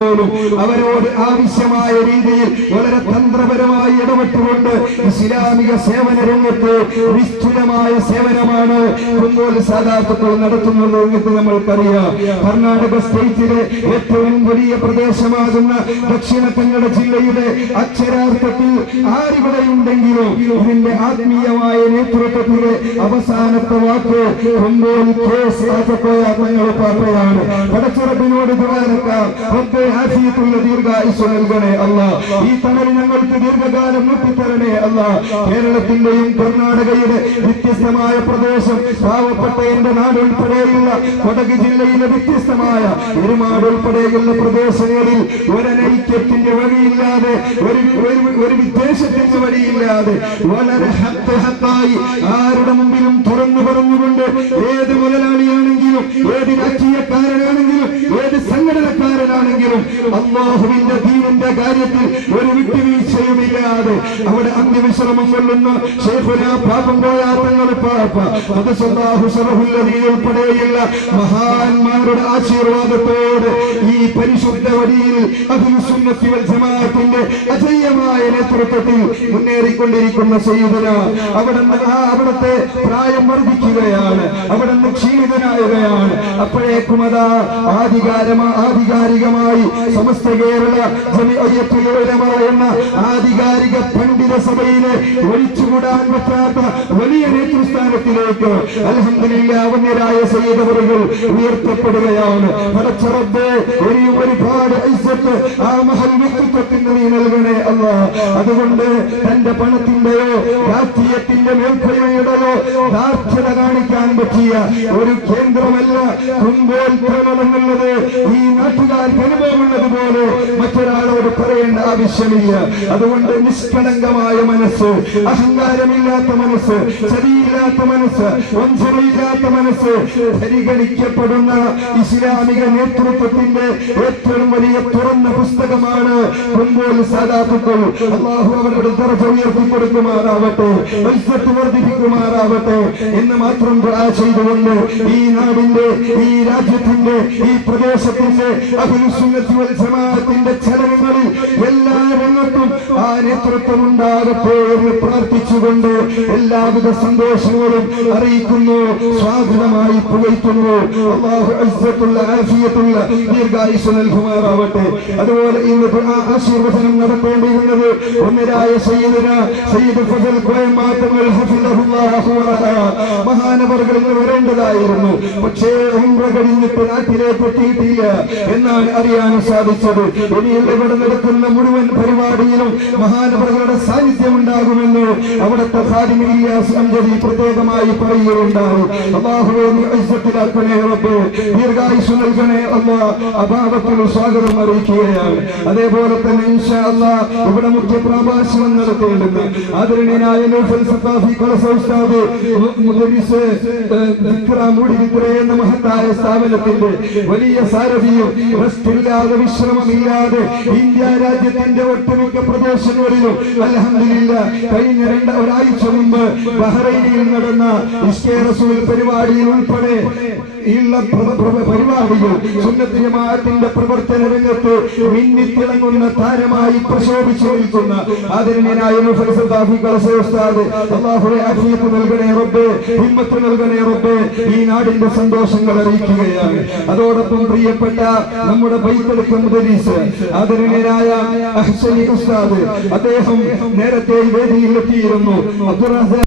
അവരോട് ആവശ്യമായ രീതിയിൽ വളരെ തന്ത്രപരമായി ഇടപെട്ടുകൊണ്ട് ഇസ്ലാമിക സേവന രംഗത്ത് നിശ്ചിതമായ സേവനമാണ് സാധാത്തുക്കൾ നടത്തുന്നത് എന്ന് നമ്മൾക്കറിയാം. കർണാടക സ്റ്റേറ്റിലെ ഏറ്റവും വലിയ പ്രദേശമാകുന്ന ദക്ഷിണ കന്നഡ ജില്ലയുടെ അക്ഷരാർത്ഥത്തിൽ ആരിവിടെയുണ്ടെങ്കിലും ഇതിന്റെ ആത്മീയമായ നേതൃത്വത്തിലെ അവസാനത്തെ വാക്ക് തങ്ങൾ പാപ്പയാണ്. പടച്ചുറപ്പിനോട് ദ്വാരക്കാം, ആഫിയത്തുള്ള ദീർഘായുസ്സ് നൽകണേ അല്ലാ. ഈ തണൽ ഞങ്ങൾക്ക് ദീർഘകാലം മുട്ടിത്തരണേ അല്ലാ. കേരളത്തിന്റെയും കർണാടകയുടെ വ്യത്യസ്തമായ പ്രദേശം, പാവപ്പെട്ട എന്റെ നാട് ഉൾപ്പെടെയുള്ള കൊടക് ജില്ലയിലെ വ്യത്യസ്തമായ ഒരുപാട് ഉൾപ്പെടെയുള്ള പ്രദേശങ്ങളിൽ ഒരനൈക്യത്തിന്റെ വഴിയില്ലാതെ, ഒരു വിദ്വേഷത്തിന്റെ വഴിയില്ലാതെ വളരെ ഹത്തായി ആരുടെ മുമ്പിലും തുറന്നു പറഞ്ഞുകൊണ്ട് ഏത് മുതലാളിയാണെങ്കിലും, ഏത് രാഷ്ട്രീയക്കാരനാണെങ്കിലും, ഏത് സംഘടനക്കാരനാണെങ്കിലും അല്ലാഹുവിന്റെ ദീനിന്റെ കാര്യത്തിൽ ഒരു വിട്ടുവീഴ്ചയുമില്ലാതെ അവിടെ അന്ത്യവിശ്രമം കൊള്ളുന്ന ശൈഖുനാ പാപംപോയ തങ്ങൾ പാപ്പ ഉൾപ്പെടെയുള്ള മഹാന്മാരുടെ ആശീർവാദത്തോട് ഈ പരിശുദ്ധ വഴിയിൽ അഹ്ലുസ് സുന്നത്തി വൽ ജമാഅത്തിന്റെ അജയ്യമായ നേതൃത്വത്തിൽ മുന്നേറിക്കൊണ്ടിരിക്കുന്ന സയ്യിദുനാ അവിടുത്തെ പ്രായം വർദ്ധിക്കുകയാണ്, അവിടുന്ന് ക്ഷീണിതനാവുകയാണ്. അപ്പോഴേക്കും അതാ ആധികാരികമായി സമസ്ത കേരള ജമിഅത്തുൽ ഉലമ എന്ന ആധികാരിക പണ്ഡിത സഭയിലെ ഒഴിച്ചുകൂടാൻ പറ്റാത്ത വലിയ നേതൃസ്ഥാനത്തിലേക്ക് അൽഹംദുലില്ലാ വന്യരായ സയ്യിദ് അവറുകൾ ഉയർത്തപ്പെടുകയാണ്. പടച്ചറബ്ബേ, ഒരുപാട് ഇസ്സത്ത് ആ മഹൽ വ്യക്തിത്വത്തിന് നീ നൽകണേ അല്ലാ. അതുകൊണ്ട് തന്റെ പണത്തിന്റെയോ രാഷ്ട്രീയത്തിന്റെ മേൽക്കൈയുടെയോ ദാർഢ്യത കാണിക്കാൻ പറ്റിയ ഒരു കേന്ദ്രമല്ല കുമ്പോൽപ്രമമെന്നുള്ളത് ഈ നാട്ടുകാർക്ക് അനുഭവമുള്ളതുപോലെ മറ്റൊരാളോട് പറയേണ്ട ആവശ്യമില്ല. അതുകൊണ്ട് നിഷ്കളങ്കമായ മനസ്സ്, അഹങ്കാരമില്ലാത്ത മനസ്സ്, ചതിയില്ലാത്ത മനസ്സ്, വഞ്ചനയില്ലാത്ത മനസ്സ് പരിഗണിക്കപ്പെടുന്ന ഇസ്ലാമിക നേതൃത്വത്തിന്റെ ഏറ്റവും വലിയ തുറന്ന പുസ്തകമാണ് കുമ്പോൾ സാദാത്തുക്കൾ. അല്ലാഹു അവരുടെ ദർജ ഉയർത്തിക്കൊടുക്കുമാറാവട്ടെ, ഇസ്സത്ത് വർദ്ധിപ്പിക്കുമാറാവട്ടെ എന്ന് മാത്രം ദുആ ചെയ്തുകൊണ്ട് ഈ നാടിന്റെ, ഈ രാജ്യത്തിന്റെ, ഈ പ്രദേശത്തിന്റെ അഹ്ലുസ് സുന്നത്തി വൽ ജമാഅത്തിന്റെ ചലനങ്ങളിൽ എല്ലാ രംഗത്തും ആ നേതൃത്വം ഉണ്ടാകട്ടെ എന്ന് പ്രാർത്ഥിച്ചുകൊണ്ട് എല്ലാവിധ സന്തോഷങ്ങളും അറിയിക്കുന്നു, സ്വാഗതമായി പുകഴ്ത്തുന്നു. അല്ലാഹു ഇസ്സത്തുള്ള ആഫിയത്തുള്ള ദീർഘായുസ്സ് നൽകുമാറാവട്ടെ. അതുപോലെ ഇന്ന് ആശീർവചനം നടത്തേണ്ടിയിരുന്നത് ഒന്നരായ സയ്യിദ് ഫസൽ കോയമാറ്റങ്ങൾ മഹാനവർകളിൽ വരേണ്ടതായിരുന്നു. പക്ഷേ ഉംറ കഴിഞ്ഞിട്ട് നാട്ടിലേക്ക് എത്തിയിട്ടില്ല എന്നാണ് അറിയാൻ സാധിച്ചത്. ഇനിയുള്ള ഇവിടെ നടക്കുന്ന മുഴുവൻ പരിപാടിയിലും മഹാനവർകളുടെ സാന്നിധ്യം ഉണ്ടാകുമെന്ന് അവിടുത്തെ ഖാദിം ഇല്യാസ് അംജദി പ്രത്യേകമായി പറയുകയുണ്ടായി. അല്ലാഹുവേ, നീ ഇസ്സത്തിലാക്കണേ റബ്ബേ, ദീർഘായുസ്സ് നൽകണേ അല്ലാ. അഭാവത്തിൽ സ്വാഗതം അറിയിക്കുകയാണ്. അതേപോലെ തന്നെ ഇൻഷാ അല്ലാഹ് ഇവിടെ മുഖ്യ പ്രഭാഷണം നടത്തേണ്ടുന്ന ആദരണീയനായ നൗഫൽ സഖാഫി ഖലസ ഉസ്താദ് മുദരിസ് എന്ന മഹത്തായ സ്ഥാപനത്തിന്റെ വലിയ സാരഥിയും റെസ്റ്റില്ലാതെ വിശ്രമമില്ലാതെ ഇന്ത്യ രാജ്യത്തിന്റെ ഒട്ടുമിക്ക പ്രദേശങ്ങളിലും അൽഹംദുലില്ലാ കഴിഞ്ഞ ഒരാഴ്ച മുമ്പ് ബഹ്റൈനിൽ നടന്ന ഇശ്കേ റസൂൽ പരിപാടിയിൽ ഉൾപ്പെടെ ഉള്ള പരിപാടികൾ സുന്നത്ത് ജമാഅത്തിന്റെ പ്രവർത്തന രംഗത്ത് മിന്നിത്തിളങ്ങുന്ന താരമായി പ്രശോഭിച്ചു നിൽക്കുന്ന ആദരണീയനായ നൗഫൽ സഖാഫി ഖലസ ഉസ്താദ് അല്ലാഹുവേ ആഫിയത്ത് നൽകണേ റബ്ബേ, ഹിമ്മത്ത് നൽകണേ റബ്ബേ, ഈ നാടിന്റെ സന്തോഷങ്ങൾ അറിയിക്കുകയാണ്. അതോടൊപ്പം പ്രിയപ്പെട്ട നമ്മുടെ ബൈത്തുൽ മുദരിസ് ആദരണീയനായ അഹ്സനി ഉസ്താദ്, അദ്ദേഹം നേരത്തെ വേദിയിൽ എത്തിയിരുന്നു. അബ്ദുറഹ്മാൻ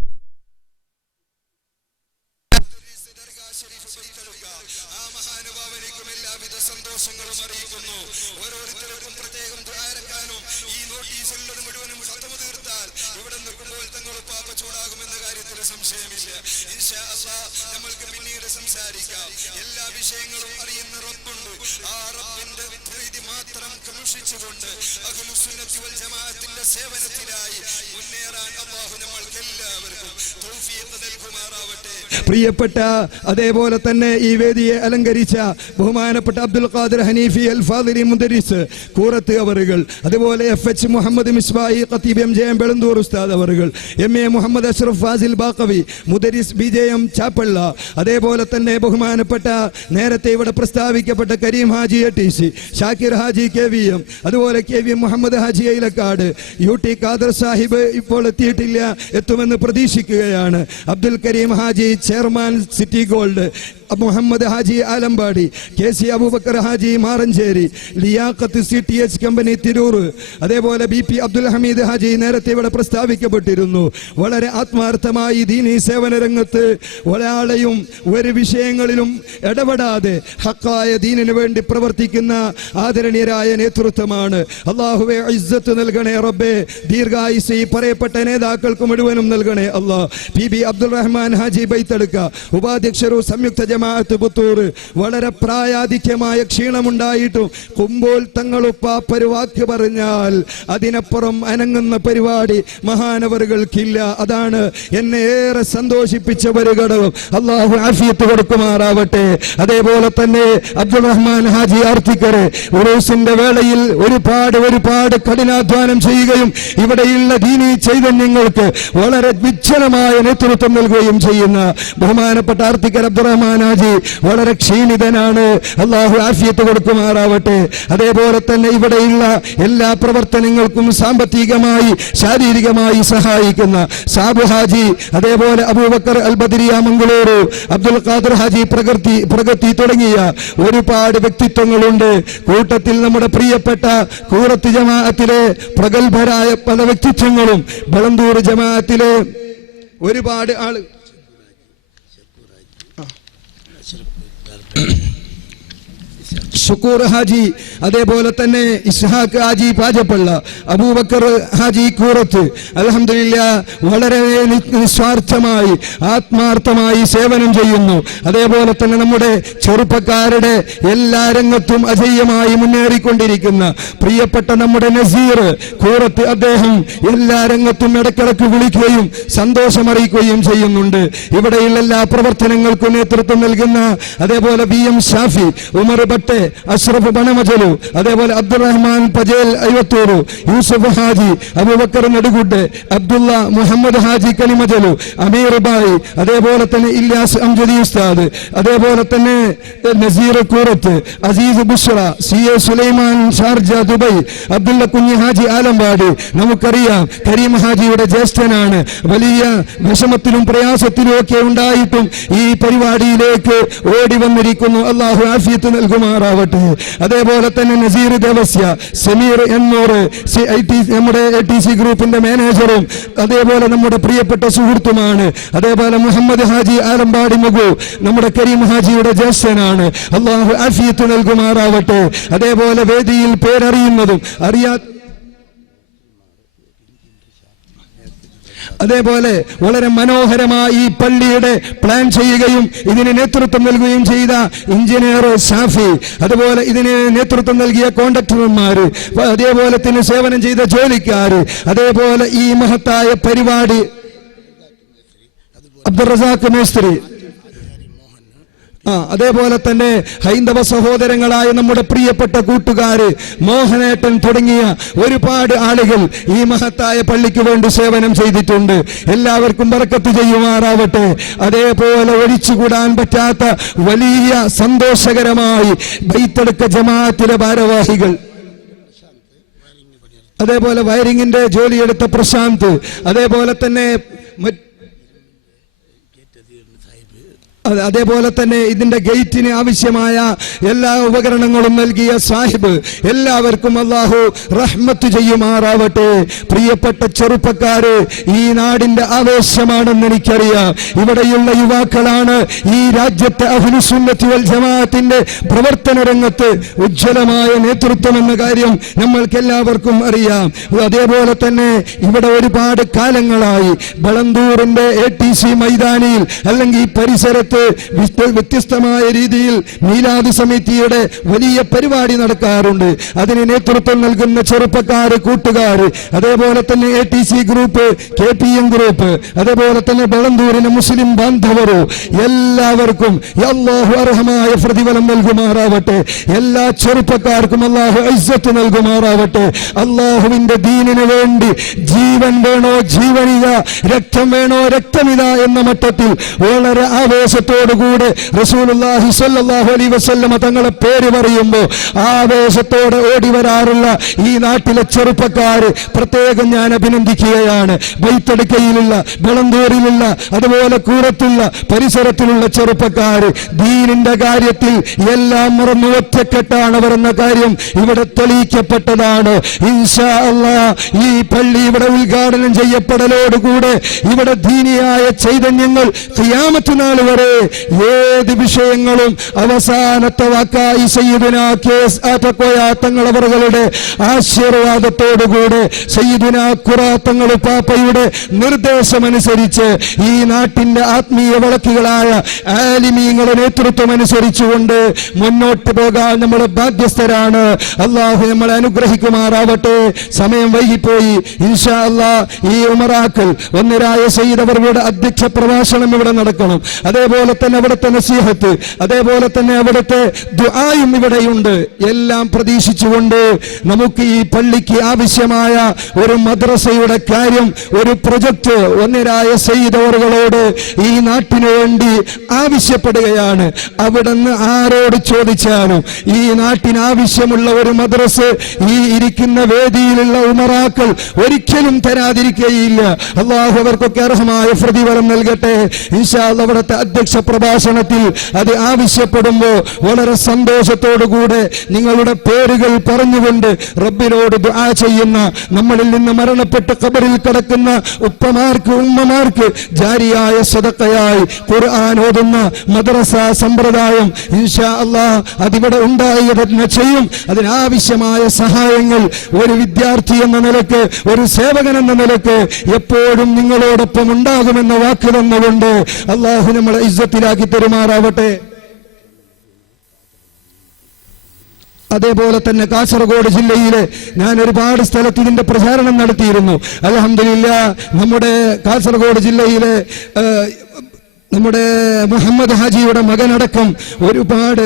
സന്തോഷങ്ങളും അറിയിക്കുന്നു. ഓരോരുത്തർക്കും പ്രത്യേകം ദ്വാരക്കാനും ഈ നോട്ടീസുള്ളത് മുഴുവനും സത്തമ തീർത്താൽ ഇവിടെ നിൽക്കുമ്പോൾ തങ്ങൾ പാപ്പ ചൂടാകുമെന്ന കാര്യത്തിൽ സംശയമില്ല. ഇൻഷാ അല്ലാഹ് നമ്മൾക്ക് പിന്നീട് സംസാരിക്കാം. എല്ലാ വിഷയങ്ങളും അറിയുന്ന റബ്ബുണ്ട്. ആ റബ്ബിന്റെ പ്രീതി മാത്രം സൂക്ഷിച്ചുകൊണ്ട് അഹ്ലുസുന്നത്തി വൽ ജമാഅത്തിന്റെ സേവനത്തിനായി മുന്നേറാൻ അല്ലാഹു നമ്മൾക്ക് എല്ലാവർക്കും തൗഫീഖ് നൽകുമാറാവട്ടെ. പ്രിയപ്പെട്ട അതേപോലെ തന്നെ ഈ വേദിയെ അലങ്കരിച്ച ബഹുമാനപ്പെട്ട അബ്ദുൽ ഖാദിർ ഹനീഫി അൽ ഫാദിലി മുദരിസ് കൂറത്ത് അവറുകൾ, അതുപോലെ FH മുഹമ്മദ് മിസ്ബാഹി ഖത്തീബ് MJM ബെളന്തൂർ ഉസ്താദ് അവറുകൾ, MA മുഹമ്മദ് അഷ്റഫ് ഫാസിൽ ബാഖവി മുദരിസ് BJM ചാപ്പള്ള, അതേപോലെ തന്നെ ബഹുമാനപ്പെട്ട നേരത്തെ ഇവിടെ പ്രസ്താവിക്കപ്പെട്ട കരീം ഹാജി ATC, ഷാക്കിർ ഹാജി KVM, അതുപോലെ KVM മുഹമ്മദ് ഹാജി ഐലക്കാട്, UT ഖാദർ സാഹിബ് ഇപ്പോൾ എത്തിയിട്ടില്ല, എത്തുമെന്ന് പ്രതീക്ഷിക്കുകയാണ്. Abdul Kareem Haji chairman City Gold, Muhammad Haji Alampadi, KC Aboobacker Haji Maranchery, Liyakhath CTH company Tirur, അതേപോലെ BP അബ്ദുൽ ഹമീദ് ഹാജി നേരത്തെ ഇവിടെ പ്രസ്താവിക്കപ്പെട്ടിരുന്നു. വളരെ ആത്മാർത്ഥമായി ദീനീ സേവന രംഗത്ത് ഒരാളെയും ഒരു വിഷയങ്ങളിലും ഇടപെടാതെ ഹക്കായ ദീനിനു വേണ്ടി പ്രവർത്തിക്കുന്ന ആദരണീയരായ നേതൃത്വമാണ്. അല്ലാഹുവേ ഇസ്സത്ത് നൽകണേ റബ്ബേ, ദീർഘായുസ് ഈ പറയപ്പെട്ട നേതാക്കൾക്ക് മുഴുവനും നൽകണേ അല്ലാഹ്. PB അബ്ദുൽ റഹ്മാൻ ഹാജി ബൈത്തടുക്ക, ഉപാധ്യക്ഷരും സംയുക്ത ജമാഅത്ത് പുത്തൂർ, വളരെ പ്രായാധിക്യമായ ക്ഷീണമുണ്ടായിട്ടും കുമ്പോൾ തങ്ങളുപ്പാപ്പൊരു വാക്ക് പറഞ്ഞാൽ അതിനപ്പുറം അനങ്ങുന്ന പരിപാടി മഹാനവറുകൾക്കില്ല. അതാണ് എന്നെ ഏറെ സന്തോഷിപ്പിച്ച ഒരു ഘടകം. അല്ലാഹു ആഫിയത്ത് കൊടുക്കുമാറാവട്ടെ. അതേപോലെ തന്നെ അബ്ദുൽ റഹ്മാൻ ഹാജി ആർത്തിക്കരെ ഉറൂസിന്റെ വേളയിൽ ഒരുപാട് കഠിനാധ്വാനം ചെയ്യുകയും ഇവിടെയുള്ള ദീനീ ചൈതന്യങ്ങൾക്ക് വളരെ വിച്ഛലമായ നേതൃത്വം നൽകുകയും ചെയ്യുന്ന ബഹുമാനപ്പെട്ട ആർത്തിക്കർ അബ്ദുറഹ്മാൻ ഹാജി വളരെ ക്ഷീണിതനാണ്. അല്ലാഹു ആഫിയത്ത് കൊടുക്കുമാറാവട്ടെ. അതേപോലെ തന്നെ ഇവിടെയുള്ള എല്ലാ പ്രവർത്തനങ്ങൾക്കും സാമ്പത്തികമായി ശാരീരികമായി സഹായിക്കുന്ന സാബു ഹാജി, അതേപോലെ അബൂബക്കർ അൽ ബദരിയ മംഗളൂർ, അബ്ദുൽ ഖാദർ ഹാജി പ്രഗതി തുടങ്ങിയ ഒരുപാട് വ്യക്തിത്വങ്ങളുണ്ട്. കൂട്ടത്തിൽ നമ്മുടെ പ്രിയപ്പെട്ട കൂറത്ത് ജമാഅത്തിലെ പ്രഗത്ഭരായ പല വ്യക്തിത്വങ്ങളും ബെളന്തൂർ ജമാഅത്തിലെ ഒരുപാട് ആള് ഷുക്കൂർ ഹാജി, അതേപോലെ തന്നെ ഇസ്ഹാഖ് ഹാജി പാജപ്പള്ള, അബൂബക്കർ ഹാജി കൂറത്ത്, അൽഹംദുലില്ലാഹ് വളരെ നിസ്വാർത്ഥമായി ആത്മാർത്ഥമായി സേവനം ചെയ്യുന്നു. അതേപോലെ തന്നെ നമ്മുടെ ചെറുപ്പക്കാരുടെ എല്ലാ രംഗത്തും അജയ്യമായി മുന്നേറിക്കൊണ്ടിരിക്കുന്ന പ്രിയപ്പെട്ട നമ്മുടെ നസീർ കൂറത്ത്, അദ്ദേഹം എല്ലാ രംഗത്തും ഇടക്കിടക്ക് വിളിക്കുകയും സന്തോഷമറിയിക്കുകയും ചെയ്യുന്നുണ്ട്. ഇവിടെയുള്ള എല്ലാ പ്രവർത്തനങ്ങൾക്കും നേതൃത്വം നൽകുന്ന അതേപോലെ VM ഷാഫി, ഉമർ ഭട്ടെ, അഷ്റഫ് ബണമജലു, അതേപോലെ അബ്ദുറഹ്മാൻ പജേൽ അയ്യത്തൂർ, യൂസുഫ് ഹാജി, അബൂബക്കർ നെടുകുഡ്, അബ്ദുള്ള മുഹമ്മദ് ഹാജി കലിമജലു, അമീർ ബായി, അതേപോലെ തന്നെ ഇല്യാസ് അംജദി ഉസ്താദ്, അതേപോലെ തന്നെ Naseer Koorath, Azeez Bushra, CA Sulaiman Sharjah Dubai, Abdulla Kunhi Haji Alampady. നമുക്കറിയാം കരീം ഹാജിയുടെ ജ്യേഷ്ഠനാണ്. വലിയ വിഷമത്തിലും പ്രയാസത്തിലും ഒക്കെ ഉണ്ടായിട്ടും ഈ പരിപാടിയിലേക്ക് ഓടി വന്നിരിക്കുന്നു. അല്ലാഹു ആഫിയത്ത് നൽകുമാറാവട്ടെ. അതേപോലെ തന്നെ നസീർ ദേവസ്യ, സമീർ എന്നൂർ, നമ്മുടെ ATC ഗ്രൂപ്പിന്റെ മാനേജറും അതേപോലെ നമ്മുടെ പ്രിയപ്പെട്ട സുഹൃത്തുമാണ്. അതേപോലെ മുഹമ്മദ് ഹാജി ആലമ്പാടി മുഗു നമ്മുടെ കരീം ഹാജിയുടെ ജ്യേഷ്ഠനാണ്. അല്ലാഹു ആഫിയത്ത് നൽകുമാറാവട്ടെ. അതേപോലെ വേദിയിൽ പേരറിയുന്നതും അതേപോലെ വളരെ മനോഹരമായി ഈ പള്ളിയുടെ പ്ലാൻ ചെയ്യുകയും ഇതിന് നേതൃത്വം നൽകുകയും ചെയ്ത എഞ്ചിനീയർ ഷാഫി, അതുപോലെ ഇതിന് നേതൃത്വം നൽകിയ കോൺട്രാക്ടർമാര്, അതേപോലെ തന്നെ സേവനം ചെയ്ത ജോലിക്കാര്, അതേപോലെ ഈ മഹത്തായ പരിപാടി അബ്ദുൾ റസാഖ് മേസ്ത്രി, അതേപോലെ തന്നെ ഹൈന്ദവ സഹോദരങ്ങളായ നമ്മുടെ പ്രിയപ്പെട്ട കൂട്ടുകാര് മോഹനേട്ടൻ തുടങ്ങിയ ഒരുപാട് ആളുകൾ ഈ മഹത്തായ പള്ളിക്ക് വേണ്ടി സേവനം ചെയ്തിട്ടുണ്ട്. എല്ലാവർക്കും ബർക്കത്ത് ചെയ്യുമാറാവട്ടെ. അതേപോലെ ഒഴിച്ചുകൂടാൻ പറ്റാത്ത വലിയ സന്തോഷകരമായി ബൈത്തടുക്ക ജമാഅത്തിലെ ഭാരവാഹികൾ, അതേപോലെ വയറിങ്ങിന്റെ ജോലിയെടുത്ത പ്രശാന്ത്, അതേപോലെ തന്നെ അതേപോലെ തന്നെ ഇതിന്റെ ഗേറ്റിന് ആവശ്യമായ എല്ലാ ഉപകരണങ്ങളും നൽകിയ സാഹിബ്, എല്ലാവർക്കും അല്ലാഹു റഹ്മത്ത് ചെയ്യുമാറാവട്ടെ. പ്രിയപ്പെട്ട ചെറുപ്പക്കാര്, ഈ നാടിന്റെ ആവേശമാണെന്ന് എനിക്കറിയാം. ഇവിടെയുള്ള യുവാക്കളാണ് ഈ രാജ്യത്തെ അഹ്ലുസുന്നത്തി വൽ ജമാഅത്തിന്റെ പ്രവർത്തന രംഗത്ത് ഉജ്ജ്വലമായ നേതൃത്വം എന്ന കാര്യം നമ്മൾക്ക് എല്ലാവർക്കും അറിയാം. അതേപോലെ തന്നെ ഇവിടെ ഒരുപാട് കാലങ്ങളായി ബളന്തൂറിന്റെ ATC മൈതാനിയിൽ അല്ലെങ്കിൽ പരിസരത്ത് ഗ്രൂപ്പ് വ്യത്യസ്തമായ രീതിയിൽ മീലാദ് സമിതിയുടെ വലിയ പരിപാടി നടക്കാറുണ്ട്. അതിന് നേതൃത്വം നൽകുന്ന ചെറുപ്പക്കാര്, കൂട്ടുകാര്, അതേപോലെ തന്നെ ATC ഗ്രൂപ്പ്, KPM ഗ്രൂപ്പ്, അതേപോലെ തന്നെ ബളന്തൂരിലെ മുസ്ലിം ബാന്ധവരോ എല്ലാവർക്കും അല്ലാഹു അർഹമായ പ്രതിഫലം നൽകുമാറാവട്ടെ. എല്ലാ ചെറുപ്പക്കാർക്കും അല്ലാഹു ഇസ്സത്ത് നൽകുമാറാവട്ടെ. അല്ലാഹുവിന്റെ ദീനിന് വേണ്ടി ജീവൻ വേണോ ജീവനിത, രക്തം വേണോ രക്തമിത എന്ന മട്ടത്തിൽ വളരെ ആവേശത്തോടുകൂടെ റസൂലുള്ളാഹി സ്വല്ലല്ലാഹു അലൈഹി വസല്ലമ തങ്ങളെ പേര് പറയുമ്പോൾ ആവേശത്തോടെ ഓടി വരാറുള്ള ഈ നാട്ടിലെ ചെറുപ്പക്കാര് പ്രത്യേകം ഞാൻ അഭിനന്ദിക്കുകയാണ്. ബൈത്തടുക്കയിലുള്ള, ബളന്തൂരിലുള്ള, അതുപോലെ കൂരത്തുള്ള പരിസരത്തിലുള്ള ചെറുപ്പക്കാര് ദീനിന്റെ കാര്യത്തിൽ എല്ലാം മറന്നു ഒറ്റക്കെട്ടാണ് അവർ എന്ന കാര്യം ഇവിടെ തെളിയിക്കപ്പെട്ടതാണ്. ഇൻഷാ അല്ലാഹ് ഈ പള്ളി ഇവിടെ ഉദ്ഘാടനം ചെയ്യപ്പെടലോടുകൂടെ ഇവിടെ ദീനിയായ ചൈതന്യങ്ങൾ ഖിയാമത്ത് നാൾ വരെ ഏത് വിഷയങ്ങളും അവസാനത്തെ വാക്കായി സയ്യിദുനാ KS ആറ്റക്കോയ തങ്ങളവറുകളുടെ ആശീർവാദത്തോടുകൂടെ സയ്യിദുനാ ഖുറാ തങ്ങൾ പാപ്പയുടെ നിർദ്ദേശമനുസരിച്ച് ഈ നാട്ടിന്റെ ആത്മീയ വിളക്കുകളായ ആലിമീങ്ങളുടെ നേതൃത്വം അനുസരിച്ചുകൊണ്ട് മുന്നോട്ട് പോകാൻ നമ്മൾ ബാധ്യസ്ഥരാണ്. അല്ലാഹു നമ്മളെ അനുഗ്രഹിക്കുമാറാവട്ടെ. സമയം വൈകിപ്പോയി. ഇൻഷാ അല്ലാഹ് ഈ ഉമറാക്കൾ ഒന്നരായ സയ്യിദ് അവരുടെ അധ്യക്ഷ പ്രഭാഷണം ഇവിടെ നടക്കണം. അതേപോലെ തന്നെ അവിടുത്തെ നസീഹത്ത്, അതേപോലെ തന്നെ അവിടുത്തെ ദുആയും ഇവിടെയുണ്ട്. എല്ലാം പ്രതീക്ഷിച്ചുകൊണ്ട് നമുക്ക് ഈ പള്ളിക്ക് ആവശ്യമായ ഒരു മദ്രസയുടെ കാര്യം, ഒരു പ്രൊജക്ട് ഒന്നരായ സയ്യിദ് അവറുകളോട് ഈ നാട്ടിനു വേണ്ടി ആവശ്യപ്പെടുകയാണ്. അവിടുന്ന് ആരോട് ചോദിച്ചാലും ഈ നാട്ടിന് ആവശ്യമുള്ള ഒരു മദ്രസ ഈ ഇരിക്കുന്ന വേദിയിലുള്ള ഉമറാക്കൾ ഒരിക്കലും തരാതിരിക്കുകയില്ല. അല്ലാഹു അവർക്കൊക്കെ അർഹമായ പ്രതിഫലം നൽകട്ടെ. ഇൻഷാ അല്ലാഹ് അവിടുത്തെ അധ്യക്ഷ പ്രഭാഷണത്തിൽ അത് ആവശ്യപ്പെടുമ്പോൾ വളരെ സന്തോഷത്തോടുകൂടെ നിങ്ങളുടെ പേരുകൾ പറഞ്ഞുകൊണ്ട് റബ്ബിനോട് ദുആ ചെയ്യുന്ന, നമ്മളിൽ നിന്ന് മരണപ്പെട്ട് ഖബറിൽ കിടക്കുന്ന ഉപ്പമാർക്ക്, ഉമ്മമാർക്ക് ജാരിയായ സദഖയായി ഖുർആൻ ഓതുന്ന മദ്രസ സമ്പ്രദായം ഇൻഷാ അല്ലാഹ് അതിവിടെ ഉണ്ടായി തന്നെ ചെയ്യും. അതിനാവശ്യമായ സഹായങ്ങൾ ഒരു വിദ്യാർത്ഥി എന്ന നിലക്ക്, ഒരു സേവകൻ എന്ന നിലക്ക് എപ്പോഴും നിങ്ങളോടൊപ്പം ഉണ്ടാകുമെന്ന വാക്ക് തന്നുകൊണ്ട് അല്ലാഹു നമ്മളെ ഇസ്സത്തിലാക്കി പെരുമാറാവട്ടെ. അതേപോലെ തന്നെ കാസർഗോഡ് ജില്ലയിലെ ഞാൻ ഒരുപാട് സ്ഥലത്ത് ഇതിന്റെ പ്രചാരണം നടത്തിയിരുന്നു. അൽഹംദുലില്ലാഹ് നമ്മുടെ കാസർഗോഡ് ജില്ലയിലെ നമ്മുടെ മുഹമ്മദ് ഹാജിയുടെ മകനടക്കം ഒരുപാട്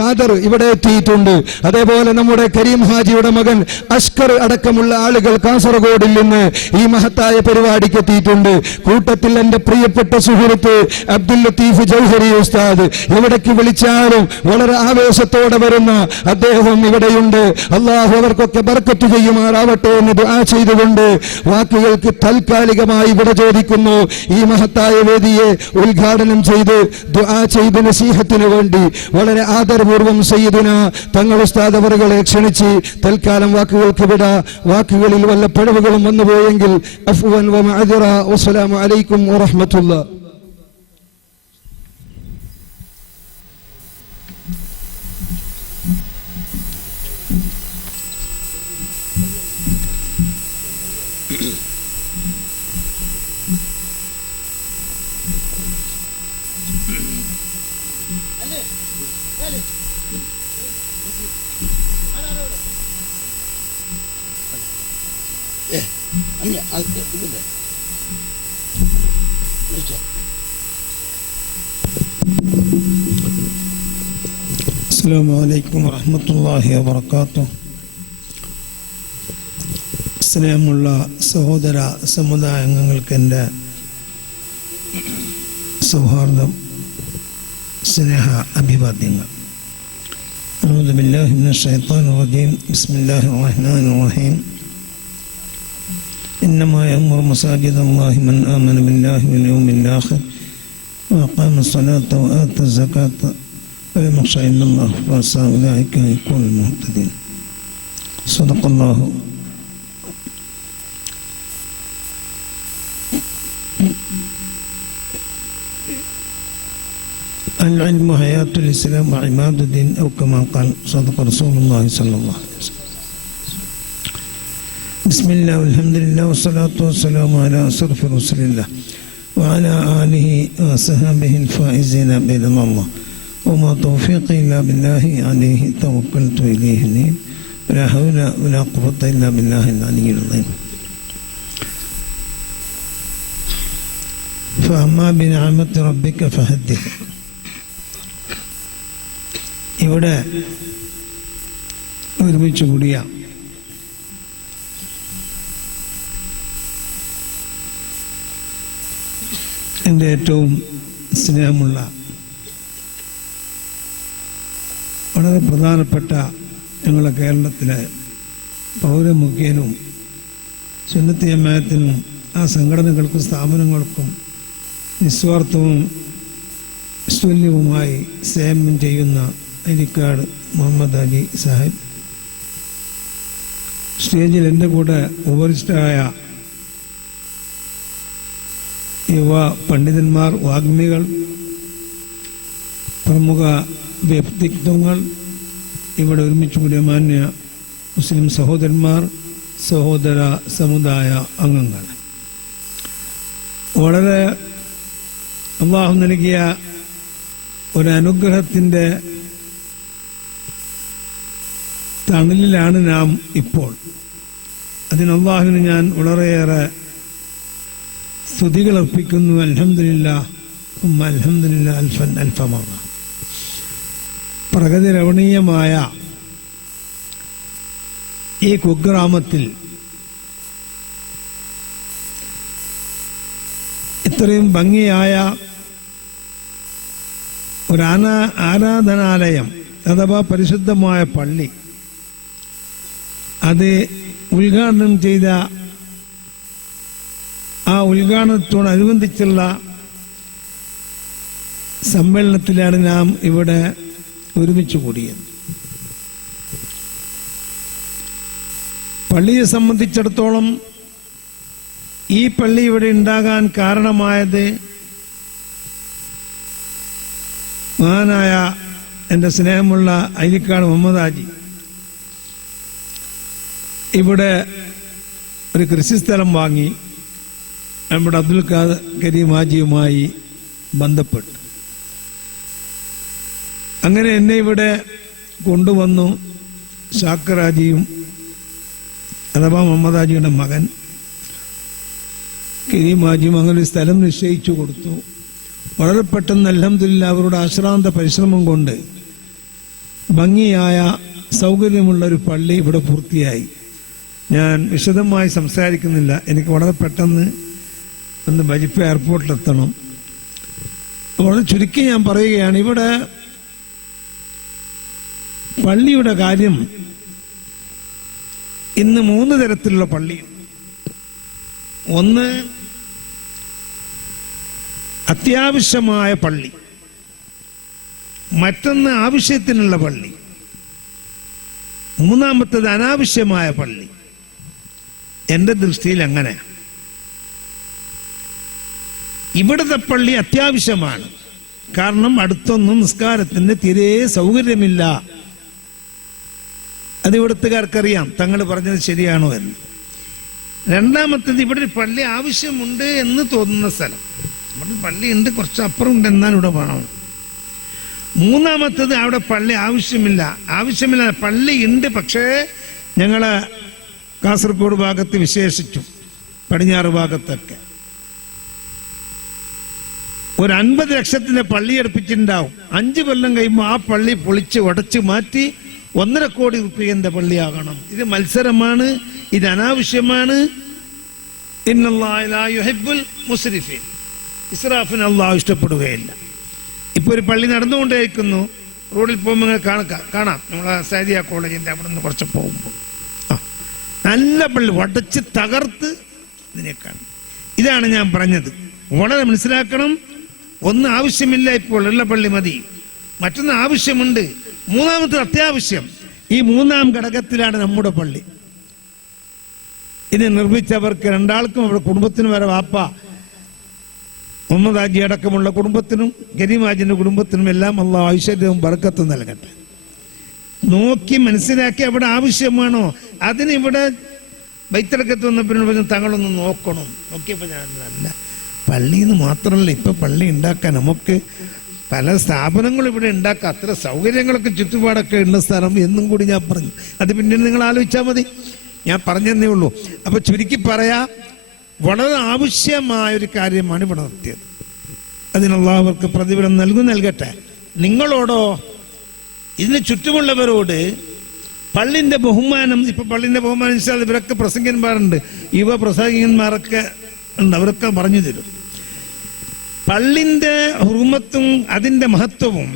ഖാദർ ഇവിടെ എത്തിയിട്ടുണ്ട്. അതേപോലെ നമ്മുടെ കരീം ഹാജിയുടെ മകൻ അഷ്കർ അടക്കമുള്ള ആളുകൾ കാസർഗോഡിൽ നിന്ന് ഈ മഹത്തായ പരിപാടിക്ക് എത്തിയിട്ടുണ്ട്. കൂട്ടത്തിൽ എൻ്റെ പ്രിയപ്പെട്ട സുഹൃത്ത് അബ്ദുൽ ലത്തീഫ് ജൗഹരി ഉസ്താദ് എവിടേക്ക് വിളിച്ചാലും വളരെ ആവേശത്തോടെ വരുന്ന അദ്ദേഹം ഇവിടെയുണ്ട്. അള്ളാഹു അവർക്കൊക്കെ ബർക്കത്ത് ചെയ്യുമാറാവട്ടെ എന്ന് ദുആ ചെയ്തുകൊണ്ട് വാക്കുകൾക്ക് താൽക്കാലികമായി ഇവിടെ ചോദിക്കുന്നു. ഈ മഹത്തായ വേദിയെ ഉദ്ഘാടനം ചെയ്ത് ദുആ ചെയ്ത് നസീഹത്തിന് വേണ്ടി വളരെ പൂർവം സയ്യിദുന തങ്ങൾ ഉസ്താദ് അവറുകളെ ക്ഷണിച്ച് തൽക്കാലം വാക്കുകൾക്ക് വിട. വാക്കുകളിൽ വല്ല പിഴവുകളും വന്നുപോയെങ്കിൽ അഫ്വൻ വ മഅ്ദിറ. വസ്സലാമു അലൈക്കും വറഹ്മത്തുള്ളാഹി. അസ്സലാമു അലൈക്കും വറഹ്മത്തുള്ളാഹി വബറകാതുഹു. സ്നേഹമുള്ള സഹോദര സമുദായ അംഗങ്ങൾക്ക് എൻ്റെ സൗഹാർദ്ദം, സ്നേഹ അഭിവാദ്യങ്ങൾ. അഊദു ബില്ലാഹി മിനശ് ശൈത്വാനിർ റജീം. ബിസ്മില്ലാഹിർ റഹ്മാനിർ റഹീം. ഇന്നമാ യഅ്മുറു മസാജിദല്ലാഹി മൻ ആമന ബില്ലാഹി വൽ യൗമിൽ ആഖിർ വഅഖാമ الصلاة وآتى الزكاة ولم يخش إلا الله فعسى أولئك أن يكونوا المهتدين. صدق الله. العلم حياة الإسلام وعماد الدين أو كما قال صدق رسول الله صلى الله عليه وسلم. بسم الله والحمد لله والصلاة والسلام على أشرف رسول الله وعلى آله وصحبه الفائزين برضا الله وما توفيقي إلا بالله عليه توكلت إليه أنيب ولا حول ولا قوة إلا بالله العلي العظيم. فأما بنعمة ربك فحدث. ഇവിടെ ഒരുമിച്ച് കൂടിയ എൻ്റെ ഏറ്റവും സ്നേഹമുള്ള വളരെ പ്രധാനപ്പെട്ട ഞങ്ങളുടെ കേരളത്തിലെ പൗരമുഖ്യനും സുന്നത്ത് ജമാഅത്തിനും ആ സംഘടനകൾക്കും സ്ഥാപനങ്ങൾക്കും നിസ്വാർത്ഥവും നിസ്തുല്യവുമായി സേവനം ചെയ്യുന്ന അരിക്കാട് മുഹമ്മദ് അലി സാഹിബ്, സ്റ്റേജിൽ എൻ്റെ കൂടെ ഉപരിഷ്ഠരായ യുവ പണ്ഡിതന്മാർ, വാഗ്മികൾ, പ്രമുഖ വ്യക്തിത്വങ്ങൾ, ഇവിടെ ഒരുമിച്ച് കൂടിയ മാന്യ മുസ്ലിം സഹോദരന്മാർ, സഹോദര സമുദായ അംഗങ്ങൾ, വളരെ അല്ലാഹു നൽകിയ ഒരനുഗ്രഹത്തിൻ്റെ തണലിലാണ് നാം ഇപ്പോൾ. അതിന് അല്ലാഹുവിന് ഞാൻ വളരെയേറെ സ്തുതികൾ അർപ്പിക്കുന്നു. അൽഹംദുലില്ലാഹ് അൽഹംദുലില്ലാഹ് അൽഫൻ അൽഫമറ. പ്രഗതി രമണീയമായ ഈ കുഗ്രാമത്തിൽ ഇത്രയും ഭംഗിയായ ഒരു ആരാധനാലയം അഥവാ പരിശുദ്ധമായ പള്ളി, അത് ഉദ്ഘാടനം ചെയ്ത ആ ഉദ്ഘാടനത്തോടനുബന്ധിച്ചുള്ള സമ്മേളനത്തിലാണ് നാം ഇവിടെ ഒരുമിച്ച് കൂടിയത്. പള്ളിയെ സംബന്ധിച്ചിടത്തോളം ഈ പള്ളി ഇവിടെ ഉണ്ടാകാൻ കാരണമായത് മഹാനായ എൻ്റെ സ്നേഹമുള്ള അരിക്കാട് മുഹമ്മദ് ഹാജി ഇവിടെ ഒരു കൃഷിസ്ഥലം വാങ്ങി നമ്മുടെ അബ്ദുൽ കരീം ഹാജിയുമായി ബന്ധപ്പെട്ടു. അങ്ങനെ എന്നെ ഇവിടെ കൊണ്ടുവന്നു. ഷാക്കർ ഹാജിയും അഥവാ മുഹമ്മദ് ഹാജിയുടെ മകൻ കരീം ഹാജിയും അങ്ങനെ ഒരു സ്ഥലം നിശ്ചയിച്ചു കൊടുത്തു. വളരെ പെട്ടെന്ന് അൽഹംദുലില്ലാഹ് അവരുടെ അശ്രാന്ത പരിശ്രമം കൊണ്ട് ഭംഗിയായ സൗകര്യമുള്ള ഒരു പള്ളി ഇവിടെ പൂർത്തിയായി. ഞാൻ വിശദമായി സംസാരിക്കുന്നില്ല, എനിക്ക് വളരെ പെട്ടെന്ന് ഒന്ന് ബജിപ്പ് എയർപോർട്ടിലെത്തണം. വളരെ ചുരുക്കി ഞാൻ പറയുകയാണ്, ഇവിടെ പള്ളിയുടെ കാര്യം ഇന്ന് 3 തരത്തിലുള്ള പള്ളി. ഒന്ന് അത്യാവശ്യമായ പള്ളി, മറ്റൊന്ന് ആവശ്യത്തിനുള്ള പള്ളി, മൂന്നാമത്തേത് അനാവശ്യമായ പള്ളി. എൻ്റെ ദൃഷ്ടിയിൽ അങ്ങനെ. ഇവിടുത്തെ പള്ളി അത്യാവശ്യമാണ്. കാരണം അടുത്തൊന്നും നിസ്കാരത്തിന് തീരെ സൗകര്യമില്ല. അത് ഇവിടുത്തുകാർക്കറിയാം തങ്ങൾ പറഞ്ഞത് ശരിയാണോ എന്ന്. രണ്ടാമത്തേത് ഇവിടെ ഒരു പള്ളി ആവശ്യമുണ്ട് എന്ന് തോന്നുന്ന സ്ഥലം. ഇവിടെ പള്ളി ഉണ്ട്, കുറച്ച് അപ്പുറം ഉണ്ട്, എന്നാലും ഇവിടെ വേണം. മൂന്നാമത്തേത് അവിടെ പള്ളി ആവശ്യമില്ല, പള്ളി ഉണ്ട്, പക്ഷേ ഞങ്ങളെ കാസർഗോഡ് ഭാഗത്ത് വിശേഷിച്ചു പടിഞ്ഞാറ് ഭാഗത്തൊക്കെ ഒരു 50 ലക്ഷത്തിന്റെ പള്ളി എടുപ്പിച്ചിട്ടുണ്ടാവും. 5 കൊല്ലം കഴിയുമ്പോൾ ആ പള്ളി പൊളിച്ച് ഉടച്ച് മാറ്റി 1.5 കോടി രൂപയുടെ പള്ളിയാകണം. ഇത് മത്സരമാണ്, ഇത് അനാവശ്യമാണ്. ഇന്നല്ലാഹ ലാ യുഹിബ്ബുൽ മുസ്രിഫീൻ, ഇസ്രാഫിനെ അല്ലാഹു ഇഷ്ടപ്പെടുകയില്ല. ഇപ്പൊ ഒരു പള്ളി നടന്നുകൊണ്ടേയിരിക്കുന്നു, റോഡിൽ പോകുമ്പോൾ കാണാം. നമ്മളെ സൈദിയ കോളേജിന്റെ അവിടെ നിന്ന് കുറച്ച് പോകുമ്പോൾ നല്ല പള്ളി ഉടച്ച് തകർത്ത് ഇതിനേക്കാണ്. ഇതാണ് ഞാൻ പറഞ്ഞത്, വളരെ മനസ്സിലാക്കണം. ഒന്ന് ആവശ്യമില്ല, ഇപ്പോൾ ഉള്ള പള്ളി മതി. മറ്റൊന്ന് ആവശ്യമുണ്ട്, മൂന്നാമത്തെ അത്യാവശ്യം. ഈ 3ാം ഘടകത്തിലാണ് നമ്മുടെ പള്ളി. ഇത് നിർമ്മിച്ചവർക്ക് 2 ആൾക്കും അവരുടെ കുടുംബത്തിനും വരെ വാപ്പ മുഹമ്മദ് ഹാജി അടക്കമുള്ള കുടുംബത്തിനും കരീം ഹാജിന്റെ കുടുംബത്തിനും എല്ലാം അല്ലാഹു ഐശ്വര്യവും ബർക്കത്തും നൽകട്ടെ. നോക്കി മനസ്സിലാക്കി അവിടെ ആവശ്യമാണോ. അതിന് ഇവിടെ ബൈത്തലക്കത്ത് വന്നപ്പോൾ പറഞ്ഞു തങ്ങളൊന്ന് നോക്കണം. നോക്കിയപ്പോൾ ഞാൻ അല്ല, പള്ളിയിൽ നിന്ന് മാത്രമല്ല, ഇപ്പം പള്ളി ഉണ്ടാക്കാൻ നമുക്ക് പല സ്ഥാപനങ്ങളും ഇവിടെ ഉണ്ടാക്കാം. അത്ര സൗകര്യങ്ങളൊക്കെ ചുറ്റുപാടൊക്കെ ഉള്ള സ്ഥലം എന്നും കൂടി ഞാൻ പറഞ്ഞു. അത് പിന്നീട് നിങ്ങൾ ആലോചിച്ചാൽ മതി, ഞാൻ പറഞ്ഞതേ ഉള്ളൂ. അപ്പോൾ ചുരുക്കി പറയാം, വളരെ ആവശ്യമായൊരു കാര്യമാണ് ഇവിടെ നടത്തിയത്. അതിനുള്ള അവർക്ക് പ്രതിഫലം നൽകട്ടെ. നിങ്ങളോടോ ഇതിന് ചുറ്റുമുള്ളവരോട് പള്ളിൻ്റെ ബഹുമാനം, ഇപ്പം പള്ളിൻ്റെ ബഹുമാനം വെച്ചാൽ ഇവരൊക്കെ പ്രസംഗന്മാരുണ്ട്, യുവ പ്രസംഗന്മാരൊക്കെ ഉണ്ട്, അവരൊക്കെ പറഞ്ഞു തരും. പള്ളിൻ്റെ ഹുർമത്തും അതിൻ്റെ മഹത്വവും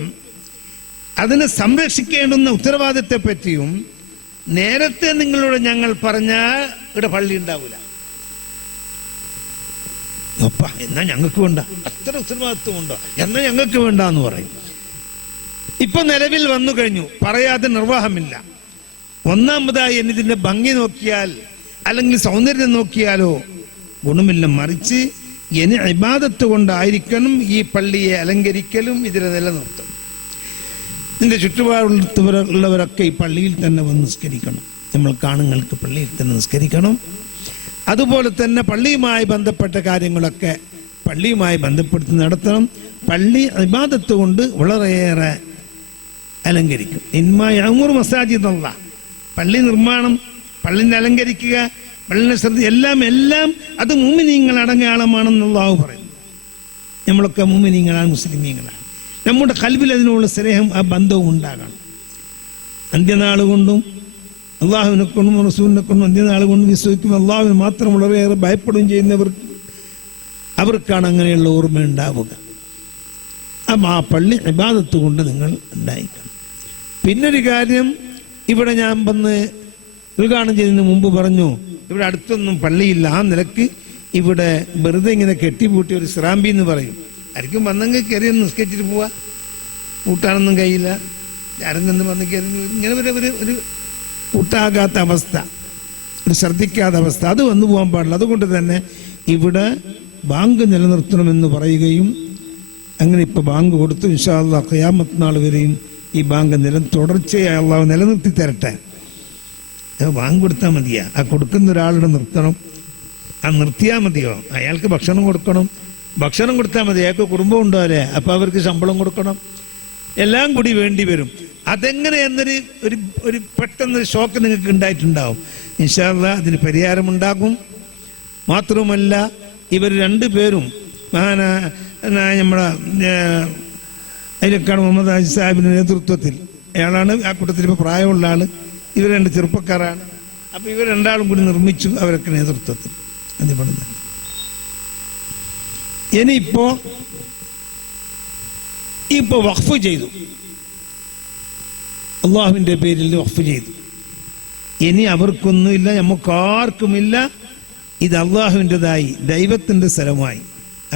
അതിനെ സംരക്ഷിക്കേണ്ടുന്ന ഉത്തരവാദിത്തത്തെ പറ്റിയും നേരത്തെ നിങ്ങളോട് ഞങ്ങൾ പറഞ്ഞാൽ ഇവിടെ പള്ളി ഉണ്ടാവില്ല. അപ്പ എന്നാ ഞങ്ങൾക്ക് വേണ്ട, അത്ര ഉത്തരവാദിത്വം ഉണ്ടോ, എന്നാ ഞങ്ങൾക്ക് വേണ്ട എന്ന് പറയും. ഇപ്പൊ നിലവിൽ വന്നു കഴിഞ്ഞു, പറയാതെ നിർവാഹമില്ല. ഒന്നാമതായി ഇതിന്റെ ഭംഗി നോക്കിയാൽ അല്ലെങ്കിൽ സൗന്ദര്യം നോക്കിയാലോ ഗുണമില്ല, മറിച്ച് ഇനി ഇബാദത്ത് കൊണ്ടായിരിക്കണം ഈ പള്ളിയെ അലങ്കരിക്കലും ഇതിനെ നിലനിർത്തണം. ഇതിന്റെ ചുറ്റുപാടുള്ളവരൊക്കെ ഈ പള്ളിയിൽ തന്നെ വന്ന് നിസ്കരിക്കണം. നമ്മൾ കാണുങ്ങൾക്ക് പള്ളിയിൽ തന്നെ നിസ്കരിക്കണം. അതുപോലെ തന്നെ പള്ളിയുമായി ബന്ധപ്പെട്ട കാര്യങ്ങളൊക്കെ പള്ളിയുമായി ബന്ധപ്പെടുത്തി നടത്തണം. പള്ളി ഇബാദത്ത് കൊണ്ട് വളരെയേറെ അലങ്കരിക്കും. ഇൻമായൂർ മസാജിദല്ല, പള്ളി നിർമ്മാണം, പള്ളിനെ അലങ്കരിക്കുക, പള്ളിനെ ശ്രദ്ധ, എല്ലാം അത് മുഅ്മിനീങ്ങൾ അടയാളമാണെന്ന് അല്ലാഹു പറയുന്നു. നമ്മളൊക്കെ മുഅ്മിനീങ്ങളാണ്, മുസ്ലിമീങ്ങളാണ്. നമ്മുടെ ഖൽബിൽ അതിനുള്ള സ്നേഹം, ആ ബന്ധവും ഉണ്ടാകണം. അന്ത്യനാൾ കൊണ്ടും അള്ളാഹുവിനെ കൊണ്ടും റസൂലിനെ കൊണ്ടും അന്ത്യനാൾ കൊണ്ടും വിശ്വസിക്കും, അള്ളാഹുവിനെ മാത്രം വളരെയേറെ ഭയപ്പെടുകയും ചെയ്യുന്നവർ, അവർക്കാണ് അങ്ങനെയുള്ള ഓർമ്മ ഉണ്ടാവുക. അപ്പം ആ പള്ളി ഇബാദത്ത് കൊണ്ട് നിങ്ങൾ ഉണ്ടായിരിക്കണം. പിന്നൊരു കാര്യം, ഇവിടെ ഞാൻ വന്ന് ഉദ്ഘാടനം ചെയ്യുന്നതിന് മുമ്പ് പറഞ്ഞു, ഇവിടെ അടുത്തൊന്നും പള്ളിയില്ല. ആ നിലക്ക് ഇവിടെ വെറുതെ ഇങ്ങനെ കെട്ടിപ്പൂട്ടി ഒരു സ്രാമ്പി എന്ന് പറയും. ആർക്കും വന്നെങ്കിൽ കയറി ഒന്ന് നിസ്കരിച്ചിട്ട് പോവാ, കൂട്ടാനൊന്നും കഴിയില്ല. ആരെങ്കിലും വന്ന് കയറി ഇങ്ങനെ ഒരു കൂട്ടാകാത്ത അവസ്ഥ, ഒരു ശ്രദ്ധിക്കാത്ത അവസ്ഥ, അത് വന്നു പോകാൻ പാടില്ല. അതുകൊണ്ട് തന്നെ ഇവിടെ ബാങ്ക് നിലനിർത്തണമെന്ന് പറയുകയും അങ്ങനെ ഇപ്പോൾ ബാങ്ക് കൊടുത്തു. ഇൻഷാ അല്ലാഹ് ഖിയാമത്ത് നാൾ വരെയും ഈ ബാങ്ക് തുടർച്ചയായി അള്ളാഹു നിലനിർത്തി തരട്ടെ. ബാങ്ക് കൊടുത്താൽ മതിയാ? ആ കൊടുക്കുന്ന ഒരാളുടെ നിർത്തണം. ആ നിർത്തിയാൽ മതിയോ? അയാൾക്ക് ഭക്ഷണം കൊടുക്കണം. ഭക്ഷണം കൊടുത്താൽ മതി, അയാൾക്ക് കുടുംബം ഉണ്ടാവില്ലേ, അപ്പോൾ അവർക്ക് ശമ്പളം കൊടുക്കണം, എല്ലാം കൂടി വേണ്ടി വരും. അതെങ്ങനെ എന്നൊരു ഒരു പെട്ടെന്നൊരു ഷോക്ക് നിങ്ങൾക്ക് ഉണ്ടായിട്ടുണ്ടാവും. ഇൻഷാ അല്ലാഹ് അതിന് പരിഹാരമുണ്ടാകും. മാത്രവുമല്ല, ഇവർ രണ്ടുപേരും നമ്മുടെ അതിലൊക്കെയാണ് മുഹമ്മദ് ഹാജി സാഹിബിൻ്റെ നേതൃത്വത്തിൽ, അയാളാണ് ആ കൂട്ടത്തിൽ ഇപ്പോൾ പ്രായമുള്ള ആൾ, ഇവർ രണ്ട് ചെറുപ്പക്കാരാണ്. അപ്പോൾ ഇവർ രണ്ടാളും കൂടി നിർമ്മിച്ചു, അവരൊക്കെ നേതൃത്വത്തിൽ. അതിവിടെ ഇനിയിപ്പോ വഖഫ് ചെയ്തു, അള്ളാഹുവിൻ്റെ പേരിൽ വഖഫ് ചെയ്തു. ഇനി അവർക്കൊന്നുമില്ല, നമുക്കാർക്കുമില്ല. ഇത് അള്ളാഹുവിൻ്റെതായി, ദൈവത്തിൻ്റെ സ്ഥലമായി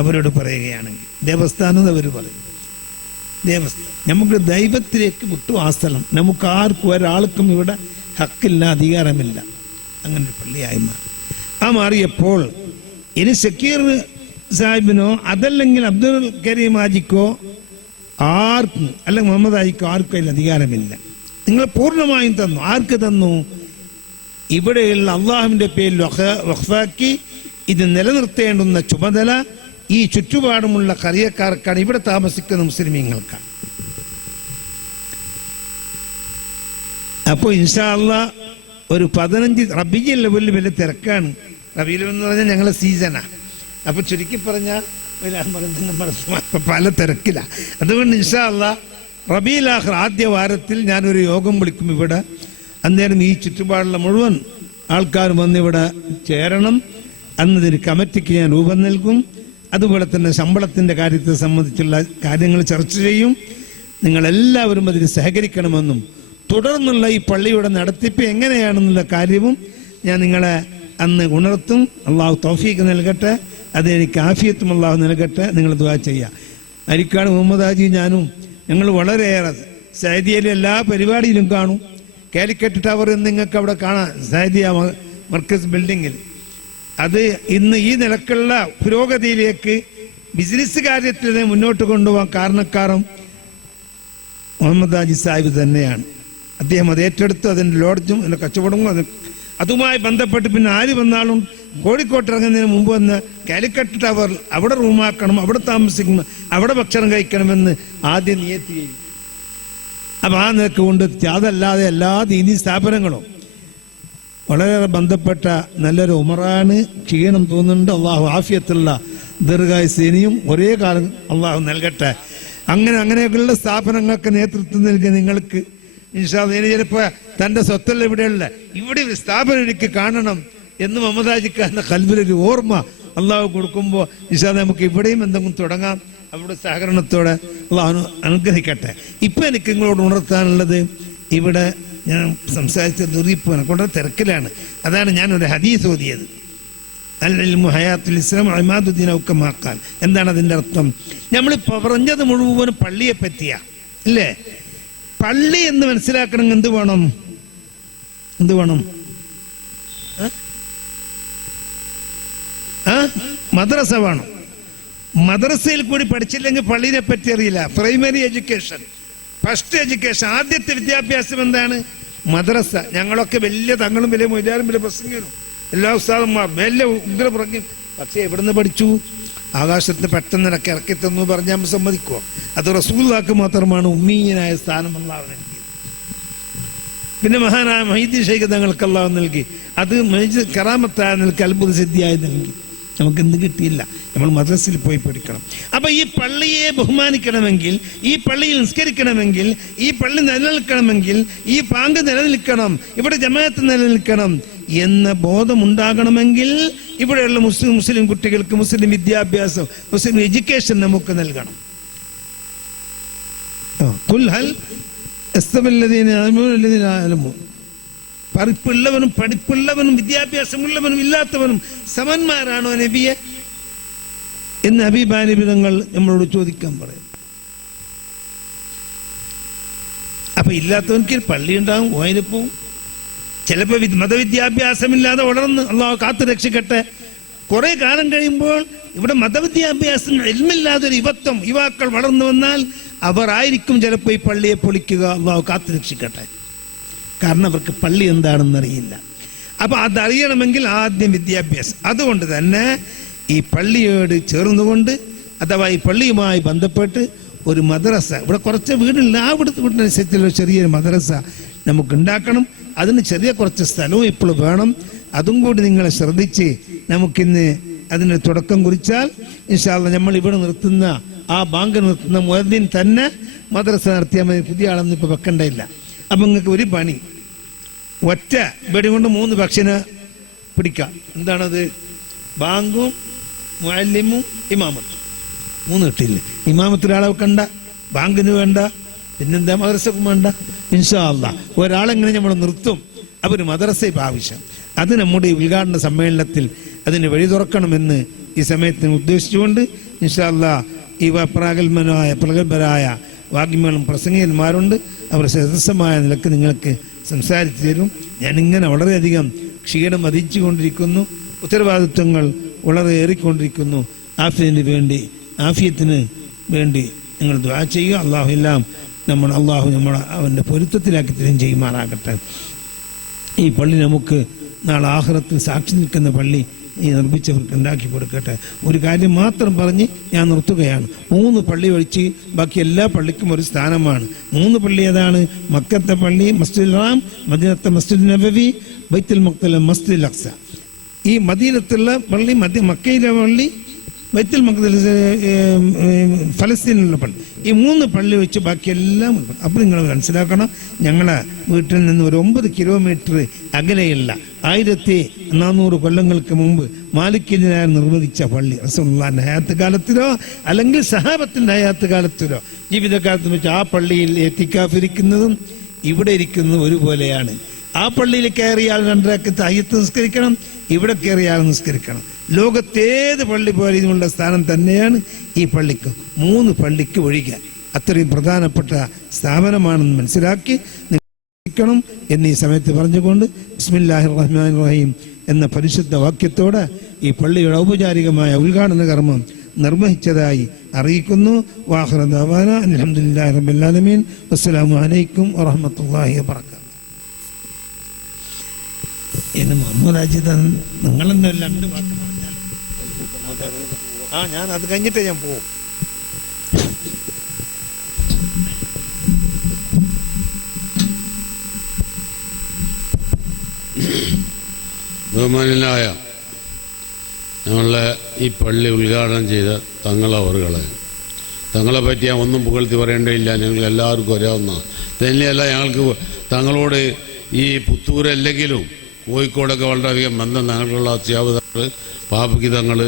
അവരോട് പറയുകയാണെങ്കിൽ, ദേവസ്ഥാനം അവർ പറയും, ദേവസ്ഥാനം നമുക്ക് ദൈവത്തിലേക്ക് വിട്ടു ആ സ്ഥലം. നമുക്കാർക്കും ഒരാൾക്കും ഇവിടെ ഹക്കില്ല, അധികാരമില്ല. അങ്ങനെ ഒരു പള്ളിയായി മാറി. ആ മാറിയപ്പോൾ ഇനി ഷക്കീർ സാഹിബിനോ അതല്ലെങ്കിൽ അബ്ദുൽ കരീം ഹാജിക്കോ ആർക്കും, അല്ലെങ്കിൽ മുഹമ്മദ് ഹാജിക്കോ ആർക്കും അതിൽ അധികാരമില്ല. നിങ്ങൾ പൂർണ്ണമായും തന്നു. ആർക്ക് തന്നു? ഇവിടെയുള്ള അള്ളാഹുവിൻ്റെ പേരിൽ വഖഫാക്കി ഇത് നിലനിർത്തേണ്ടുന്ന ചുമതല ഈ ചുറ്റുപാടുമുള്ള കറിയക്കാർക്കാണ്, ഇവിടെ താമസിക്കുന്ന മുസ്ലിമീങ്ങൾക്കാണ്. അപ്പോൾ ഇൻഷാ അല്ലാഹ് ഒരു 15 റബീഉൽ അവ്വൽ വലിയ തിരക്കാണ്. റബീഉൽ അവ്വൽ എന്ന് പറഞ്ഞാൽ ഞങ്ങളെ സീസണാണ്. അപ്പോൾ ചുരുക്കി പറഞ്ഞാൽ പല തിരക്കിലാണ്. അതുകൊണ്ട് ഇൻഷാ അല്ലാഹ് റബീഉൽ ആഖിർ ആദ്യ വാരത്തിൽ ഞാനൊരു യോഗം വിളിക്കും ഇവിടെ. അന്നേരം ഈ ചുറ്റുപാടുള്ള മുഴുവൻ ആൾക്കാരും വന്നിവിടെ ചേരണം. അന്നതിന് കമ്മിറ്റിക്ക് ഞാൻ രൂപം നൽകും. അതുപോലെ തന്നെ ശമ്പളത്തിൻ്റെ കാര്യത്തെ സംബന്ധിച്ചുള്ള കാര്യങ്ങൾ ചർച്ച ചെയ്യും. നിങ്ങളെല്ലാവരും അതിന് സഹകരിക്കണമെന്നും തുടർന്നുള്ള ഈ പള്ളിയുടെ നടത്തിപ്പ് എങ്ങനെയാണെന്നുള്ള കാര്യവും ഞാൻ നിങ്ങളെ അന്ന് ഉണർത്തും. അള്ളാഹു തൗഫീഖ് നൽകട്ടെ, അതെനിക്ക് ആഫിയത്തും അള്ളാഹു നൽകട്ടെ. നിങ്ങൾ ദുആ ചെയ്യുക. അരിക്കാട് മുഹമ്മദ് ഹാജി ഞാനും ഞങ്ങൾ വളരെയേറെ സൈദിയയിലെ എല്ലാ പരിപാടിയിലും കാണും. കാലിക്കറ്റ് ടവർ നിങ്ങൾക്ക് അവിടെ കാണാം, സൈദിയ മർക്കസ് ബിൽഡിങ്ങിൽ. അത് ഇന്ന് ഈ നിലക്കുള്ള പുരോഗതിയിലേക്ക് ബിസിനസ് കാര്യത്തിൽ മുന്നോട്ട് കൊണ്ടുപോകാൻ കാരണക്കാരൻ മുഹമ്മദ് ഹാജി സാഹിബ് തന്നെയാണ്. അദ്ദേഹം അത് ഏറ്റെടുത്ത് അതിൻ്റെ ലോഡ്ജും അതിൻ്റെ കച്ചവടവും അതുമായി ബന്ധപ്പെട്ട് പിന്നെ ആര് വന്നാലും കോഴിക്കോട്ട് ഇറങ്ങുന്നതിന് മുമ്പ് വന്ന് കാലിക്കറ്റ് ടവർ അവിടെ റൂമാക്കണം, അവിടെ താമസിക്കണം, അവിടെ ഭക്ഷണം കഴിക്കണമെന്ന് ആദ്യം നിയത്തി ചെയ്യും. അപ്പം ആ നിലക്ക് കൊണ്ട് അതല്ലാതെ എല്ലാ ദീനീ സ്ഥാപനങ്ങളും വളരെ ബന്ധപ്പെട്ട നല്ലൊരു ഉമറാണ്. ക്ഷീണം തോന്നുന്നുണ്ട്. അള്ളാഹു ആഫിയത്തുള്ള ദീർഘായുസ്സേനിയും ഒരേ കാലം അള്ളാഹു നൽകട്ടെ. അങ്ങനെയൊക്കെയുള്ള സ്ഥാപനങ്ങൾക്ക് നേതൃത്വം നൽകിയ നിങ്ങൾക്ക് ഇൻഷാ അല്ലാഹ് ചിലപ്പോൾ തൻ്റെ സ്വത്തുള്ള ഇവിടെ ഒരു സ്ഥാപനം എനിക്ക് കാണണം എന്ന് മമതാജിക്ക് എന്ന കൽബിലൊരു ഓർമ്മ അള്ളാഹു കൊടുക്കുമ്പോൾ ഇൻഷാ അല്ലാഹ് നമുക്ക് ഇവിടെയും എന്തെങ്കിലും തുടങ്ങാം. അവിടെ സഹകരണത്തോടെ അള്ളാഹു അനുഗ്രഹിക്കട്ടെ. ഇപ്പം എനിക്ക് നിങ്ങളോട് ഉണർത്താനുള്ളത്, ഇവിടെ ഞാൻ സംസാരിച്ച ദുരീപ്പോനെ കൊണ്ട് തിരക്കിലാണ്. അതാണ് ഞാനൊരു ഹദീസ് ഓതിയത്. അൽ-ഇൽമു ഹയാത്തുൽ ഇസ്ലാം ഇമാദുദ്ദീൻ ഔക്കമാക്കാൻ. എന്താണ് അതിൻ്റെ അർത്ഥം? നമ്മൾ പറഞ്ഞത് മുഴുവനും പള്ളിയെ പറ്റിയാ അല്ലേ? പള്ളി എന്ന് മനസ്സിലാക്കണമെങ്കിൽ എന്ത് വേണം? മദ്രസ വേണം. മദ്രസയിൽ കൂടി പഠിച്ചില്ലെങ്കിൽ പള്ളിയെ പറ്റി അറിയില്ല. പ്രൈമറി എഡ്യൂക്കേഷൻ, ഫസ്റ്റ് എഡ്യൂക്കേഷൻ, ആദ്യത്തെ വിദ്യാഭ്യാസം എന്താണ്? മദ്രസ. ഞങ്ങളൊക്കെ വലിയ തങ്ങളും വലിയ മൊയ്ലാരും വലിയ പ്രസംഗിക്കും, എല്ലാ ഉസ്താദന്മാർ വലിയ ഉഗ്ര പ്രജ്ഞം. പക്ഷെ എവിടുന്ന് പഠിച്ചു? ആകാശത്തിന് പെട്ടെന്ന് ഇറക്കി തന്നു പറഞ്ഞാൽ നമ്മൾ സമ്മതിക്കുമോ? അത് റസൂലുള്ളാഹിക്ക് മാത്രമാണ് ഉമ്മീയനായ സ്ഥാനം അല്ലാഹു നൽകി. പിന്നെ മഹാനായ മഹീദ്ദീൻ ശൈഖ് തങ്ങൾക്ക് അല്ലാഹു നൽകി. അത് കറാമത്തായ നിൽക്ക് അത്ഭുത സിദ്ധിയായി നൽകി. നമുക്ക് എന്ത് കിട്ടിയില്ല. നമ്മൾ മദ്രസയിൽ പോയി പഠിക്കണം. അപ്പൊ ഈ പള്ളിയെ ബഹുമാനിക്കണമെങ്കിൽ, ഈ പള്ളിയിൽ നിസ്കരിക്കണമെങ്കിൽ, ഈ പള്ളി നിലനിൽക്കണമെങ്കിൽ, ഈ പാങ്ക് നിലനിൽക്കണം, ഇവിടെ ജമാഅത്ത് നിലനിൽക്കണം എന്ന ബോധമുണ്ടാകണമെങ്കിൽ ഇവിടെയുള്ള മുസ്ലിം കുട്ടികൾക്ക് മുസ്ലിം വിദ്യാഭ്യാസം, മുസ്ലിം എഡ്യൂക്കേഷൻ നമുക്ക് നൽകണം. പഠിപ്പുള്ളവനും പഠിപ്പുള്ളവനും വിദ്യാഭ്യാസമുള്ളവനും ഇല്ലാത്തവനും സമന്മാരാണോ നബിയെ എന്ന് ഹബീബ് നബി തങ്ങൾ നമ്മളോട് ചോദിക്കാൻ പറയും. അപ്പൊ ഇല്ലാത്തവനക്ക് പള്ളി ഉണ്ടാവും, ഓയിലിപ്പോവും. ചിലപ്പോൾ മതവിദ്യാഭ്യാസമില്ലാതെ വളർന്ന് അള്ളാഹു കാത്തു രക്ഷിക്കട്ടെ. കുറെ കാലം കഴിയുമ്പോൾ ഇവിടെ മതവിദ്യാഭ്യാസം ഇൽമില്ലാതെ ഒരു യുവാക്കൾ വളർന്നു വന്നാൽ അവർ ആയിരിക്കും ചിലപ്പോൾ ഈ പള്ളിയെ പൊളിക്കുക. അള്ളാഹു കാത്തു രക്ഷിക്കട്ടെ. കാരണം അവർക്ക് പള്ളി എന്താണെന്നറിയില്ല. അപ്പൊ അതറിയണമെങ്കിൽ ആദ്യം വിദ്യാഭ്യാസം. അതുകൊണ്ട് തന്നെ ഈ പള്ളിയോട് ചേർന്നുകൊണ്ട് അഥവാ ഈ പള്ളിയുമായി ബന്ധപ്പെട്ട് ഒരു മദ്രസ, ഇവിടെ കുറച്ച് വീടില്ല, ആ വീടിനനുസരിച്ചുള്ള ചെറിയൊരു മദ്രസ നമുക്ക് ഉണ്ടാക്കണം. അതിന് ചെറിയ കുറച്ച് സ്ഥലവും ഇപ്പോൾ വേണം. അതും കൂടി നിങ്ങളെ ശ്രദ്ധിച്ച് നമുക്കിന്ന് അതിന് തുടക്കം കുറിച്ചാൽ ഇൻഷാ അല്ലാഹ് നമ്മൾ ഇവിടെ നിർത്തുന്ന ആ ബാങ്ക് നിർത്തുന്ന മുഅദ്ദിൻ തന്നെ മദ്രസ നടത്തിയാൽ മതി. പുതിയ ആളൊന്നും ഇപ്പൊ വെക്കണ്ടയില്ല. അപ്പൊ നിങ്ങൾക്ക് ഒരു പണി, ഒറ്റ വെടി കൊണ്ട് 3 പക്ഷിനെ പിടിക്കാം. എന്താണത്? ബാങ്കും മുഅല്ലിമും ഇമാമത്തും. 3 കിട്ടിയില്ലേ? ഇമാമത്ത് ഒരാളെ വെക്കണ്ട, ബാങ്കിന് വേണ്ട, പിന്നെന്താ മദ്രസക്കും വേണ്ട. ഇൻഷാ അല്ലാഹ് ഒരാളെങ്ങനെ നമ്മൾ നിർത്തും. അപ്പോൾ ഒരു മദ്രസ ഇപ്പം ആവശ്യം. അത് നമ്മുടെ ഈ ഉദ്ഘാടന സമ്മേളനത്തിൽ അതിന് വഴി തുറക്കണമെന്ന് ഈ സമയത്തിന് ഉദ്ദേശിച്ചുകൊണ്ട് ഇൻഷാ അല്ലാഹ് ഈ പ്രഗത്ഭരായ വാഗ്മികളും പ്രസംഗികന്മാരുണ്ട്. അവർ സദസ്സമായ നിലക്ക് നിങ്ങൾക്ക് സംസാരിച്ചു തരും. ഞാനിങ്ങനെ വളരെയധികം ക്ഷീണം വധിച്ചുകൊണ്ടിരിക്കുന്നു. ഉത്തരവാദിത്വങ്ങൾ വളരെ ഏറിക്കൊണ്ടിരിക്കുന്നു. ആഫിയത്തിന് വേണ്ടി നിങ്ങൾ ദുആ ചെയ്യുക. അള്ളാഹു എല്ലാം അള്ളാഹു അവൻ്റെ പൊരുത്തത്തിലാക്കി തരും ചെയ്യുമാറാകട്ടെ. ഈ പള്ളി നമുക്ക് നാളെ ആഖിറത്തിൽ സാക്ഷി നിൽക്കുന്ന പള്ളി ഈ നിർമ്മിച്ചവർക്ക് ഉണ്ടാക്കി കൊടുക്കട്ടെ. ഒരു കാര്യം മാത്രം പറഞ്ഞ് ഞാൻ നിർത്തുകയാണ്. 3 പള്ളി ഒഴിച്ച് ബാക്കി എല്ലാ പള്ളിക്കും ഒരു സ്ഥാനമാണ്. 3 പള്ളി ഏതാണ്? മക്കത്തെ പള്ളി മസ്ജിദുൽ ഹറാം, മദീനത്തെ മസ്ജിദുൽ നബവി, ബൈത്തുൽ മുഖദ്ദസ് മസ്ജിദുൽ അഖ്സ. ഈ മദീനത്തുള്ള പള്ളി, മക്കയിലെ പള്ളി, ബൈത്തുൽ മുഖദ്ദസ് ഫലസ്തീനിലുള്ള പള്ളി, ഈ 3 പള്ളി വെച്ച് ബാക്കിയെല്ലാം. അപ്പോൾ നിങ്ങൾ മനസ്സിലാക്കണം, ഞങ്ങളെ വീട്ടിൽ നിന്ന് ഒരു 9 കിലോമീറ്റർ അകലെയുള്ള 1400 കൊല്ലങ്ങൾക്ക് മുമ്പ് മാലിക്കിനാർ നിർവഹിച്ച പള്ളി റസൂലുള്ളാഹിന്റെ ഹയാത്ത് കാലത്തിലോ അല്ലെങ്കിൽ സഹാബത്തിന്റെ ഹയാത്ത് കാലത്തിലോ ജീവിതകാലത്ത് വെച്ച് ആ പള്ളിയിൽ ഇത്തിക്കാഫിരിക്കുന്നതും ഇവിടെ ഇരിക്കുന്നതും ഒരുപോലെയാണ്. ആ പള്ളിയിൽ കയറിയാൽ 2 റക്അത്ത് തഹയ്യത്ത് നിസ്കരിക്കണം, ഇവിടെ കയറിയാൽ നിസ്കരിക്കണം. ലോകത്തേത് പള്ളി പോലെയുള്ള സ്ഥാനം തന്നെയാണ് ഈ പള്ളിക്ക്. 3 പള്ളിക്ക് ഒഴികെ അത്രയും പ്രധാനപ്പെട്ട സ്ഥാപനമാണെന്ന് മനസ്സിലാക്കി ണം എന്നീ സമയത്ത് പറഞ്ഞുകൊണ്ട് ബിസ്മില്ലാഹിർ റഹ്മാനിർ റഹീം എന്ന പരിശുദ്ധ വാക്യത്തോടെ ഈ പള്ളിയുടെ ഔപചാരികമായ ഉദ്ഘാടന കർമ്മം നിർവഹിച്ചതായി അറിയിക്കുന്നു. വാഖിറു ദഅവാനാ അൽഹംദുലില്ലാഹി റബ്ബിൽ ആലമീൻ. വസ്സലാമു അലൈക്കും വറഹ്മത്തുള്ളാഹി വബറകാതുഹു. ഇനി മുഹമ്മദ് അജിത് നിങ്ങളെന്നെ 2 വാക്ക് പറഞ്ഞാൽ ഞാൻ അത് കഴിഞ്ഞിട്ടേ ഞാൻ പോവും. ബഹുമാനായ ഞങ്ങളെ ഈ പള്ളി ഉദ്ഘാടനം ചെയ്ത തങ്ങളെ പറ്റി ഞാൻ ഒന്നും പുകഴ്ത്തി പറയേണ്ടതില്ല, ഞങ്ങൾ എല്ലാവർക്കും അറിയാവുന്ന. തന്നെയല്ല, ഞങ്ങൾക്ക് തങ്ങളോട് ഈ പുത്തൂരല്ലെങ്കിലും കോഴിക്കോടൊക്കെ വളരെയധികം ബന്ധം ഞങ്ങൾക്കുള്ള അത്യാവശ്യം പാപ്പയ്ക്ക് തങ്ങളുടെ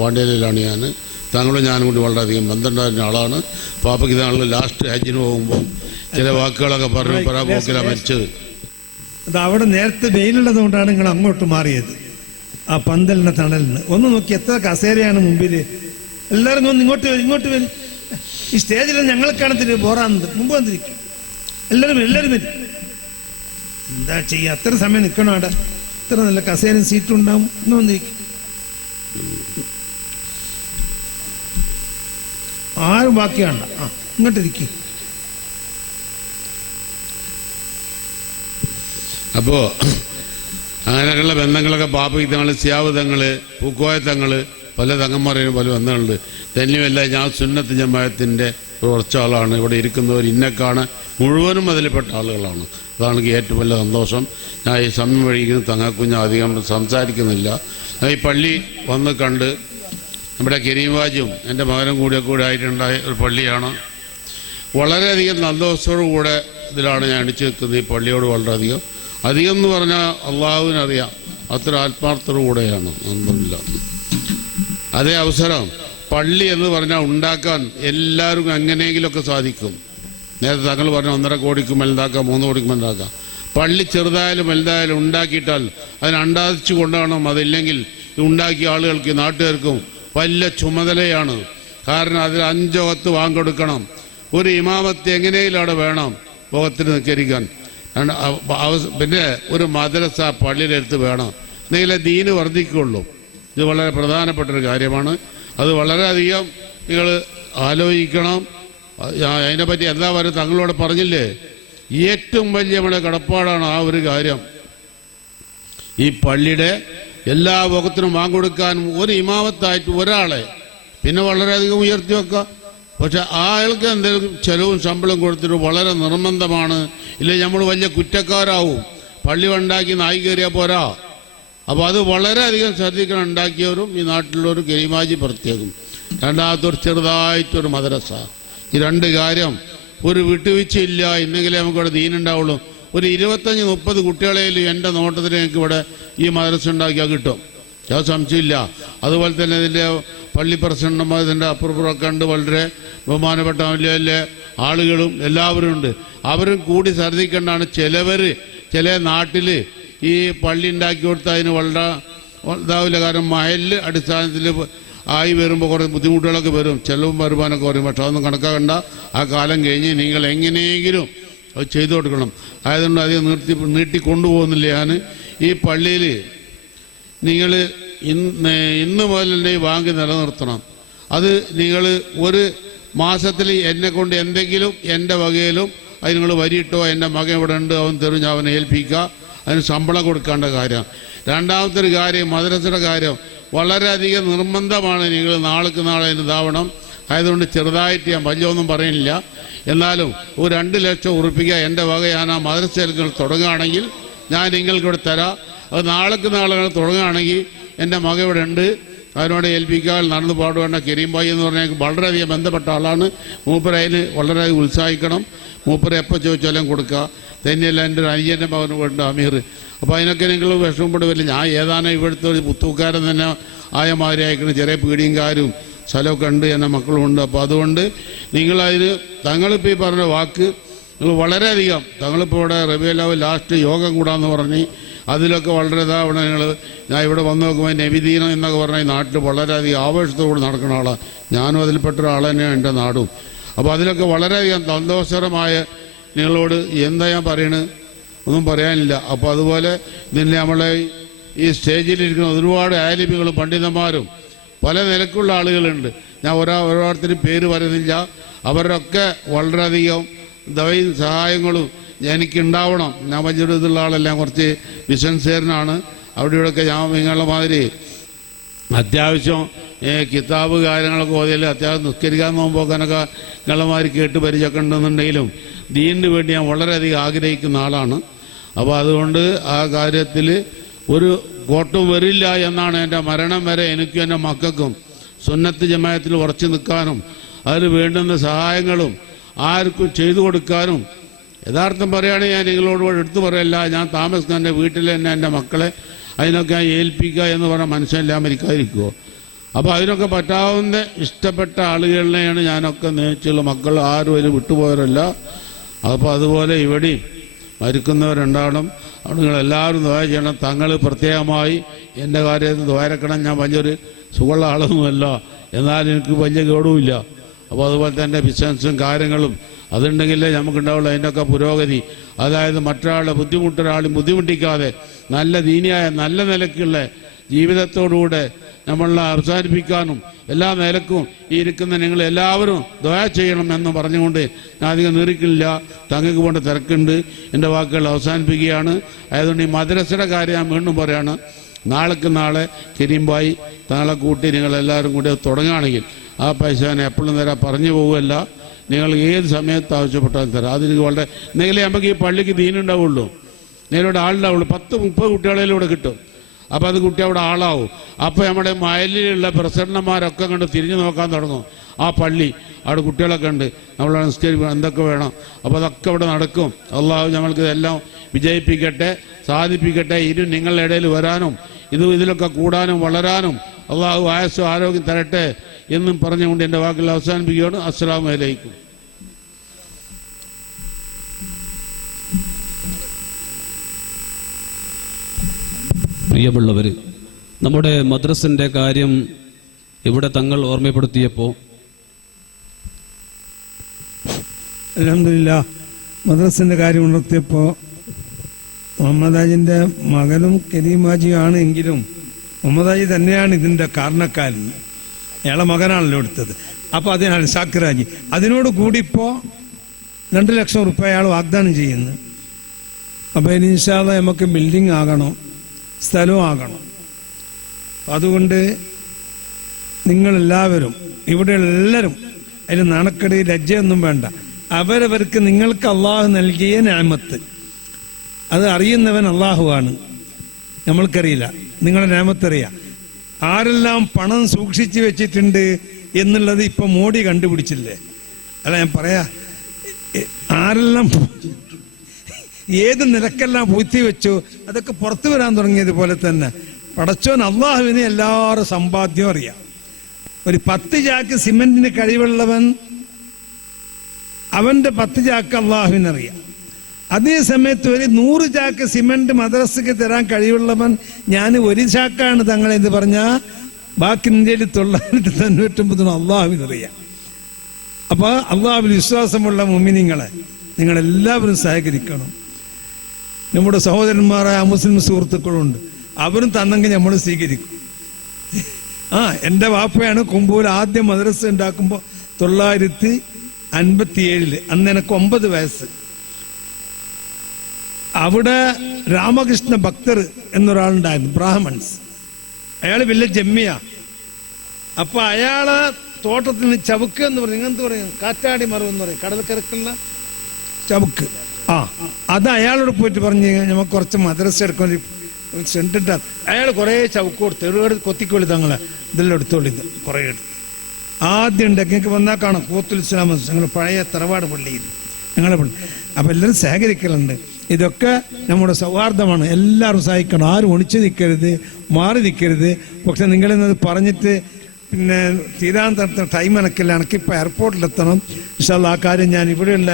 പാണ്ഡ്യയിലാണ് തങ്ങളും ഞാനും കൂടി വളരെയധികം ബന്ധമുണ്ടായിരുന്ന ആളാണ്. പാപ്പയ്ക്ക് തങ്ങൾ ലാസ്റ്റ് ഹജ്ജിന് പോകുമ്പോൾ ചില വാക്കുകളൊക്കെ പറഞ്ഞു പരാപോക്കിലാണ് മരിച്ചത്. അത് അവിടെ നേരത്തെ വെയിലുള്ളത് കൊണ്ടാണ് നിങ്ങൾ അങ്ങോട്ട് മാറിയത്, ആ പന്തലിന്റെ തണലിന്. ഒന്ന് നോക്കി എത്ര കസേരയാണ് മുമ്പിൽ. എല്ലാവരും ഒന്ന് ഇങ്ങോട്ട് വരും. ഈ സ്റ്റേജിൽ ഞങ്ങൾക്കാണ് ബോറാകുന്നത്. മുമ്പ് വന്നിരിക്കും എല്ലാവരും വരും. എന്താ ചെയ്യുക, അത്ര സമയം നിൽക്കണം അവിടെ. ഇത്ര നല്ല കസേരയും സീറ്റും ഉണ്ടാവും. ഇന്ന് വന്നിരിക്കും. ആരും ബാക്കിയാണ്ട. ഇങ്ങോട്ടിരിക്കും. അപ്പോൾ അങ്ങനെയൊക്കെയുള്ള ബന്ധങ്ങളൊക്കെ പാപ്പയ്ക്ക് തങ്ങൾ, സിയാവ് തങ്ങൾ, പൂക്കോയ തങ്ങൾ, പല തങ്ങന്മാരെയും പല ബന്ധങ്ങളുണ്ട്. തന്നെയുമല്ല, ഞാൻ സുന്നത്ത് ജമാഅത്തിൻ്റെ കുറച്ച് ആളാണ്. ഇവിടെ ഇരിക്കുന്നവർ ഇന്നക്കാണ് മുഴുവനും അതിൽപ്പെട്ട ആളുകളാണ്. അതാണ് എനിക്ക് ഏറ്റവും വലിയ സന്തോഷം. ഞാൻ ഈ സമയം വഴിക്കുന്ന തങ്ങൾക്കുഞ്ഞ് അധികം സംസാരിക്കുന്നില്ല. ഈ പള്ളി വന്ന് കണ്ട് നമ്മുടെ കരീംവാജും എൻ്റെ മകനും കൂടെ ആയിട്ടുണ്ടായ ഒരു പള്ളിയാണ്. വളരെയധികം സന്തോഷത്തോടുകൂടെ ഇതിലാണ് ഞാൻ അടിച്ചു നിൽക്കുന്നത്. ഈ പള്ളിയോട് വളരെയധികം എന്ന് പറഞ്ഞാൽ അള്ളാഹുവിനറിയാം, അത്ര ആത്മാർത്ഥതയോടെയാണ്. ഒന്നുമില്ല. അതേ അവസരം പള്ളി എന്ന് പറഞ്ഞാൽ ഉണ്ടാക്കാൻ എല്ലാവർക്കും എങ്ങനെയെങ്കിലുമൊക്കെ സാധിക്കും. നേരത്തെ തങ്ങൾ പറഞ്ഞ 1.5 കോടിക്ക് മേലുണ്ടാക്കാം, 3 കോടിക്ക് മേലുണ്ടാക്കാം. പള്ളി ചെറുതായാലും വലുതായാലും ഉണ്ടാക്കിയിട്ടാൽ അതിനണ്ടാതിച്ചു കൊണ്ടാണ്. അതില്ലെങ്കിൽ ഉണ്ടാക്കിയ ആളുകൾക്ക്, നാട്ടുകാർക്കും വലിയ ചുമതലയാണ്. കാരണം അതിൽ 5 വക്ത് വാങ്ങിക്കൊടുക്കണം. ഒരു ഇമാമത്ത് എങ്ങനെയെങ്കിലും അവിടെ വേണം ഭോഗത്തിന് നിൽക്കരിക്കാൻ. പിന്നെ ഒരു മദ്രസ പള്ളിയിലെടുത്ത് വേണം. എന്നെങ്കിലേ ദീന് വർദ്ധിക്കുള്ളൂ. ഇത് വളരെ പ്രധാനപ്പെട്ടൊരു കാര്യമാണ്. അത് വളരെയധികം നിങ്ങൾ ആലോചിക്കണം. അതിനെപ്പറ്റി എന്താ പറയുക, തങ്ങളോട് പറഞ്ഞില്ലേ, ഏറ്റവും വലിയ നമ്മുടെ കടപ്പാടാണ് ആ ഒരു കാര്യം. ഈ പള്ളിയുടെ എല്ലാ വകത്തിനും വാങ്ങിക്കൊടുക്കാൻ ഒരു ഇമാമത്തായിട്ട് ഒരാളെ പിന്നെ വളരെയധികം ഉയർത്തി വെക്കാം. പക്ഷെ ആൾക്ക് എന്തെങ്കിലും ചെലവും ശമ്പളം കൊടുത്തിട്ട് വളരെ നിർബന്ധമാണ്. ഇല്ലെങ്കിൽ നമ്മൾ വലിയ കുറ്റക്കാരാവും. പള്ളി ഉണ്ടാക്കി നായി കയറിയാൽ പോരാ. അപ്പോൾ അത് വളരെയധികം ശ്രദ്ധിക്കണം. ഉണ്ടാക്കിയവരും ഈ നാട്ടിലുള്ളവരും കരീമാജി പ്രത്യേകം. രണ്ടാമത്തൊരു ചെറുതായിട്ടൊരു മദ്രസ. ഈ 2 കാര്യം ഒരു വിട്ടുവീഴ്ചയില്ല. ഇന്നെങ്കിലേ നമുക്കിവിടെ ദീനുണ്ടാവുള്ളൂ. ഒരു 25-30 കുട്ടികളെയും എൻ്റെ നോട്ടത്തിൽ എനിക്കിവിടെ ഈ മദ്രസ ഉണ്ടാക്കിയാൽ കിട്ടും. അത് സംശയമില്ല. അതുപോലെ തന്നെ ഇതിൻ്റെ പള്ളി പ്രസിഡന്റുമാർ ഇതിൻ്റെ അപ്പുറപ്പുറമൊക്കെ ഉണ്ട്. വളരെ ബഹുമാനപ്പെട്ട വലിയ വലിയ ആളുകളും എല്ലാവരും ഉണ്ട്. അവരും കൂടി ശ്രദ്ധിക്കേണ്ടതാണ്. ചില നാട്ടിൽ ഈ പള്ളി ഉണ്ടാക്കി കൊടുത്താൽ അതിന് വളരെ ഇതാവില്ല. കാരണം മയലിൽ അടിസ്ഥാനത്തിൽ ആയി വരുമ്പോൾ കുറേ ബുദ്ധിമുട്ടുകളൊക്കെ വരും. ചെലവും വരുമാനമൊക്കെ വരും. പക്ഷെ അതൊന്നും കണക്കാക്കണ്ട. ആ കാലം കഴിഞ്ഞ് നിങ്ങൾ എങ്ങനെയെങ്കിലും അത് ചെയ്തു കൊടുക്കണം. ആയതുകൊണ്ട് അധികം നീട്ടിക്കൊണ്ടുപോകുന്നില്ല. ഞാൻ ഈ പള്ളിയിൽ നിങ്ങൾ ഇന്ന് മുതൽ തന്നെ ഈ ബാങ്ക് നിലനിർത്തണം. അത് നിങ്ങൾ ഒരു മാസത്തിൽ എന്നെ കൊണ്ട് എന്തെങ്കിലും എൻ്റെ വകയിലും അത് നിങ്ങൾ വരിയിട്ടോ, എൻ്റെ മകൻ ഇവിടെ ഉണ്ട് അവൻ തെറിഞ്ഞ് അവനെ ഏൽപ്പിക്കുക. അതിന് ശമ്പളം കൊടുക്കേണ്ട കാര്യം. രണ്ടാമത്തെ ഒരു കാര്യം, മദ്രസയുടെ കാര്യം വളരെയധികം നിർബന്ധമാണ്. നിങ്ങൾ നാൾക്ക് നാളെ ഇതാവണം. ആയതുകൊണ്ട് ചെറുതായിട്ട് ഞാൻ വലിയൊന്നും പറയുന്നില്ല. എന്നാലും ഒരു 2 ലക്ഷം ഉറപ്പിക്കുക എൻ്റെ വക ഞാൻ ആ മദ്രസയിൽ തുടങ്ങുകയാണെങ്കിൽ ഞാൻ നിങ്ങൾക്കിവിടെ തരാം. അത് നാൾക്ക് നാളെ തുടങ്ങുകയാണെങ്കിൽ എൻ്റെ മകൻ ഇവിടെ ഉണ്ട്, അതിനോട് ഏൽപ്പിക്കാൻ നടന്നു പാടുവേണ്ട. കരീംഭായി എന്ന് പറഞ്ഞാൽ വളരെയധികം ബന്ധപ്പെട്ട ആളാണ്. മൂപ്പര് അതിന് വളരെയധികം ഉത്സാഹിക്കണം. മൂപ്പര് എപ്പോൾ ചോദിച്ചാലും കൊടുക്കുക. തന്നെയല്ല എൻ്റെ ഒരു അനിയൻ്റെ മകന് വേണ്ട അമീർ. അപ്പോൾ അതിനൊക്കെ നിങ്ങൾ വിഷമപ്പെടില്ല. ഞാൻ ഏതാനും ഇവിടുത്തെ ഒരു പുത്തൂക്കാരൻ തന്നെ ആയ മാതിരി അയക്കണം. ചെറിയ പീടിയങ്കാരും സ്ഥലമൊക്കെ ഉണ്ട്, എൻ്റെ മക്കളുമുണ്ട്. അപ്പോൾ അതുകൊണ്ട് നിങ്ങളതിന് തങ്ങളിപ്പോൾ ഈ പറഞ്ഞ വാക്ക് നിങ്ങൾ വളരെയധികം, തങ്ങളിപ്പോൾ ഇവിടെ റബിയുൽ ലാസ്റ്റ് യോഗം കൂടാന്ന് പറഞ്ഞ് അതിലൊക്കെ വളരെ ഇതാവണം. ഞാൻ ഇവിടെ വന്ന് നോക്കുമ്പോൾ നബിദീനം എന്നൊക്കെ പറഞ്ഞാൽ ഈ നാട്ടിൽ വളരെയധികം ആവേശത്തോടെ നടക്കുന്ന ആളാണ്. ഞാനും അതിൽപ്പെട്ട ഒരാൾ തന്നെയാണ് എൻ്റെ നാടും. അപ്പോൾ അതിലൊക്കെ വളരെയധികം സന്തോഷകരമായ നിങ്ങളോട് എന്താ ഞാൻ പറയണത്, ഒന്നും പറയാനില്ല. അപ്പോൾ അതുപോലെ ഇതിൻ്റെ നമ്മളെ ഈ സ്റ്റേജിലിരിക്കുന്ന ഒരുപാട് ആലിമികളും പണ്ഡിതന്മാരും പല നിലക്കുള്ള ആളുകളുണ്ട്. ഞാൻ ഓരോരുത്തരും പേര് പറയുന്നില്ല. അവരൊക്കെ വളരെയധികം ദവയും സഹായങ്ങളും എനിക്കുണ്ടാവണം. ഞാൻ വലിയൊരു ഇതുള്ള ആളെല്ലാം കുറച്ച് ബിസിനസ്സുകാരനാണ്. അവിടെ ഇവിടെയൊക്കെ ഞാൻ നിങ്ങളുടെ മാതിരി അത്യാവശ്യം കിതാബ് കാര്യങ്ങളൊക്കെ ഓതിയാൽ അത്യാവശ്യം നിസ്കരിക്കാൻ നോക്കുമ്പോക്കാനൊക്കെ നിങ്ങളമാതിരി കേട്ട് പരിചയമൊക്കെ ഉണ്ടെന്നുണ്ടെങ്കിലും ദീനിന് വേണ്ടി ഞാൻ വളരെയധികം ആഗ്രഹിക്കുന്ന ആളാണ്. അപ്പോൾ അതുകൊണ്ട് ആ കാര്യത്തിൽ ഒരു കോട്ടം വരില്ല എന്നാണ് എൻ്റെ മരണം വരെ എനിക്കും എൻ്റെ മക്കൾക്കും സുന്നത്ത് ജമാഅത്തിൽ ഉറച്ചു നിൽക്കാനും അതിന് വേണ്ടുന്ന സഹായങ്ങളും ആർക്കും ചെയ്തു കൊടുക്കാനും. യഥാർത്ഥം പറയുകയാണെങ്കിൽ ഞാൻ നിങ്ങളോട് എടുത്തു പറയല്ല, ഞാൻ താമസിക്കുന്ന എൻ്റെ വീട്ടിൽ തന്നെ എൻ്റെ മക്കളെ അതിനൊക്കെ ഞാൻ ഏൽപ്പിക്കുക എന്ന് പറഞ്ഞാൽ മനുഷ്യനെല്ലാം ഇരിക്കാതിരിക്കുമോ? അപ്പോൾ അതിനൊക്കെ പറ്റാവുന്ന ഇഷ്ടപ്പെട്ട ആളുകളിനെയാണ് ഞാനൊക്കെ നേച്ചുള്ള മക്കൾ ആരും അതിൽ വിട്ടുപോയവരല്ല. അപ്പോൾ അതുപോലെ ഇവിടെയും മരിക്കുന്നവരുണ്ടാവണം. അവിടെ നിങ്ങളെല്ലാവരും ദുആ ചെയ്യണം. തങ്ങൾ പ്രത്യേകമായി എൻ്റെ കാര്യത്തിൽ ദ്വാരക്കണം. ഞാൻ വലിയൊരു സുഖമുള്ള ആളൊന്നുമല്ല, എന്നാൽ എനിക്ക് വലിയ കേടുമില്ല. അപ്പോൾ അതുപോലെ തന്നെ ബിസിനസ്സും കാര്യങ്ങളും അതുണ്ടെങ്കിലേ നമുക്കുണ്ടാവുള്ളൂ അതിൻ്റെയൊക്കെ പുരോഗതി. അതായത് മറ്റൊരാളെ ബുദ്ധിമുട്ടൊരാളും ബുദ്ധിമുട്ടിക്കാതെ നല്ല ദീനിയായ നല്ല നിലയ്ക്കുള്ള ജീവിതത്തോടുകൂടെ നമ്മളെ അവസാനിപ്പിക്കാനും എല്ലാ നിലക്കും ഈ ഇരിക്കുന്ന നിങ്ങൾ എല്ലാവരും ദുആ ചെയ്യണം എന്ന് പറഞ്ഞുകൊണ്ട് ഞാൻ അധികം നീറിക്കില്ല. തങ്ങൾക്ക് കൊണ്ട് തിരക്കുണ്ട്. എൻ്റെ വാക്കുകൾ അവസാനിപ്പിക്കുകയാണ്. ആയതുകൊണ്ട് ഈ മദ്രസയുടെ കാര്യം ഞാൻ വീണ്ടും പറയാണ്. നാളേക്ക് നാളെ കരീംബായി നാളെ കൂട്ടി നിങ്ങളെല്ലാവരും കൂടി തുടങ്ങുകയാണെങ്കിൽ ആ പൈസ ഞാൻ എപ്പോഴും തരാം, പറഞ്ഞു പോവുകയല്ല. നിങ്ങൾ ഏത് സമയത്ത് ആവശ്യപ്പെട്ടാലും തരാം. അതിന് വളരെ എന്തെങ്കിലും നമുക്ക് ഈ പള്ളിക്ക് ദീനുണ്ടാവുള്ളൂ, നിങ്ങളുടെ ആളുണ്ടാവുള്ളൂ. 10-30 കുട്ടികളിലൂടെ കിട്ടും. അപ്പോൾ അത് കുട്ടി അവിടെ ആളാവും. അപ്പോൾ നമ്മുടെ മയലിലുള്ള പ്രസിഡന്റുമാരൊക്കെ കണ്ട് തിരിഞ്ഞു നോക്കാൻ തുടങ്ങും. ആ പള്ളി അവിടെ കുട്ടികളൊക്കെ ഉണ്ട്, നമ്മൾ നിസ്കരിക്കണം, എന്തൊക്കെ വേണം. അപ്പോൾ അതൊക്കെ അവിടെ നടക്കും. അള്ളാഹു നമ്മൾക്ക് ഇതെല്ലാം വിജയിപ്പിക്കട്ടെ, സാധിപ്പിക്കട്ടെ. ഇനി നിങ്ങളുടെ ഇടയിൽ വരാനും ഇതിലൊക്കെ കൂടാനും വളരാനും അള്ളാഹു ആയുസ്സും ആരോഗ്യം തരട്ടെ എന്നും പറഞ്ഞുകൊണ്ട് എൻ്റെ വാക്കുകൾ അവസാനിപ്പിക്കുകയാണ്. അസ്സലാമു അലൈക്കും. പ്രിയമുള്ളവർ, നമ്മുടെ മദ്രസിൻ്റെ കാര്യം ഇവിടെ തങ്ങൾ ഓർമ്മപ്പെടുത്തിയപ്പോൾ അൽഹംദുലില്ലാ മദ്രസിൻ്റെ കാര്യം ഉണർത്തിയപ്പോൾ മുഹമ്മദാജിൻ്റെ മകനും കരീമാജിയാണ് എങ്കിലും മുഹമ്മദാജി തന്നെയാണ് ഇതിൻ്റെ കാരണക്കാരൻ. അയാളെ മകനാണല്ലോ എടുത്തത്. അപ്പോൾ അതിനാണ് ഷാക്കിറാജി. അതിനോട് കൂടി ഇപ്പോൾ 2 ലക്ഷം റുപ്യ അയാൾ വാഗ്ദാനം ചെയ്യുന്നു. അപ്പോൾ ഇനി ഇൻഷാ അല്ലാഹ് നമുക്ക് ബിൽഡിംഗ് ആകണം, സ്ഥലവും ആകണം. അതുകൊണ്ട് നിങ്ങളെല്ലാവരും ഇവിടെയുള്ള എല്ലാവരും അതിന് നാണക്കേട് ലജ്ജയൊന്നും വേണ്ട. അവരവർക്ക് നിങ്ങൾക്ക് അള്ളാഹു നൽകിയ നിഅമത്ത് അത് അറിയുന്നവൻ അള്ളാഹുവാണ്. നമ്മൾക്കറിയില്ല, നിങ്ങളുടെ നിഅമത്തറിയാം. ആരെല്ലാം പണം സൂക്ഷിച്ചു വെച്ചിട്ടുണ്ട് എന്നുള്ളത് ഇപ്പം മോഡി കണ്ടുപിടിച്ചില്ലേ? അല്ല ഞാൻ പറയാ, ആരെല്ലാം ഏത് നിലക്കെല്ലാം പൂഴ്ത്തി വെച്ചു അതൊക്കെ പുറത്തു വരാൻ തുടങ്ങിയതുപോലെ തന്നെ പടച്ചോൻ അള്ളാഹുവിന് എല്ലാവരും സമ്പാദ്യം അറിയാം. ഒരു 10 ചാക്ക് സിമെന്റിന് കഴിവുള്ളവൻ അവന്റെ 10 ചാക്ക് അള്ളാഹുവിനറിയാം. അതേ സമയത്ത് ഒരു 100 ചാക്ക് സിമെന്റ് മദ്രസക്ക് തരാൻ കഴിവുള്ളവൻ ഞാൻ 1 ചാക്കാണ് തങ്ങളെന്ന് പറഞ്ഞാൽ ബാക്കി ഇന്ത്യയിൽ 999 അള്ളാഹുവിനറിയാം. അപ്പൊ അള്ളാഹുവിൽ വിശ്വാസമുള്ള മുഅ്മിനീങ്ങളെ നിങ്ങളെല്ലാവരും സഹകരിക്കണം. നമ്മുടെ സഹോദരന്മാരായ മുസ്ലിം സുഹൃത്തുക്കളുണ്ട്, അവരും തന്നെങ്കിൽ നമ്മൾ സ്വീകരിക്കും. എൻ്റെ വാപ്പയാണ് കുമ്പൂർ ആദ്യം മദ്രസ ഉണ്ടാക്കുമ്പോൾ 957 അന്ന് എനിക്ക് 9 വയസ്സ്. അവിടെ രാമകൃഷ്ണ ഭക്തർ എന്നൊരാളുണ്ടായിരുന്നു, ബ്രാഹ്മൺസ്. അയാൾ വലിയ ജമ്മിയ. അപ്പൊ അയാളെ തോട്ടത്തിൽ നിന്ന് ചവുക്ക് എന്ന് പറയും, ഇങ്ങനത്തെ പറയും, കാറ്റാടി മരം എന്ന് പറയും, കടൽക്കരക്കുള്ള ചവുക്ക്. അത് അയാളോട് പോയിട്ട് പറഞ്ഞു നമുക്ക് കുറച്ച് മദ്രസ എടുക്കാൻ സെന്റിട്ട. അയാൾ കുറേ ചവുക്ക് കൊടുത്തു, ഒരുപാട് കൊത്തിക്കോളി തങ്ങളെ ഇതെല്ലാം എടുത്തോളി, കുറേ എടുത്തു. ആദ്യം ഉണ്ടാക്കി വന്നാൽ കാണാം കൂത്തുൽ ഇസ്ലാം ഞങ്ങൾ പഴയ തറവാട് പള്ളിയിൽ ഞങ്ങളെ പള്ളി. അപ്പം എല്ലാവരും സഹകരിക്കലുണ്ട്. ഇതൊക്കെ നമ്മുടെ സൗഹാർദ്ദമാണ്. എല്ലാവരും സഹായിക്കണം, ആരും ഒളിച്ചു നിൽക്കരുത്, മാറി നിൽക്കരുത്. പക്ഷെ നിങ്ങളിന്നത് പറഞ്ഞിട്ട് പിന്നെ തീരാൻ ടൈം എനക്കില്ല, എനിക്കിപ്പോൾ എയർപോർട്ടിലെത്തണം. ഇൻഷാ അല്ലാഹ് ആ കാര്യം ഞാൻ ഇവിടെയുള്ള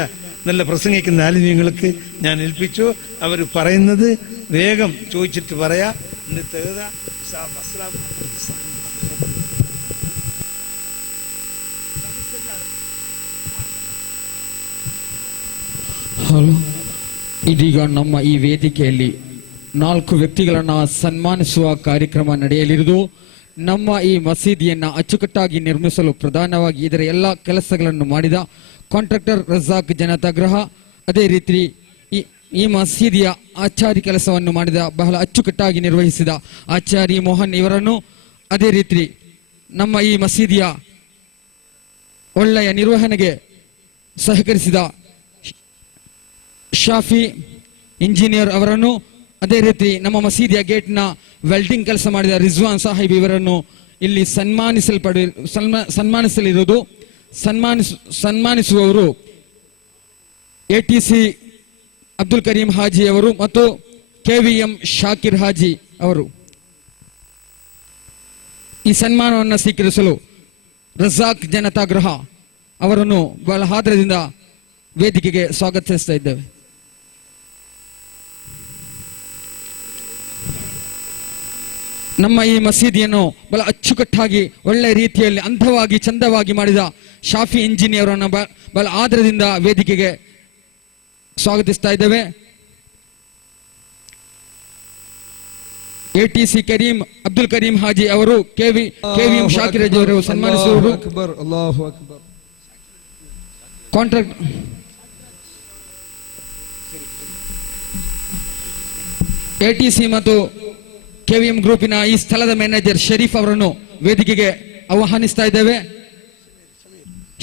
നല്ല പ്രസംഗിക്കുന്ന ആലിമ്യങ്ങൾക്ക് ഞാൻ ഏൽപ്പിച്ചു. അവർ പറയുന്നത് വേഗം ചോദിച്ചിട്ട് പറയാ. ಹಲೋ, ಇದೀಗ ನಮ್ಮ ಈ ವೇದಿಕೆಯಲ್ಲಿ 4 ವ್ಯಕ್ತಿಗಳನ್ನು ಸನ್ಮಾನಿಸುವ ಕಾರ್ಯಕ್ರಮ ನಡೆಯಲಿರುವುದು. ನಮ್ಮ ಈ ಮಸೀದಿಯನ್ನು ಅಚ್ಚುಕಟ್ಟಾಗಿ ನಿರ್ಮಿಸಲು ಪ್ರಧಾನವಾಗಿ ಇದರ ಎಲ್ಲ ಕೆಲಸಗಳನ್ನು ಮಾಡಿದ ಕಾಂಟ್ರಾಕ್ಟರ್ ರಜಾಕ್ ಜನತಾಗ್ರಹ, ಅದೇ ರೀತಿ ಈ ಈ ಮಸೀದಿಯ ಆಚಾರಿ ಕೆಲಸವನ್ನು ಮಾಡಿದ ಬಹಳ ಅಚ್ಚುಕಟ್ಟಾಗಿ ನಿರ್ವಹಿಸಿದ ಆಚಾರಿ ಮೋಹನ್ ಇವರನ್ನು, ಅದೇ ರೀತಿ ನಮ್ಮ ಈ ಮಸೀದಿಯ ಒಳ್ಳೆಯ ನಿರ್ವಹಣೆಗೆ ಸಹಕರಿಸಿದ ಶಾಫಿ ಇಂಜಿನಿಯರ್ ಅವರನ್ನು, ಅದೇ ರೀತಿ ನಮ್ಮ ಮಸೀದಿಯ ಗೇಟ್ನ ವೆಲ್ಡಿಂಗ್ ಕೆಲಸ ಮಾಡಿದ ರಿಜ್ವಾನ್ ಸಾಹಿಬ್ ಇವರನ್ನು ಇಲ್ಲಿ ಸನ್ಮಾನಿಸಲಿರುವುದು. ಸನ್ಮಾನಿಸುವವರು ATC ಅಬ್ದುಲ್ ಕರೀಂ ಹಾಜಿ ಅವರು ಮತ್ತು KVM ಶಾಕಿರ್ ಹಾಜಿ ಅವರು. ಈ ಸನ್ಮಾನವನ್ನು ಸ್ವೀಕರಿಸಲು ರಜಾಕ್ ಜನತಾಗ್ರಹ ಅವರನ್ನು ಬಹಳ ಆದರದಿಂದ ವೇದಿಕೆಗೆ ಸ್ವಾಗತಿಸ್ತಾ ಇದ್ದೇವೆ. ನಮ್ಮ ಈ ಮಸೀದಿಯನ್ನು ಬಹಳ ಅಚ್ಚುಕಟ್ಟಾಗಿ ಒಳ್ಳೆ ರೀತಿಯಲ್ಲಿ ಅಂದವಾಗಿ ಚಂದವಾಗಿ ಮಾಡಿದ ಶಾಫಿ ಇಂಜಿನಿಯರ್ ಅನ್ನು ಬಹಳ ಆದರದಿಂದ ವೇದಿಕೆಗೆ ಸ್ವಾಗತಿಸ್ತಾ ಇದ್ದೇವೆ. ATC ಅಬ್ದುಲ್ ಕರೀಂ ಹಾಜಿ ಅವರು, KVM ಶಾಕಿರ್ ಹಾಜಿ ಅವರು ಸನ್ಮಾನಿಸುವರು. ಕಾಂಟ್ರಾಕ್ಟ್ ATC ಮತ್ತು KVM ಗ್ರೂಪಿನ ಈ ಸ್ಥಳದ ಮ್ಯಾನೇಜರ್ ಶರೀಫ್ ಅವರನ್ನು ವೇದಿಕೆಗೆ ಆಹ್ವಾನಿಸ್ತಾ ಇದ್ದೇವೆ.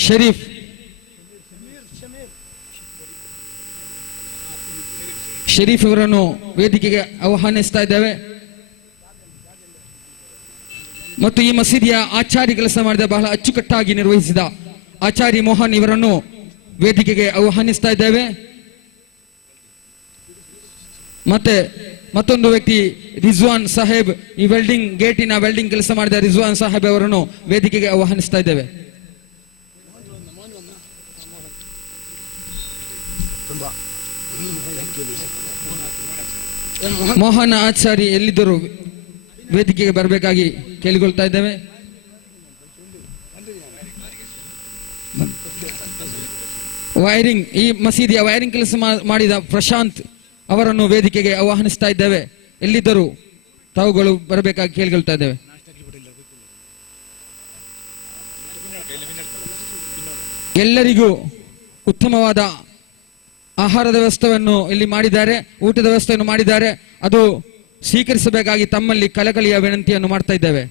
ಶರೀಫ್ ಅವರನ್ನು ವೇದಿಕೆಗೆ ಆಹ್ವಾನಿಸ್ತಾ ಇದ್ದೇವೆ. ಮತ್ತು ಈ ಮಸೀದಿಯ ಆಚಾರಿ ಕೆಲಸ ಮಾಡಿದ ಬಹಳ ಅಚ್ಚುಕಟ್ಟಾಗಿ ನಿರ್ವಹಿಸಿದ ಆಚಾರಿ ಮೋಹನ್ ಇವರನ್ನು ವೇದಿಕೆಗೆ ಆಹ್ವಾನಿಸ್ತಾ ಇದ್ದೇವೆ. ಮತ್ತೆ ಮತ್ತೊಂದು ವ್ಯಕ್ತಿ ರಿಜ್ವಾನ್ ಸಾಹೇಬ್, ಈ ಗೇಟಿನ ವೆಲ್ಡಿಂಗ್ ಕೆಲಸ ಮಾಡಿದ ರಿಜ್ವಾನ್ ಸಾಹೇಬ್ ಅವರನ್ನು ವೇದಿಕೆಗೆ ಆಹ್ವಾನಿಸ್ತಾ ಇದ್ದೇವೆ. ಮೋಹನ್ ಆಚಾರಿ ಎಲ್ಲಿದ್ದರು ವೇದಿಕೆಗೆ ಬರಬೇಕಾಗಿ ಕೇಳಿಕೊಳ್ತಾ ಇದ್ದೇವೆ. ವೈರಿಂಗ್, ಈ ಮಸೀದಿಯ ವೈರಿಂಗ್ ಕೆಲಸ ಮಾಡಿದ ಪ್ರಶಾಂತ್ ಅವರನ್ನು ವೇದಿಕೆಗೆ ಆಹ್ವಾನಿಸ್ತಾ ಇದ್ದೇವೆ. ಎಲ್ಲಿದ್ದರು ತಾವುಗಳು ಬರಬೇಕಾಗಿ ಕೇಳಿಕೊಳ್ತಾ ಇದ್ದೇವೆ. ಎಲ್ಲರಿಗೂ ಉತ್ತಮವಾದ ಆಹಾರದ ವ್ಯವಸ್ಥೆಯನ್ನು ಇಲ್ಲಿ ಮಾಡಿದ್ದಾರೆ, ಊಟದ ವ್ಯವಸ್ಥೆಯನ್ನು ಮಾಡಿದ್ದಾರೆ. ಅದು ಸ್ವೀಕರಿಸಬೇಕಾಗಿ ತಮ್ಮಲ್ಲಿ ಕಳಕಳಿಯ ವಿನಂತಿಯನ್ನು ಮಾಡ್ತಾ ഇದ್ದೇವೆ.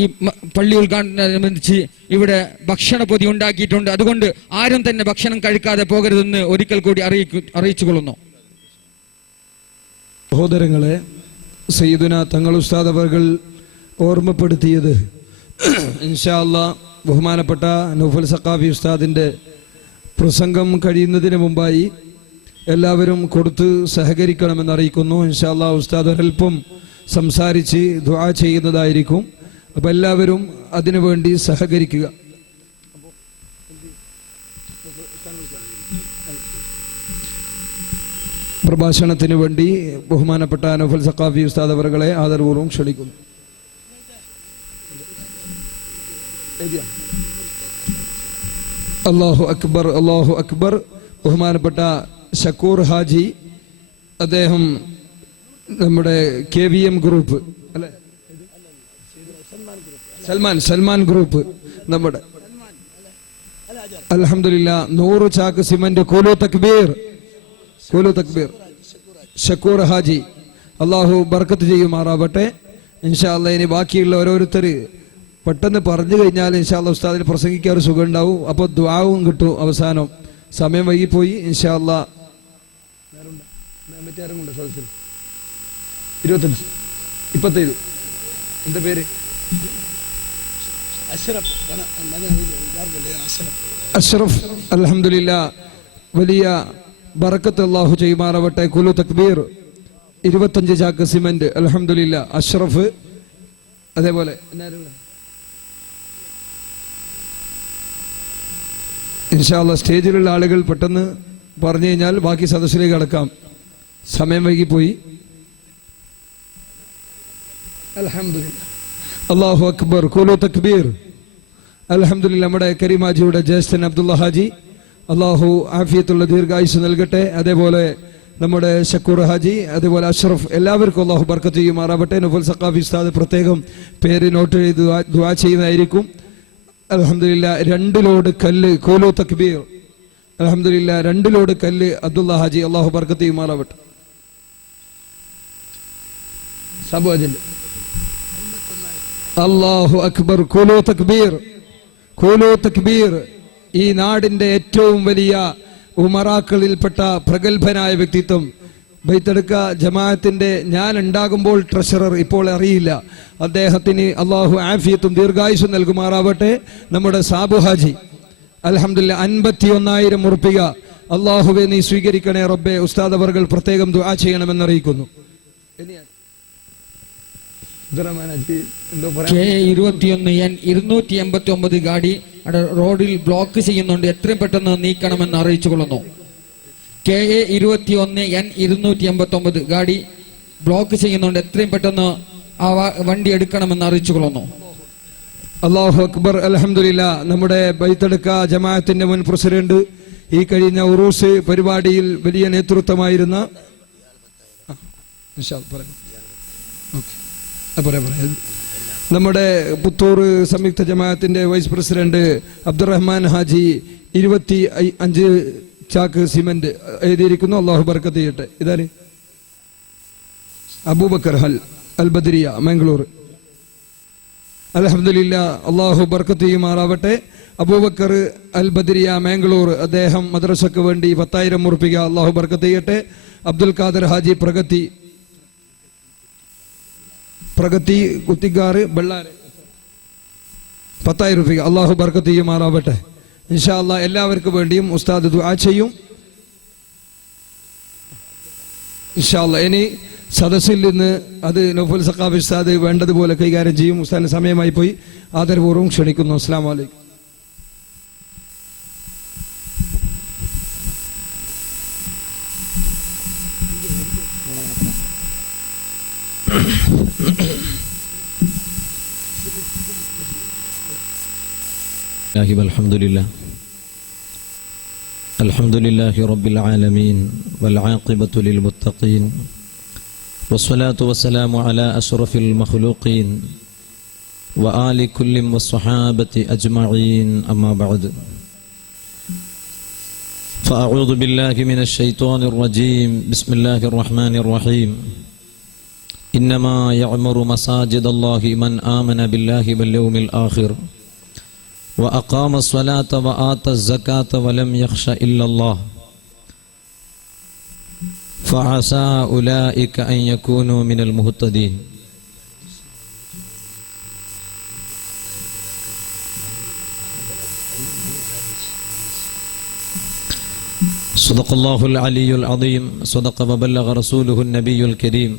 ഈ പള്ളി ഉദ്ഘാടനമനുസരിച്ച് ഇവിടെ ഭക്ഷണപ്പൊതി ഉണ്ടാക്കിയിട്ടുണ്ട്. അതുകൊണ്ട് ആരും തന്നെ ഭക്ഷണം കഴിക്കാതെ പോകരുതെന്ന് ഒരിക്കൽ കൂടി അറിയിച്ചുകൊള്ളുന്നു. സഹോദരങ്ങളെ, സയ്യിദുന തങ്ങൾ ഉസ്താദ് അവർകൾ ഓർമ്മപ്പെടുത്തിയത് ഇൻഷാ അല്ലാഹ് ബഹുമാനപ്പെട്ട നൗഫൽ സഖാഫി ഉസ്താദിന്റെ പ്രസംഗം കഴിയുന്നതിന് മുമ്പായി എല്ലാവരും കൊടുത്ത് സഹകരിക്കണമെന്ന് അറിയിക്കുന്നു. ഇൻഷാ അല്ലാഹ് ഉസ്താദ് ഒരൽപ്പം സംസാരിച്ച് ദുആ ചെയ്യുന്നതായിരിക്കും. അപ്പോൾ എല്ലാവരും അതിനുവേണ്ടി സഹകരിക്കുക. പ്രഭാഷണത്തിന് വേണ്ടി ബഹുമാനപ്പെട്ട നൗഫൽ സഖാഫി ഉസ്താദ് അവറുകളെ ആദരപൂർവ്വം ക്ഷണിക്കുന്നു. അല്ലാഹു അക്ബർ, അല്ലാഹു അക്ബർ. ബഹുമാനപ്പെട്ട ഷക്കൂർ ഹാജി, അദ്ദേഹം നമ്മുടെ KVM ഗ്രൂപ്പ് അല്ലേ, സൽമാൻ ഗ്രൂപ്പ് നമ്മുടെ അൽഹംദുലില്ലാ 100 ചാക്ക് സിമന്റ് കൂലു തക്ബീർ ഷക്കൂർ ഹാജി, അള്ളാഹു ബർക്കത്ത് ചെയ്യുമാറാവട്ടെ. ഇൻഷാ അല്ലാഹ് ഇനി ബാക്കിയുള്ള ഓരോരുത്തർ പെട്ടെന്ന് പറഞ്ഞു കഴിഞ്ഞാൽ ഇൻഷാ അല്ലാഹ് ഉസ്താദിന് പ്രസംഗിക്കാൻ ഒരു സുഖം ഉണ്ടാവും. അപ്പോൾ ദുആവും കിട്ടും. അവസാനം സമയം വൈകിപ്പോയി. ഇൻഷാ അല്ലാഹ് 25 എന്താ പേര്? അഷ്റഫ്. അൽഹംദുലില്ലാ, വലിയ ബറക്കത്ത് അല്ലാഹു ചെയ്യുമാറാവട്ടെ. കുലു തക്ബീർ 25 ചാക്ക് സിമന്റ്. അൽഹംദുലില്ലാ, അഷ്റഫ്. അതേപോലെ ഇൻഷാ അല്ലാഹ് സ്റ്റേജിലുള്ള ആളുകൾ പെട്ടെന്ന് പറഞ്ഞു കഴിഞ്ഞാൽ ബാക്കി സദസ്സിലേക്ക് കടക്കാം. സമയം വൈകിപ്പോയി. അൽഹംദുലില്ലാ, അല്ലാഹു അക്ബർ, കുലു തക്ബീർ. അൽഹംദുലില്ലാ, നമ്മുടെ കരീമാജിയുടെ ജ്യേഷ്ഠൻ അബ്ദുള്ള ഹാജി, അല്ലാഹു ആഫിയത്തുള്ള ദീർഘായുസ് നൽകട്ടെ. അതേപോലെ നമ്മുടെ ഷക്കൂർ ഹാജി, അതേപോലെ അഷ്റഫ്, എല്ലാവർക്കും അല്ലാഹു ബർക്കത്ത് ചെയ്യുമാറാവട്ടെ. നൗഫൽ സഖാഫി ഉസ്താദ് പ്രത്യേകം പേര് നോട്ട് ചെയ്ത് ദുആ ചെയ്യുന്നതായിരിക്കും. അൽഹംദുലില്ലാ, 2 ലോഡ് കല്ല്, കുലു തക്ബീർ. അൽഹംദുലില്ലാ 2 ലോഡ് കല്ല് അബ്ദുള്ള ഹാജി അള്ളാഹു ബർക്കത്ത് ചെയ്യുമാറാവട്ടെ. അല്ലാഹു അക്ബർ. ഖുലൂ തക്ബീർ, ഖുലൂ തക്ബീർ. ഈ നാടിന്റെ ഏറ്റവും വലിയ ഉമറാക്കളിൽപ്പെട്ട പ്രഗത്ഭനായ വ്യക്തിത്വം, ബൈത്തെടുക്ക ജമാഅത്തിന്റെ ഞാൻ ഉണ്ടാകുമ്പോൾ ട്രഷറർ, ഇപ്പോൾ അറിയില്ല, അദ്ദേഹത്തിന് അള്ളാഹു ആഫിയത്തും ദീർഘായുസ്സും നൽകുമാറാവട്ടെ. നമ്മുടെ സാബു ഹാജി അൽഹംദുലില്ലാ 51,000 ഉറുപ്പിക അള്ളാഹുവെ നീ സ്വീകരിക്കണേ റബ്ബെ. ഉസ്താദ് അവർകൾ പ്രത്യേകം ദുആ ചെയ്യണമെന്നറിയിക്കുന്നു. K21N 289 ഗാഡി റോഡിൽ ബ്ലോക്ക് ചെയ്യുന്നുണ്ട്, എത്രയും പെട്ടെന്ന് നീക്കണമെന്ന് അറിയിച്ചുകൊള്ളുന്നു. KA21N 289 ഗാഡി ബ്ലോക്ക് ചെയ്യുന്നുണ്ട്, എത്രയും പെട്ടെന്ന് ആ വണ്ടി എടുക്കണമെന്ന് അറിയിച്ചുകൊള്ളുന്നു. അല്ലാഹു അക്ബർ. അൽഹംദുലില്ലാ നമ്മുടെ ബൈത്തെടുക്ക ജമാഅത്തിന്റെ മുൻ പ്രസിഡന്റ്, ഈ കഴിഞ്ഞ ഉറൂസ് പരിപാടിയിൽ വലിയ നേതൃത്വമായിരുന്ന നമ്മുടെ പുത്തൂർ സംയുക്ത ജമാഅത്തിന്റെ വൈസ് പ്രസിഡന്റ് അബ്ദുറഹ്മാൻ ഹാജി 25 ചാക്ക് സിമന്റ് എഴുതിയിരിക്കുന്നു. അള്ളാഹു ബർക്കത്ത് ചെയ്യട്ടെ. ഇതാര്? അബൂബക്കർ അൽ ബദരിയ, മാംഗ്ലൂർ. അൽഹംദുലില്ലാ അള്ളാഹു ബർക്കത്ത് ചെയ്യുമാറാവട്ടെ. അബൂബക്കർ അൽ ബദരിയ, മാംഗ്ലൂർ, അദ്ദേഹം മദ്രസക്ക് വേണ്ടി 10,000 ഉറുപ്പിക അള്ളാഹു ബർക്കത്ത് ചെയ്യട്ടെ. അബ്ദുൽ ഖാദർ ഹാജി പ്രഗതി കുത്തിക്കാറ്, ബള്ളാര്, 10,000 ഉറുപ്പിക അള്ളാഹു ബർക്കത്ത് ചെയ്യുമാറാവട്ടെ. ഇൻഷാ അല്ലാഹ് എല്ലാവർക്കും വേണ്ടിയും ഉസ്താദ് ദുആ ചെയ്യും ഇൻഷാ അല്ലാഹ്. ഇനി സദസ്സിൽ നിന്ന് അത് നൗഫൽ സഖാഫി ഉസ്താദ് വേണ്ടതുപോലെ കൈകാര്യം ചെയ്യും. ഉസ്താദിന് സമയമായി പോയി, ആദരപൂർവ്വം ക്ഷണിക്കുന്നു. അസ്സലാമു അലൈക്കും. الحمد لله رب العالمين والعاقبة للمتقين والصلاة والسلام على أشرف المخلوقين وآل كل والصحابة أجمعين أما بعد فأعوذ بالله من الشيطان الرجيم بسم الله الرحمن الرحيم إنما يعمر مساجد الله من آمن بالله واليوم الآخر وأقام الصلاة وآتى الزكاة ولم يخش إلا الله فعسى أولئك أن يكونوا من المهتدين. صدق الله العلي العظيم صدق وبلغ رسوله النبي الكريم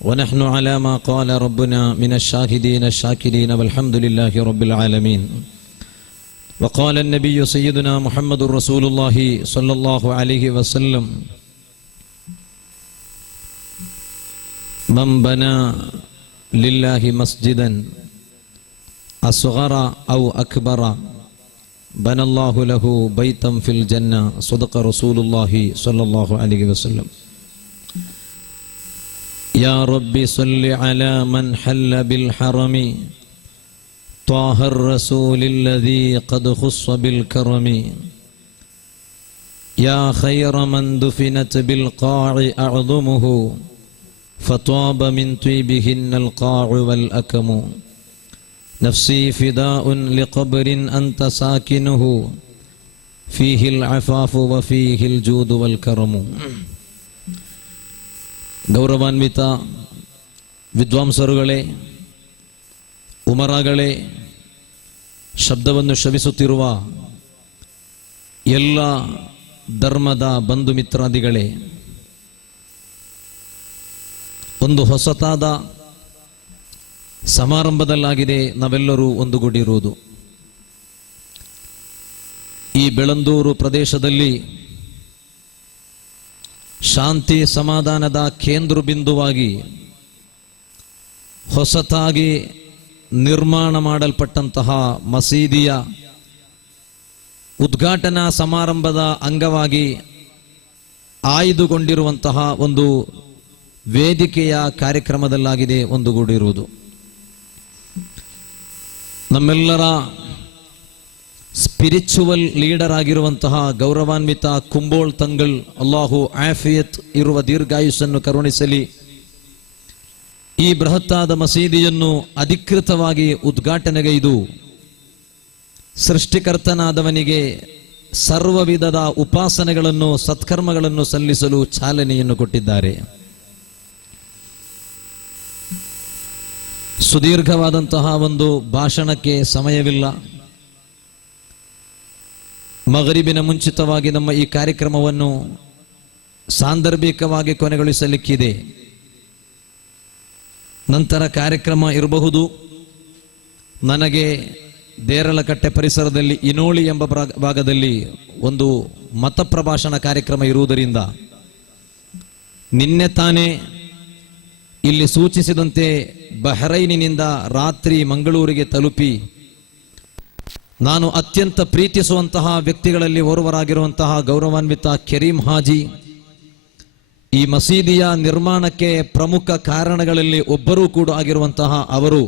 ونحن على ما قال ربنا من الشاهدين الشاكرين والحمد لله رب العالمين. وقال النبي سيدنا محمد رسول الله صلى الله عليه وسلم من بنى لله مسجدا أصغر أو أكبر بنى الله له بيتا في الجنة. صدق رسول الله صلى الله عليه وسلم. يا رب صل على من حل بالحرم طه الرسول الذي قد خص بالكرم. يا خير من دفنت بالقاع أعظمه فطاب من طيبهن القاع والأكم. نفسي فداء لقبر أنت ساكنه فيه العفاف وفيه الجود والكرم. ಗೌರವಾನ್ವಿತ ವಿದ್ವಾಂಸರುಗಳೇ, ಉಮರಾಗಳೇ, ಶಬ್ದವನ್ನು ಶ್ರವಿಸುತ್ತಿರುವ ಎಲ್ಲ ಧರ್ಮದ ಬಂಧು ಮಿತ್ರಾದಿಗಳೇ, ಒಂದು ಹೊಸತಾದ ಸಮಾರಂಭದಲ್ಲಾಗಿದೆ ನಾವೆಲ್ಲರೂ ಒಂದುಗೂಡಿರುವುದು. ಈ ಬೆಳಂದೂರು ಪ್ರದೇಶದಲ್ಲಿ ಶಾಂತಿ ಸಮಾಧಾನದ ಕೇಂದ್ರ ಬಿಂದುವಾಗಿ ಹೊಸತಾಗಿ ನಿರ್ಮಾಣ ಮಾಡಲ್ಪಟ್ಟಂತಹ ಮಸೀದಿಯ ಉದ್ಘಾಟನಾ ಸಮಾರಂಭದ ಅಂಗವಾಗಿ ಆಯ್ದುಕೊಂಡಿರುವಂತಹ ಒಂದು ವೇದಿಕೆಯ ಕಾರ್ಯಕ್ರಮದಲ್ಲಾಗಿದೆ ಒಂದುಗೂಡಿರುವುದು. ನಮ್ಮೆಲ್ಲರ ಸ್ಪಿರಿಚುವಲ್ ಲೀಡರ್ ಆಗಿರುವಂತಹ ಗೌರವಾನ್ವಿತ ಕುಂಬೋಳ್ ತಂಗಳ್, ಅಲ್ಲಾಹು ಆಫಿಯತ್ ಇರುವ ದೀರ್ಘಾಯುಷನ್ನು ಕರುಣಿಸಲಿ. ಈ ಬೃಹತ್ತಾದ ಮಸೀದಿಯನ್ನು ಅಧಿಕೃತವಾಗಿ ಉದ್ಘಾಟನೆಗೈದು ಸೃಷ್ಟಿಕರ್ತನಾದವನಿಗೆ ಸರ್ವ ವಿಧದ ಉಪಾಸನೆಗಳನ್ನು ಸತ್ಕರ್ಮಗಳನ್ನು ಸಲ್ಲಿಸಲು ಚಾಲನೆಯನ್ನು ಕೊಟ್ಟಿದ್ದಾರೆ. ಸುದೀರ್ಘವಾದಂತಹ ಒಂದು ಭಾಷಣಕ್ಕೆ ಸಮಯವಿಲ್ಲ. ಮಗರಿಬಿನ ಮುಂಚಿತವಾಗಿ ನಮ್ಮ ಈ ಕಾರ್ಯಕ್ರಮವನ್ನು ಸಾಂದರ್ಭಿಕವಾಗಿ ಕೊನೆಗೊಳಿಸಲಿಕ್ಕಿದೆ. ನಂತರ ಕಾರ್ಯಕ್ರಮ ಇರಬಹುದು. ನನಗೆ ದೇರಳಕಟ್ಟೆ ಪರಿಸರದಲ್ಲಿ ಇನೋಳಿ ಎಂಬ ಭಾಗದಲ್ಲಿ ಒಂದು ಮತ ಪ್ರಭಾಷಣ ಕಾರ್ಯಕ್ರಮ ಇರುವುದರಿಂದ ನಿನ್ನೆ ತಾನೇ ಇಲ್ಲಿ ಸೂಚಿಸಿದಂತೆ ಬಹರೈನಿನಿಂದ ರಾತ್ರಿ ಮಂಗಳೂರಿಗೆ ತಲುಪಿ ನಾನು ಅತ್ಯಂತ ಪ್ರೀತಿಸುವಂತಹ ವ್ಯಕ್ತಿಗಳಲ್ಲಿ ಓರ್ವರಾಗಿರುವಂತಹ ಗೌರವಾನ್ವಿತ ಕರೀಂ ಹಾಜಿ, ಈ ಮಸೀದಿಯ ನಿರ್ಮಾಣಕ್ಕೆ ಪ್ರಮುಖ ಕಾರಣಗಳಲ್ಲಿ ಒಬ್ಬರೂ ಕೂಡ ಆಗಿರುವಂತಹ ಅವರು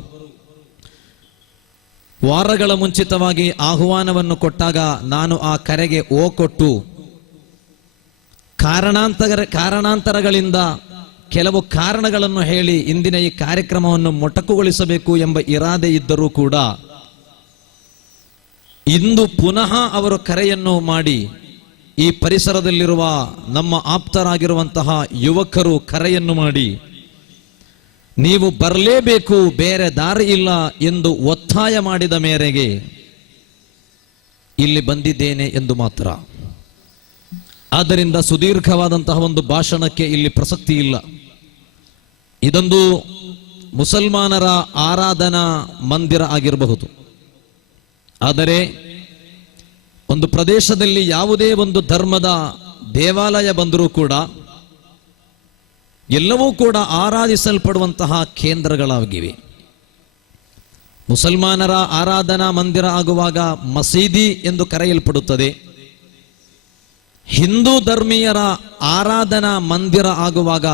ವಾರಗಳ ಮುಂಚಿತವಾಗಿ ಆಹ್ವಾನವನ್ನು ಕೊಟ್ಟಾಗ ನಾನು ಆ ಕರೆಗೆ ಕೊಟ್ಟು ಕಾರಣಾಂತರಗಳಿಂದ ಕೆಲವು ಕಾರಣಗಳನ್ನು ಹೇಳಿ ಇಂದಿನ ಈ ಕಾರ್ಯಕ್ರಮವನ್ನು ಮೊಟಕುಗೊಳಿಸಬೇಕು ಎಂಬ ಇರಾದೆ ಇದ್ದರೂ ಕೂಡ ಇಂದು ಪುನಃ ಅವರು ಕರೆಯನ್ನು ಮಾಡಿ ಈ ಪರಿಸರದಲ್ಲಿರುವ ನಮ್ಮ ಆಪ್ತರಾಗಿರುವಂತಹ ಯುವಕರು ಕರೆಯನ್ನು ಮಾಡಿ ನೀವು ಬರಲೇಬೇಕು, ಬೇರೆ ದಾರಿ ಇಲ್ಲ ಎಂದು ಒತ್ತಾಯ ಮಾಡಿದ ಮೇರೆಗೆ ಇಲ್ಲಿ ಬಂದಿದ್ದೇನೆ ಎಂದು ಮಾತ್ರ. ಆದ್ದರಿಂದ ಸುದೀರ್ಘವಾದಂತಹ ಒಂದು ಭಾಷಣಕ್ಕೆ ಇಲ್ಲಿ ಪ್ರಸಕ್ತಿ ಇಲ್ಲ. ಇದೊಂದು ಮುಸಲ್ಮಾನರ ಆರಾಧನಾ ಮಂದಿರ ಆಗಿರಬಹುದು. ಆದರೆ ಒಂದು ಪ್ರದೇಶದಲ್ಲಿ ಯಾವುದೇ ಒಂದು ಧರ್ಮದ ದೇವಾಲಯ ಬಂದರೂ ಕೂಡ ಎಲ್ಲವೂ ಕೂಡ ಆರಾಧಿಸಲ್ಪಡುವಂತಹ ಕೇಂದ್ರಗಳಾಗಿವೆ. ಮುಸಲ್ಮಾನರ ಆರಾಧನಾ ಮಂದಿರ ಆಗುವಾಗ ಮಸೀದಿ ಎಂದು ಕರೆಯಲ್ಪಡುತ್ತದೆ. ಹಿಂದೂ ಧರ್ಮೀಯರ ಆರಾಧನಾ ಮಂದಿರ ಆಗುವಾಗ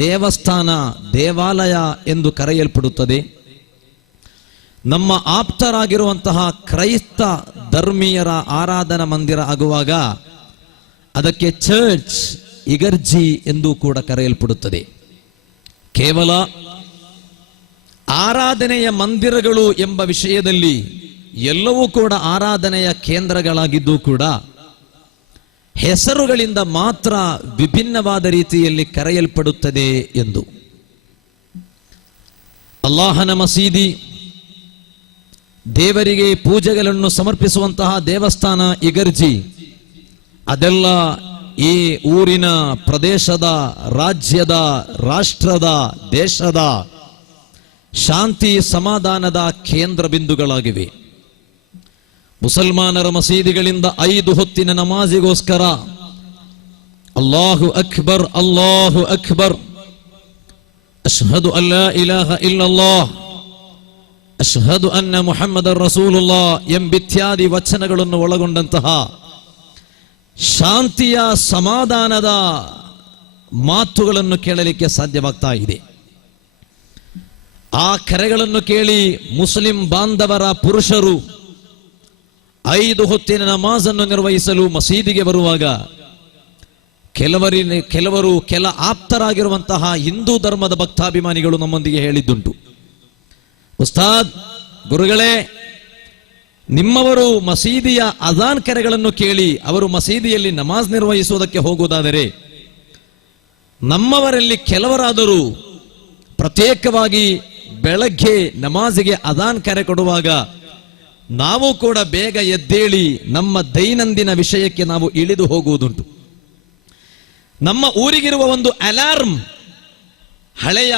ದೇವಸ್ಥಾನ, ದೇವಾಲಯ ಎಂದು ಕರೆಯಲ್ಪಡುತ್ತದೆ. ನಮ್ಮ ಆಪ್ತರಾಗಿರುವಂತಹ ಕ್ರೈಸ್ತ ಧರ್ಮೀಯರ ಆರಾಧನಾ ಮಂದಿರ ಆಗುವಾಗ ಅದಕ್ಕೆ ಚರ್ಚ್, ಇಗರ್ಜಿ ಎಂದು ಕೂಡ ಕರೆಯಲ್ಪಡುತ್ತದೆ. ಕೇವಲ ಆರಾಧನೆಯ ಮಂದಿರಗಳು ಎಂಬ ವಿಷಯದಲ್ಲಿ ಎಲ್ಲವೂ ಕೂಡ ಆರಾಧನೆಯ ಕೇಂದ್ರಗಳಾಗಿದ್ದು ಕೂಡ ಹೆಸರುಗಳಿಂದ ಮಾತ್ರ ವಿಭಿನ್ನವಾದ ರೀತಿಯಲ್ಲಿ ಕರೆಯಲ್ಪಡುತ್ತದೆ ಎಂದು. ಅಲ್ಲಾಹನ ಮಸೀದಿ, ದೇವರಿಗೆ ಪೂಜೆಗಳನ್ನು ಸಮರ್ಪಿಸುವಂತಹ ದೇವಸ್ಥಾನ ಇಗರ್ಜಿ, ಅದೆಲ್ಲ ಈ ಊರಿನ, ಪ್ರದೇಶದ, ರಾಜ್ಯದ, ರಾಷ್ಟ್ರದ, ದೇಶದ ಶಾಂತಿ ಸಮಾಧಾನದ ಕೇಂದ್ರ ಬಿಂದುಗಳಾಗಿವೆ. ಮುಸಲ್ಮಾನರ ಮಸೀದಿಗಳಿಂದ 5 ಹೊತ್ತಿನ ನಮಾಜಿಗೋಸ್ಕರ ಅಲ್ಲಾಹು ಅಕ್ಬರ್, ಅಲ್ಲಾಹು ಅಕ್ಬರ್, ಅಶ್ಹದು ಅಲ್ಲಾ ಇಲಾಹ ಇಲ್ಲಲ್ಲಾಹ್, ಅಶ್ಹದು ಅನ್ನ ಮುಹಮ್ಮದರ್ ರಸೂಲುಲ್ಲಾಹ್ ಎಂಬಿತ್ಯಾದಿ ವಚನಗಳನ್ನು ಒಳಗೊಂಡಂತಹ ಶಾಂತಿಯ ಸಮಾಧಾನದ ಮಾತುಗಳನ್ನು ಕೇಳಲಿಕ್ಕೆ ಸಾಧ್ಯವಾಗ್ತಾ ಇದೆ. ಆ ಕರೆಗಳನ್ನು ಕೇಳಿ ಮುಸ್ಲಿಂ ಬಾಂಧವರ ಪುರುಷರು 5 ಹೊತ್ತಿನ ನಮಾಜನ್ನು ನಿರ್ವಹಿಸಲು ಮಸೀದಿಗೆ ಬರುವಾಗ ಕೆಲ ಆಪ್ತರಾಗಿರುವಂತಹ ಹಿಂದೂ ಧರ್ಮದ ಭಕ್ತಾಭಿಮಾನಿಗಳು ನಮ್ಮೊಂದಿಗೆ ಹೇಳಿದ್ದುಂಟು, ಉಸ್ತಾದ್, ಗುರುಗಳೇ, ನಿಮ್ಮವರು ಮಸೀದಿಯ ಅಜಾನ್ ಕರೆಗಳನ್ನು ಕೇಳಿ ಅವರು ಮಸೀದಿಯಲ್ಲಿ ನಮಾಜ್ ನಿರ್ವಹಿಸುವುದಕ್ಕೆ ಹೋಗುವುದಾದರೆ ನಮ್ಮವರಲ್ಲಿ ಕೆಲವರಾದರೂ ಪ್ರತ್ಯೇಕವಾಗಿ ಬೆಳಗ್ಗೆ ನಮಾಜಿಗೆ ಅಜಾನ್ ಕರೆ ಕೊಡುವಾಗ ನಾವು ಕೂಡ ಬೇಗ ಎದ್ದೇಳಿ ನಮ್ಮ ದೈನಂದಿನ ವಿಷಯಕ್ಕೆ ನಾವು ಇಳಿದು ಹೋಗುವುದುಂಟು. ನಮ್ಮ ಊರಿಗಿರುವ ಒಂದು ಅಲಾರ್ಮ್, ಹಳೆಯ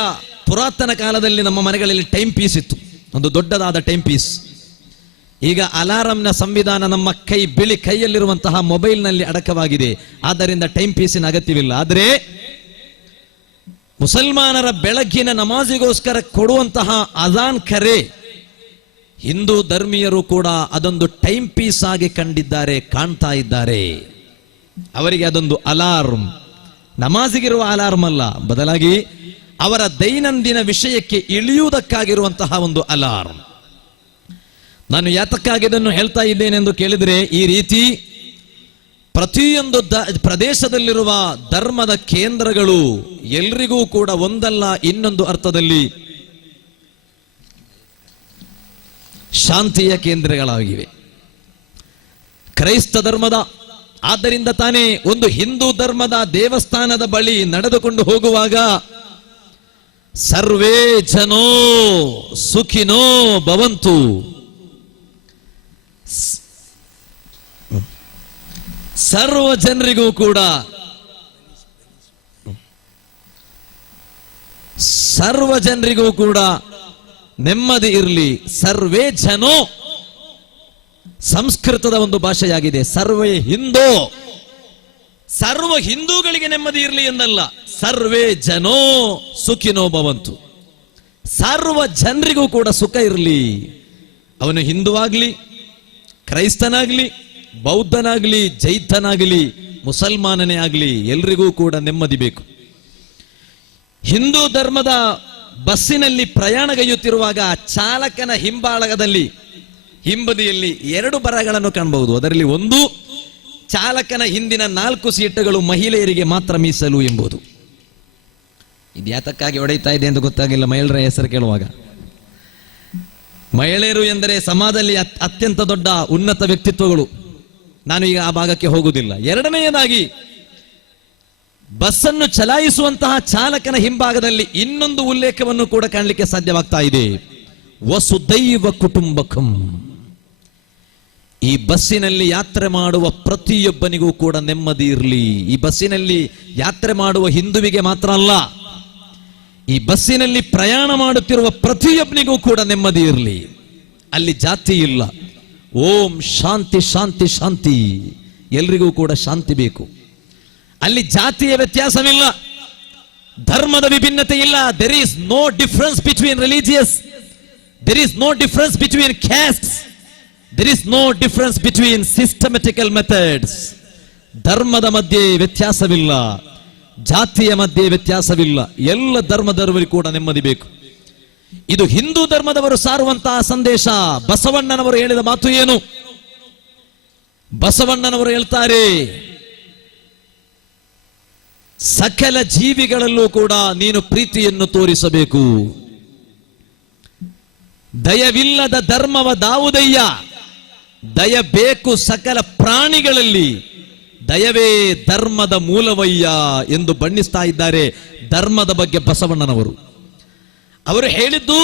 ಪುರಾತನ ಕಾಲದಲ್ಲಿ ನಮ್ಮ ಮನೆಗಳಲ್ಲಿ ಟೈಮ್ ಪೀಸ್ ಇತ್ತು, ಒಂದು ದೊಡ್ಡದಾದ ಟೈಮ್ ಪೀಸ್. ಈಗ ಅಲಾರಂನ ಸಂವಿಧಾನ ನಮ್ಮ ಬಿಳಿ ಕೈಯಲ್ಲಿರುವಂತಹ ಮೊಬೈಲ್ನಲ್ಲಿ ಅಡಕವಾಗಿದೆ. ಆದ್ದರಿಂದ ಟೈಮ್ ಪೀಸಿನ ಅಗತ್ಯವಿಲ್ಲ. ಆದರೆ ಮುಸಲ್ಮಾನರ ಬೆಳಗ್ಗಿನ ನಮಾಜಿಗೋಸ್ಕರ ಕೊಡುವಂತಹ ಅಜಾನ್ ಕರೆ ಹಿಂದೂ ಧರ್ಮೀಯರು ಕೂಡ ಅದೊಂದು ಟೈಮ್ ಪೀಸ್ ಆಗಿ ಕಾಣ್ತಾ ಇದ್ದಾರೆ. ಅವರಿಗೆ ಅದೊಂದು ಅಲಾರ್ಮ್, ನಮಾಜಿಗಿರುವ ಅಲಾರ್ಮ್ ಅಲ್ಲ, ಬದಲಾಗಿ ಅವರ ದೈನಂದಿನ ವಿಷಯಕ್ಕೆ ಇಳಿಯುವುದಕ್ಕಾಗಿರುವಂತಹ ಒಂದು ಅಲಾರ್ಮ್. ನಾನು ಯಾತಕ್ಕಾಗಿ ಇದನ್ನು ಹೇಳ್ತಾ ಇದ್ದೇನೆಂದು ಕೇಳಿದರೆ, ಈ ರೀತಿ ಪ್ರತಿಯೊಂದು ಪ್ರದೇಶದಲ್ಲಿರುವ ಧರ್ಮದ ಕೇಂದ್ರಗಳು ಎಲ್ರಿಗೂ ಕೂಡ ಒಂದಲ್ಲ ಇನ್ನೊಂದು ಅರ್ಥದಲ್ಲಿ ಶಾಂತಿಯ ಕೇಂದ್ರಗಳಾಗಿವೆ. ಕ್ರೈಸ್ತ ಧರ್ಮದ, ಆದ್ದರಿಂದ ತಾನೇ ಒಂದು ಹಿಂದೂ ಧರ್ಮದ ದೇವಸ್ಥಾನದ ಬಳಿ ನಡೆದುಕೊಂಡು ಹೋಗುವಾಗ ಸರ್ವೇ ಜನೋ ಸುಖಿನೋ ಭವಂತು, ಸರ್ವ ಜನರಿಗೂ ಕೂಡ ನೆಮ್ಮದಿ ಇರಲಿ. ಸರ್ವೇ ಜನೋ ಸಂಸ್ಕೃತದ ಒಂದು ಭಾಷೆಯಾಗಿದೆ. ಸರ್ವೇ ಹಿಂದೂ, ಸರ್ವ ಹಿಂದೂಗಳಿಗೆ ನೆಮ್ಮದಿ ಇರಲಿ ಎಂದಲ್ಲ, ಸರ್ವೇ ಜನೋ ಸುಖಿನೋ ಭವಂತು, ಸರ್ವ ಜನರಿಗೂ ಕೂಡ ಸುಖ ಇರಲಿ. ಅವನು ಹಿಂದೂವಾಗ್ಲಿ, ಕ್ರೈಸ್ತನಾಗ್ಲಿ, ಬೌದ್ಧನಾಗ್ಲಿ, ಜೈನನಾಗ್ಲಿ, ಮುಸಲ್ಮಾನನೇ ಆಗ್ಲಿ, ಎಲ್ರಿಗೂ ಕೂಡ ನೆಮ್ಮದಿ ಬೇಕು. ಹಿಂದೂ ಧರ್ಮದ ಬಸ್ಸಿನಲ್ಲಿ ಪ್ರಯಾಣಗೈಯುತ್ತಿರುವಾಗ ಚಾಲಕನ ಹಿಂಬದಿಯಲ್ಲಿ 2 ಬರಹಗಳನ್ನು ಕಾಣಬಹುದು. ಅದರಲ್ಲಿ ಒಂದು, ಚಾಲಕನ ಹಿಂದಿನ 4 ಸೀಟುಗಳು ಮಹಿಳೆಯರಿಗೆ ಮಾತ್ರ ಮೀಸಲು ಎಂಬುದು. ಇದು ಯಾತಕ್ಕಾಗಿ ಹೊಡೆಯುತ್ತಾ ಇದೆ ಎಂದು ಗೊತ್ತಾಗಿಲ್ಲ ಮಹಿಳೆಯರ ಹೆಸರು ಕೇಳುವಾಗ. ಮಹಿಳೆಯರು ಎಂದರೆ ಸಮಾಜದಲ್ಲಿ ಅತ್ಯಂತ ದೊಡ್ಡ ಉನ್ನತ ವ್ಯಕ್ತಿತ್ವಗಳು. ನಾನು ಈಗ ಆ ಭಾಗಕ್ಕೆ ಹೋಗುವುದಿಲ್ಲ. ಎರಡನೆಯದಾಗಿ, ಬಸ್ಸನ್ನು ಚಲಾಯಿಸುವಂತಹ ಚಾಲಕನ ಹಿಂಭಾಗದಲ್ಲಿ ಇನ್ನೊಂದು ಉಲ್ಲೇಖವನ್ನು ಕೂಡ ಕಾಣಲಿಕ್ಕೆ ಸಾಧ್ಯವಾಗ್ತಾ ಇದೆ. ವಸುದೈವ ಕುಟುಂಬಕಂ. ಈ ಬಸ್ಸಿನಲ್ಲಿ ಯಾತ್ರೆ ಮಾಡುವ ಪ್ರತಿಯೊಬ್ಬನಿಗೂ ಕೂಡ ನೆಮ್ಮದಿ ಇರಲಿ. ಈ ಬಸ್ಸಿನಲ್ಲಿ ಯಾತ್ರೆ ಮಾಡುವ ಹಿಂದುವಿಗೆ ಮಾತ್ರ ಅಲ್ಲ, ಈ ಬಸ್ಸಿನಲ್ಲಿ ಪ್ರಯಾಣ ಮಾಡುತ್ತಿರುವ ಪ್ರತಿಯೊಬ್ಬನಿಗೂ ಕೂಡ ನೆಮ್ಮದಿ ಇರಲಿ. ಅಲ್ಲಿ ಜಾತಿ ಇಲ್ಲ. ಓಂ ಶಾಂತಿ ಶಾಂತಿ ಶಾಂತಿ, ಎಲ್ರಿಗೂ ಕೂಡ ಶಾಂತಿ ಬೇಕು. ಅಲ್ಲಿ ಜಾತಿಯ ವ್ಯತ್ಯಾಸವಿಲ್ಲ, ಧರ್ಮದ ವಿಭಿನ್ನತೆ ಇಲ್ಲ. there is no difference between religious, there is no difference between castes, there is no difference between systematical methods. ಧರ್ಮದ ಮಧ್ಯೆ ವ್ಯತ್ಯಾಸವಿಲ್ಲ, ಜಾತಿಯ ಮಧ್ಯೆ ವ್ಯತ್ಯಾಸವಿಲ್ಲ. ಎಲ್ಲ ಧರ್ಮದವರಿಗೂ ಕೂಡ ನೆಮ್ಮದಿ ಬೇಕು. ಇದು ಹಿಂದೂ ಧರ್ಮದವರು ಸಾರುವಂತಹ ಸಂದೇಶ. ಬಸವಣ್ಣನವರು ಹೇಳಿದ ಮಾತು ಏನು? ಬಸವಣ್ಣನವರು ಹೇಳ್ತಾರೆ, ಸಕಲ ಜೀವಿಗಳಲ್ಲೂ ಕೂಡ ನೀನು ಪ್ರೀತಿಯನ್ನು ತೋರಿಸಬೇಕು. ದಯವಿಲ್ಲದ ಧರ್ಮವ ದಾವುದಯ್ಯ, ದಯ ಬೇಕು ಸಕಲ ಪ್ರಾಣಿಗಳಲ್ಲಿ, ದಯವೇ ಧರ್ಮದ ಮೂಲವಯ್ಯ ಎಂದು ಬಣ್ಣಿಸ್ತಾ ಇದ್ದಾರೆ ಧರ್ಮದ ಬಗ್ಗೆ ಬಸವಣ್ಣನವರು. ಅವರು ಹೇಳಿದ್ದು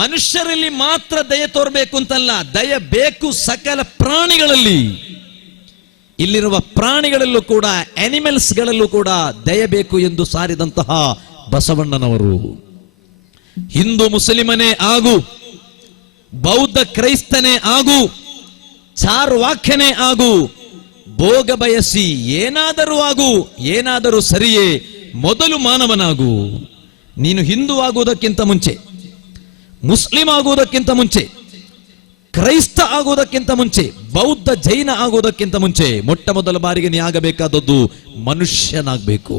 ಮನುಷ್ಯರಲ್ಲಿ ಮಾತ್ರ ದಯ ತೋರಬೇಕು ಅಂತಲ್ಲ, ದಯ ಬೇಕು ಸಕಲ ಪ್ರಾಣಿಗಳಲ್ಲಿ. ಇಲ್ಲಿರುವ ಪ್ರಾಣಿಗಳಲ್ಲೂ ಕೂಡ, ಅನಿಮಲ್ಸ್ ಗಳಲ್ಲೂ ಕೂಡ ದಯ ಬೇಕು ಎಂದು ಸಾರಿದಂತಹ ಬಸವಣ್ಣನವರು. ಹಿಂದೂ ಮುಸ್ಲಿಮನೇ ಆಗು, ಬೌದ್ಧ ಕ್ರೈಸ್ತನೇ ಆಗು, ಚಾರ್ವಾಕ್ಯನೇ ಆಗು, ಭೋಗ ಬಯಸಿ ಏನಾದರೂ ಆಗು, ಏನಾದರೂ ಸರಿಯೇ, ಮೊದಲು ಮಾನವನಾಗು. ನೀನು ಹಿಂದೂ ಆಗುವುದಕ್ಕಿಂತ ಮುಂಚೆ, ಮುಸ್ಲಿಂ ಆಗುವುದಕ್ಕಿಂತ ಮುಂಚೆ, ಕ್ರೈಸ್ತ ಆಗುವುದಕ್ಕಿಂತ ಮುಂಚೆ, ಬೌದ್ಧ ಜೈನ ಆಗುವುದಕ್ಕಿಂತ ಮುಂಚೆ ಮೊಟ್ಟ ಮೊದಲ ಬಾರಿಗೆ ನೀ ಆಗಬೇಕಾದದ್ದು ಮನುಷ್ಯನಾಗಬೇಕು.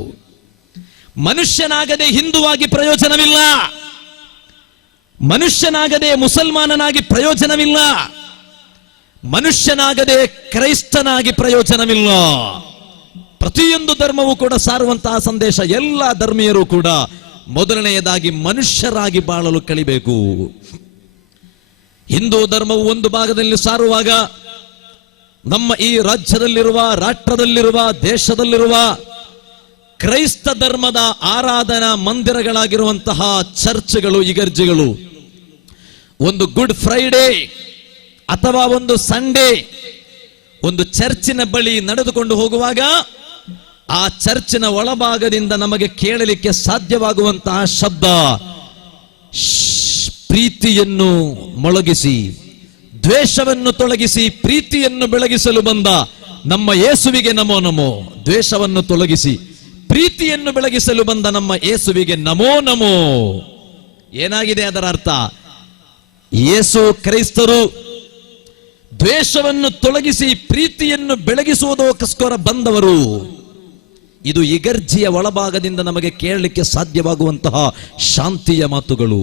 ಮನುಷ್ಯನಾಗದೆ ಹಿಂದುವಾಗಿ ಪ್ರಯೋಜನವಿಲ್ಲ, ಮನುಷ್ಯನಾಗದೆ ಮುಸಲ್ಮಾನನಾಗಿ ಪ್ರಯೋಜನವಿಲ್ಲ, ಮನುಷ್ಯನಾಗದೆ ಕ್ರೈಸ್ತನಾಗಿ ಪ್ರಯೋಜನವಿಲ್ಲ. ಪ್ರತಿಯೊಂದು ಧರ್ಮವೂ ಕೂಡ ಸಾರುವಂತಹ ಸಂದೇಶ, ಎಲ್ಲ ಧರ್ಮೀಯರು ಕೂಡ ಮೊದಲನೆಯದಾಗಿ ಮನುಷ್ಯರಾಗಿ ಬಾಳಲು ಕಲಿಬೇಕು. ಹಿಂದೂ ಧರ್ಮವು ಒಂದು ಭಾಗದಲ್ಲಿ ಸಾರುವಾಗ, ನಮ್ಮ ಈ ರಾಜ್ಯದಲ್ಲಿರುವ, ರಾಷ್ಟ್ರದಲ್ಲಿರುವ, ದೇಶದಲ್ಲಿರುವ ಕ್ರೈಸ್ತ ಧರ್ಮದ ಆರಾಧನಾ ಮಂದಿರಗಳಾಗಿರುವಂತಹ ಚರ್ಚ್ಗಳು, ಇಗರ್ಜಿಗಳು ಒಂದು ಗುಡ್ ಫ್ರೈಡೇ ಅಥವಾ ಒಂದು ಸಂಡೇ ಒಂದು ಚರ್ಚಿನ ಬಳಿ ನಡೆದುಕೊಂಡು ಹೋಗುವಾಗ, ಆ ಚರ್ಚಿನ ಒಳಭಾಗದಿಂದ ನಮಗೆ ಕೇಳಲಿಕ್ಕೆ ಸಾಧ್ಯವಾಗುವಂತಹ ಶಬ್ದ, ಪ್ರೀತಿಯನ್ನು ಮೊಳಗಿಸಿ ದ್ವೇಷವನ್ನು ತೊಲಗಿಸಿ ಪ್ರೀತಿಯನ್ನು ಬೆಳಗಿಸಲು ಬಂದ ನಮ್ಮ ಯೇಸುವಿಗೆ ನಮೋ ನಮೋ. ದ್ವೇಷವನ್ನು ತೊಲಗಿಸಿ ಪ್ರೀತಿಯನ್ನು ಬೆಳಗಿಸಲು ಬಂದ ನಮ್ಮ ಯೇಸುವಿಗೆ ನಮೋ ನಮೋ. ಏನಾಗಿದೆ ಅದರ ಅರ್ಥ? ಯೇಸು ಕ್ರೈಸ್ತರು ದ್ವೇಷವನ್ನು ತೊಲಗಿಸಿ ಪ್ರೀತಿಯನ್ನು ಬೆಳಗಿಸುವುದಕ್ಕೋಸ್ಕರ ಬಂದವರು. ಇದು ಇಗರ್ಜಿಯ ಒಳಭಾಗದಿಂದ ನಮಗೆ ಕೇಳಲಿಕ್ಕೆ ಸಾಧ್ಯವಾಗುವಂತಹ ಶಾಂತಿಯ ಮಾತುಗಳು.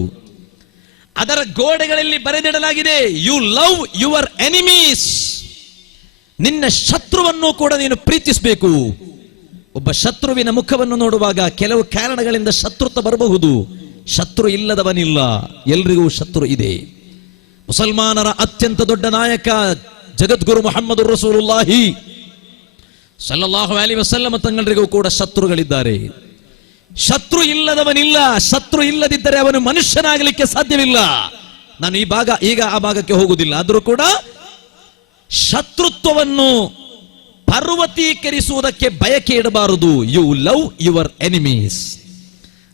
ಅದರ ಗೋಡೆಗಳಲ್ಲಿ ಬರೆದಿಡಲಾಗಿದೆ, ಯು ಲವ್ ಯುವರ್ ಎನಿಮೀಸ್. ನಿನ್ನ ಶತ್ರುವನ್ನು ಕೂಡ ನೀನು ಪ್ರೀತಿಸಬೇಕು. ಒಬ್ಬ ಶತ್ರುವಿನ ಮುಖವನ್ನು ನೋಡುವಾಗ ಕೆಲವು ಕಾರಣಗಳಿಂದ ಶತ್ರುತ್ವ ಬರಬಹುದು. ಶತ್ರು ಇಲ್ಲದವನಿಲ್ಲ, ಎಲ್ರಿಗೂ ಶತ್ರು ಇದೆ. ಮುಸಲ್ಮಾನರ ಅತ್ಯಂತ ದೊಡ್ಡ ನಾಯಕ ಜಗದ್ಗುರು ಮುಹಮ್ಮದ್ ರಸೂಲುಲ್ಲಾಹಿ ಸಲ್ಲಲ್ಲಾಹು ಅಲೈಹಿ ವಸಲ್ಲಂ ತಂಗರಿಗೂ ಕೂಡ ಶತ್ರುಗಳಿದ್ದಾರೆ. ಶತ್ರು ಇಲ್ಲದವನಿಲ್ಲ. ಶತ್ರು ಇಲ್ಲದಿದ್ದರೆ ಅವನು ಮನುಷ್ಯನಾಗಲಿಕ್ಕೆ ಸಾಧ್ಯವಿಲ್ಲ. ನಾನು ಈಗ ಆ ಭಾಗಕ್ಕೆ ಹೋಗುವುದಿಲ್ಲ. ಆದರೂ ಕೂಡ ಶತ್ರುತ್ವವನ್ನು ಪರ್ವತೀಕರಿಸುವುದಕ್ಕೆ ಬಯಕೆ ಇಡಬಾರದು. You love your enemies.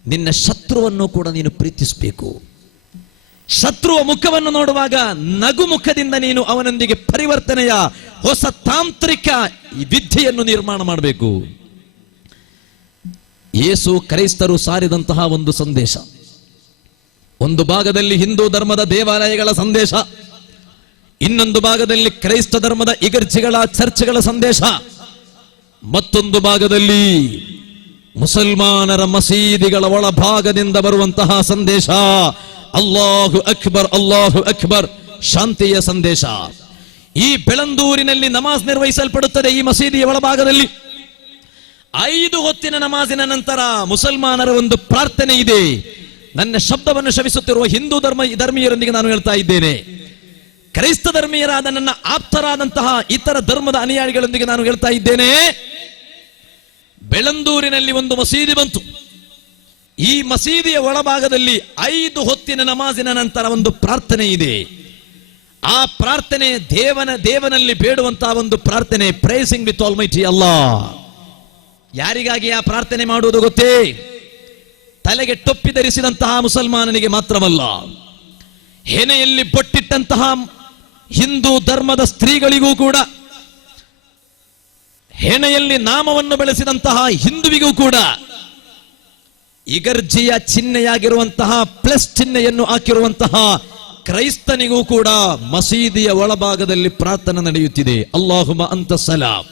ನಿನ್ನ ಶತ್ರುವನ್ನು ಕೂಡ ನೀನು ಪ್ರೀತಿಸಬೇಕು. ಶತ್ರುವ ಮುಖವನ್ನು ನೋಡುವಾಗ ನಗು ಮುಖದಿಂದ ನೀನು ಅವನೊಂದಿಗೆ ಪರಿವರ್ತನೆಯ ಹೊಸ ತಾಂತ್ರಿಕ ವಿದ್ಯೆಯನ್ನು ನಿರ್ಮಾಣ ಮಾಡಬೇಕು. ಯೇಸು ಕ್ರೈಸ್ತರು ಸಾರಿದಂತಹ ಒಂದು ಸಂದೇಶ, ಒಂದು ಭಾಗದಲ್ಲಿ ಹಿಂದೂ ಧರ್ಮದ ದೇವಾಲಯಗಳ ಸಂದೇಶ, ಇನ್ನೊಂದು ಭಾಗದಲ್ಲಿ ಕ್ರೈಸ್ತ ಧರ್ಮದ ಇಗರ್ಜಿಗಳ ಚರ್ಚ್ಗಳ ಸಂದೇಶ, ಮತ್ತೊಂದು ಭಾಗದಲ್ಲಿ ಮುಸಲ್ಮಾನರ ಮಸೀದಿಗಳ ಒಳಭಾಗದಿಂದ ಬರುವಂತಹ ಸಂದೇಶ. ಅಲ್ಲಾಹು ಅಕ್ಬರ್, ಅಲ್ಲಾಹು ಅಕ್ಬರ್, ಶಾಂತಿಯ ಸಂದೇಶ. ಈ ಬೆಳಂದೂರಿನಲ್ಲಿ ನಮಾಜ್ ನಿರ್ವಹಿಸಲ್ಪಡುತ್ತದೆ. ಈ ಮಸೀದಿಯ ಒಳಭಾಗದಲ್ಲಿ 5 ಹೊತ್ತಿನ ನಮಾಜಿನ ನಂತರ ಮುಸಲ್ಮಾನರ ಒಂದು ಪ್ರಾರ್ಥನೆ ಇದೆ. ನನ್ನ ಶಬ್ದವನ್ನು ಶ್ರವಿಸುತ್ತಿರುವ ಹಿಂದೂ ಧರ್ಮೀಯರೊಂದಿಗೆ ನಾನು ಹೇಳ್ತಾ ಇದ್ದೇನೆ, ಕ್ರೈಸ್ತ ಧರ್ಮೀಯರಾದ ನನ್ನ ಆಪ್ತರಾದಂತಹ ಇತರ ಧರ್ಮದ ಅನುಯಾಯಿಗಳೊಂದಿಗೆ ನಾನು ಹೇಳ್ತಾ ಇದ್ದೇನೆ, ಬೆಳಂದೂರಿನಲ್ಲಿ ಒಂದು ಮಸೀದಿ ಬಂತು. ಈ ಮಸೀದಿಯ ಒಳಭಾಗದಲ್ಲಿ 5 ಹೊತ್ತಿನ ನಮಾಜಿನ ನಂತರ ಒಂದು ಪ್ರಾರ್ಥನೆ ಇದೆ. ಆ ಪ್ರಾರ್ಥನೆ ದೇವನಲ್ಲಿ ಬೇಡುವಂತಹ ಒಂದು ಪ್ರಾರ್ಥನೆ, ಪ್ರೈಸಿಂಗ್ ವಿತ್ ಆಲ್ಮೈಟಿ ಅಲ್ಲಾಹ್. ಯಾರಿಗಾಗಿ ಆ ಪ್ರಾರ್ಥನೆ ಮಾಡುವುದು ಗೊತ್ತೇ? ತಲೆಗೆ ಟೊಪ್ಪಿ ಧರಿಸಿದಂತಹ ಮುಸಲ್ಮಾನನಿಗೆ ಮಾತ್ರವಲ್ಲ, ಹೆಣೆಯಲ್ಲಿ ಬೊಟ್ಟಿಟ್ಟಂತಹ ಹಿಂದೂ ಧರ್ಮದ ಸ್ತ್ರೀಗಳಿಗೂ ಕೂಡ, ಹೆಣೆಯಲ್ಲಿ ನಾಮವನ್ನು ಬೆಳೆಸಿದಂತಹ ಹಿಂದುವಿಗೂ ಕೂಡ, ಇಗರ್ಜಿಯ ಚಿಹ್ನೆಯಾಗಿರುವಂತಹ ಪ್ಲಸ್ ಚಿಹ್ನೆಯನ್ನು ಹಾಕಿರುವಂತಹ ಕ್ರೈಸ್ತನಿಗೂ ಕೂಡ ಮಸೀದಿಯ ಒಳಭಾಗದಲ್ಲಿ ಪ್ರಾರ್ಥನೆ ನಡೆಯುತ್ತಿದೆ. ಅಲ್ಲಾಹುಮ್ಮ ಅಂತ ಸಲಾಂ,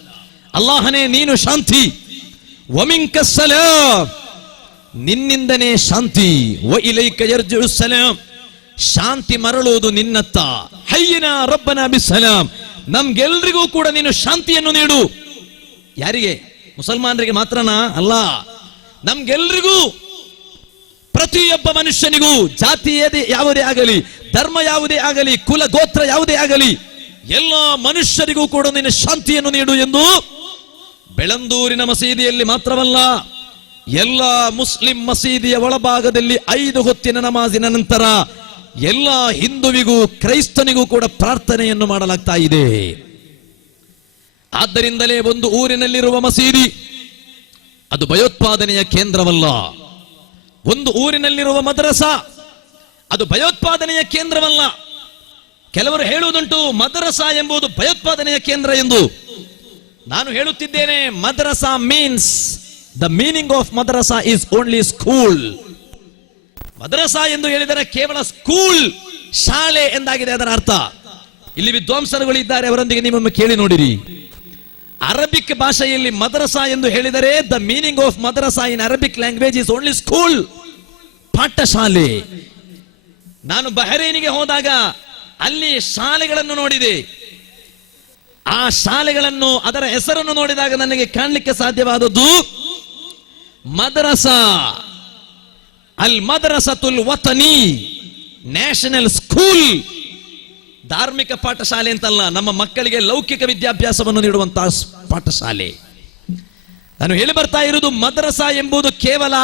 ಅಲ್ಲಾಹನೇ ನೀನು ಶಾಂತಿ, ವಮಿಂಕ ಸಲಾಂ, ನಿನ್ನಿಂದನೇ ಶಾಂತಿ, ವ ಇಲೈಕ ಯರ್ಜಿഉ ಸಲಾಂ, ಶಾಂತಿ ಮರಳುವುದು ನಿನ್ನತ್ತ. ಹಯ್ಯಿನ ರಬ್ಬನ ಬಿಸ್ಸಲಾಂ, ನಮ್ಗೆಲ್ರಿಗೂ ಕೂಡ ನೀನು ಶಾಂತಿಯನ್ನು ನೀಡು. ಯಾರಿಗೆ? ಮುಸಲ್ಮಾನರಿಗೆ ಮಾತ್ರನಾ? ಅಲ್ಲ, ನಮ್ಗೆಲ್ರಿಗೂ, ಪ್ರತಿಯೊಬ್ಬ ಮನುಷ್ಯನಿಗೂ, ಜಾತಿ ಯಾವುದೇ ಆಗಲಿ, ಧರ್ಮ ಯಾವುದೇ ಆಗಲಿ, ಕುಲ ಗೋತ್ರ ಯಾವುದೇ ಆಗಲಿ, ಎಲ್ಲ ಮನುಷ್ಯರಿಗೂ ಕೂಡ ನೀನು ಶಾಂತಿಯನ್ನು ನೀಡು ಎಂದು ಬೆಳಂದೂರಿನ ಮಸೀದಿಯಲ್ಲಿ ಮಾತ್ರವಲ್ಲ, ಎಲ್ಲ ಮುಸ್ಲಿಂ ಮಸೀದಿಯ ಒಳಭಾಗದಲ್ಲಿ 5 ಹೊತ್ತಿನ ನಮಾಜಿನ ನಂತರ ಎಲ್ಲ ಹಿಂದುವಿಗೂ ಕ್ರೈಸ್ತನಿಗೂ ಕೂಡ ಪ್ರಾರ್ಥನೆಯನ್ನು ಮಾಡಲಾಗ್ತಾ ಇದೆ. ಆದ್ದರಿಂದಲೇ ಒಂದು ಊರಿನಲ್ಲಿರುವ ಮಸೀದಿ ಅದು ಭಯೋತ್ಪಾದನೆಯ ಕೇಂದ್ರವಲ್ಲ. ಒಂದು ಊರಿನಲ್ಲಿರುವ ಮದರಸ ಅದು ಭಯೋತ್ಪಾದನೆಯ ಕೇಂದ್ರವಲ್ಲ. ಕೆಲವರು ಹೇಳುವುದುಂಟು ಮದರಸ ಎಂಬುದು ಭಯೋತ್ಪಾದನೆಯ ಕೇಂದ್ರ ಎಂದು. ನಾನು ಹೇಳುತ್ತಿದ್ದೇನೆ, madrasa means, the meaning of madrasa is only school. ಮದರಸ ಎಂದು ಹೇಳಿದರೆ ಕೇವಲ ಸ್ಕೂಲ್, ಶಾಲೆ ಎಂದಾಗಿದೆ ಅದರ ಅರ್ಥ. ಇಲ್ಲಿ ವಿದ್ವಾಂಸರುಗಳು ಇದ್ದಾರೆ, ಅವರೊಂದಿಗೆ ನಿಮ್ಮೊಮ್ಮೆ ಕೇಳಿ ನೋಡಿರಿ. ಅರಬಿಕ್ ಭಾಷೆಯಲ್ಲಿ ಮದರಸ ಎಂದು ಹೇಳಿದರೆ the meaning of madrasa in Arabic language is only school, ಪಾಠಶಾಲೆ. ನಾನು ಬಹರೇನಿಗೆ ಹೋದಾಗ ಅಲ್ಲಿ ಶಾಲೆಗಳನ್ನು ನೋಡಿದೆ. ಆ ಶಾಲೆಗಳನ್ನು, ಅದರ ಹೆಸರನ್ನು ನೋಡಿದಾಗ ನನಗೆ ಕಾಣಲಿಕ್ಕೆ ಸಾಧ್ಯವಾದದ್ದು ಮದರಸ, ಅಲ್ ಮದರಸತುಲ್ ವತನಿ, ನ್ಯಾಷನಲ್ ಸ್ಕೂಲ್. ಧಾರ್ಮಿಕ ಪಾಠಶಾಲೆ ಅಂತಲ್ಲ, ನಮ್ಮ ಮಕ್ಕಳಿಗೆ ಲೌಕಿಕ ವಿದ್ಯಾಭ್ಯಾಸವನ್ನು ನೀಡುವಂತಹ ಪಾಠಶಾಲೆ. ನಾನು ಹೇಳಿ ಬರ್ತಾ ಇರುವುದು, ಮದರಸ ಎಂಬುದು ಕೇವಲ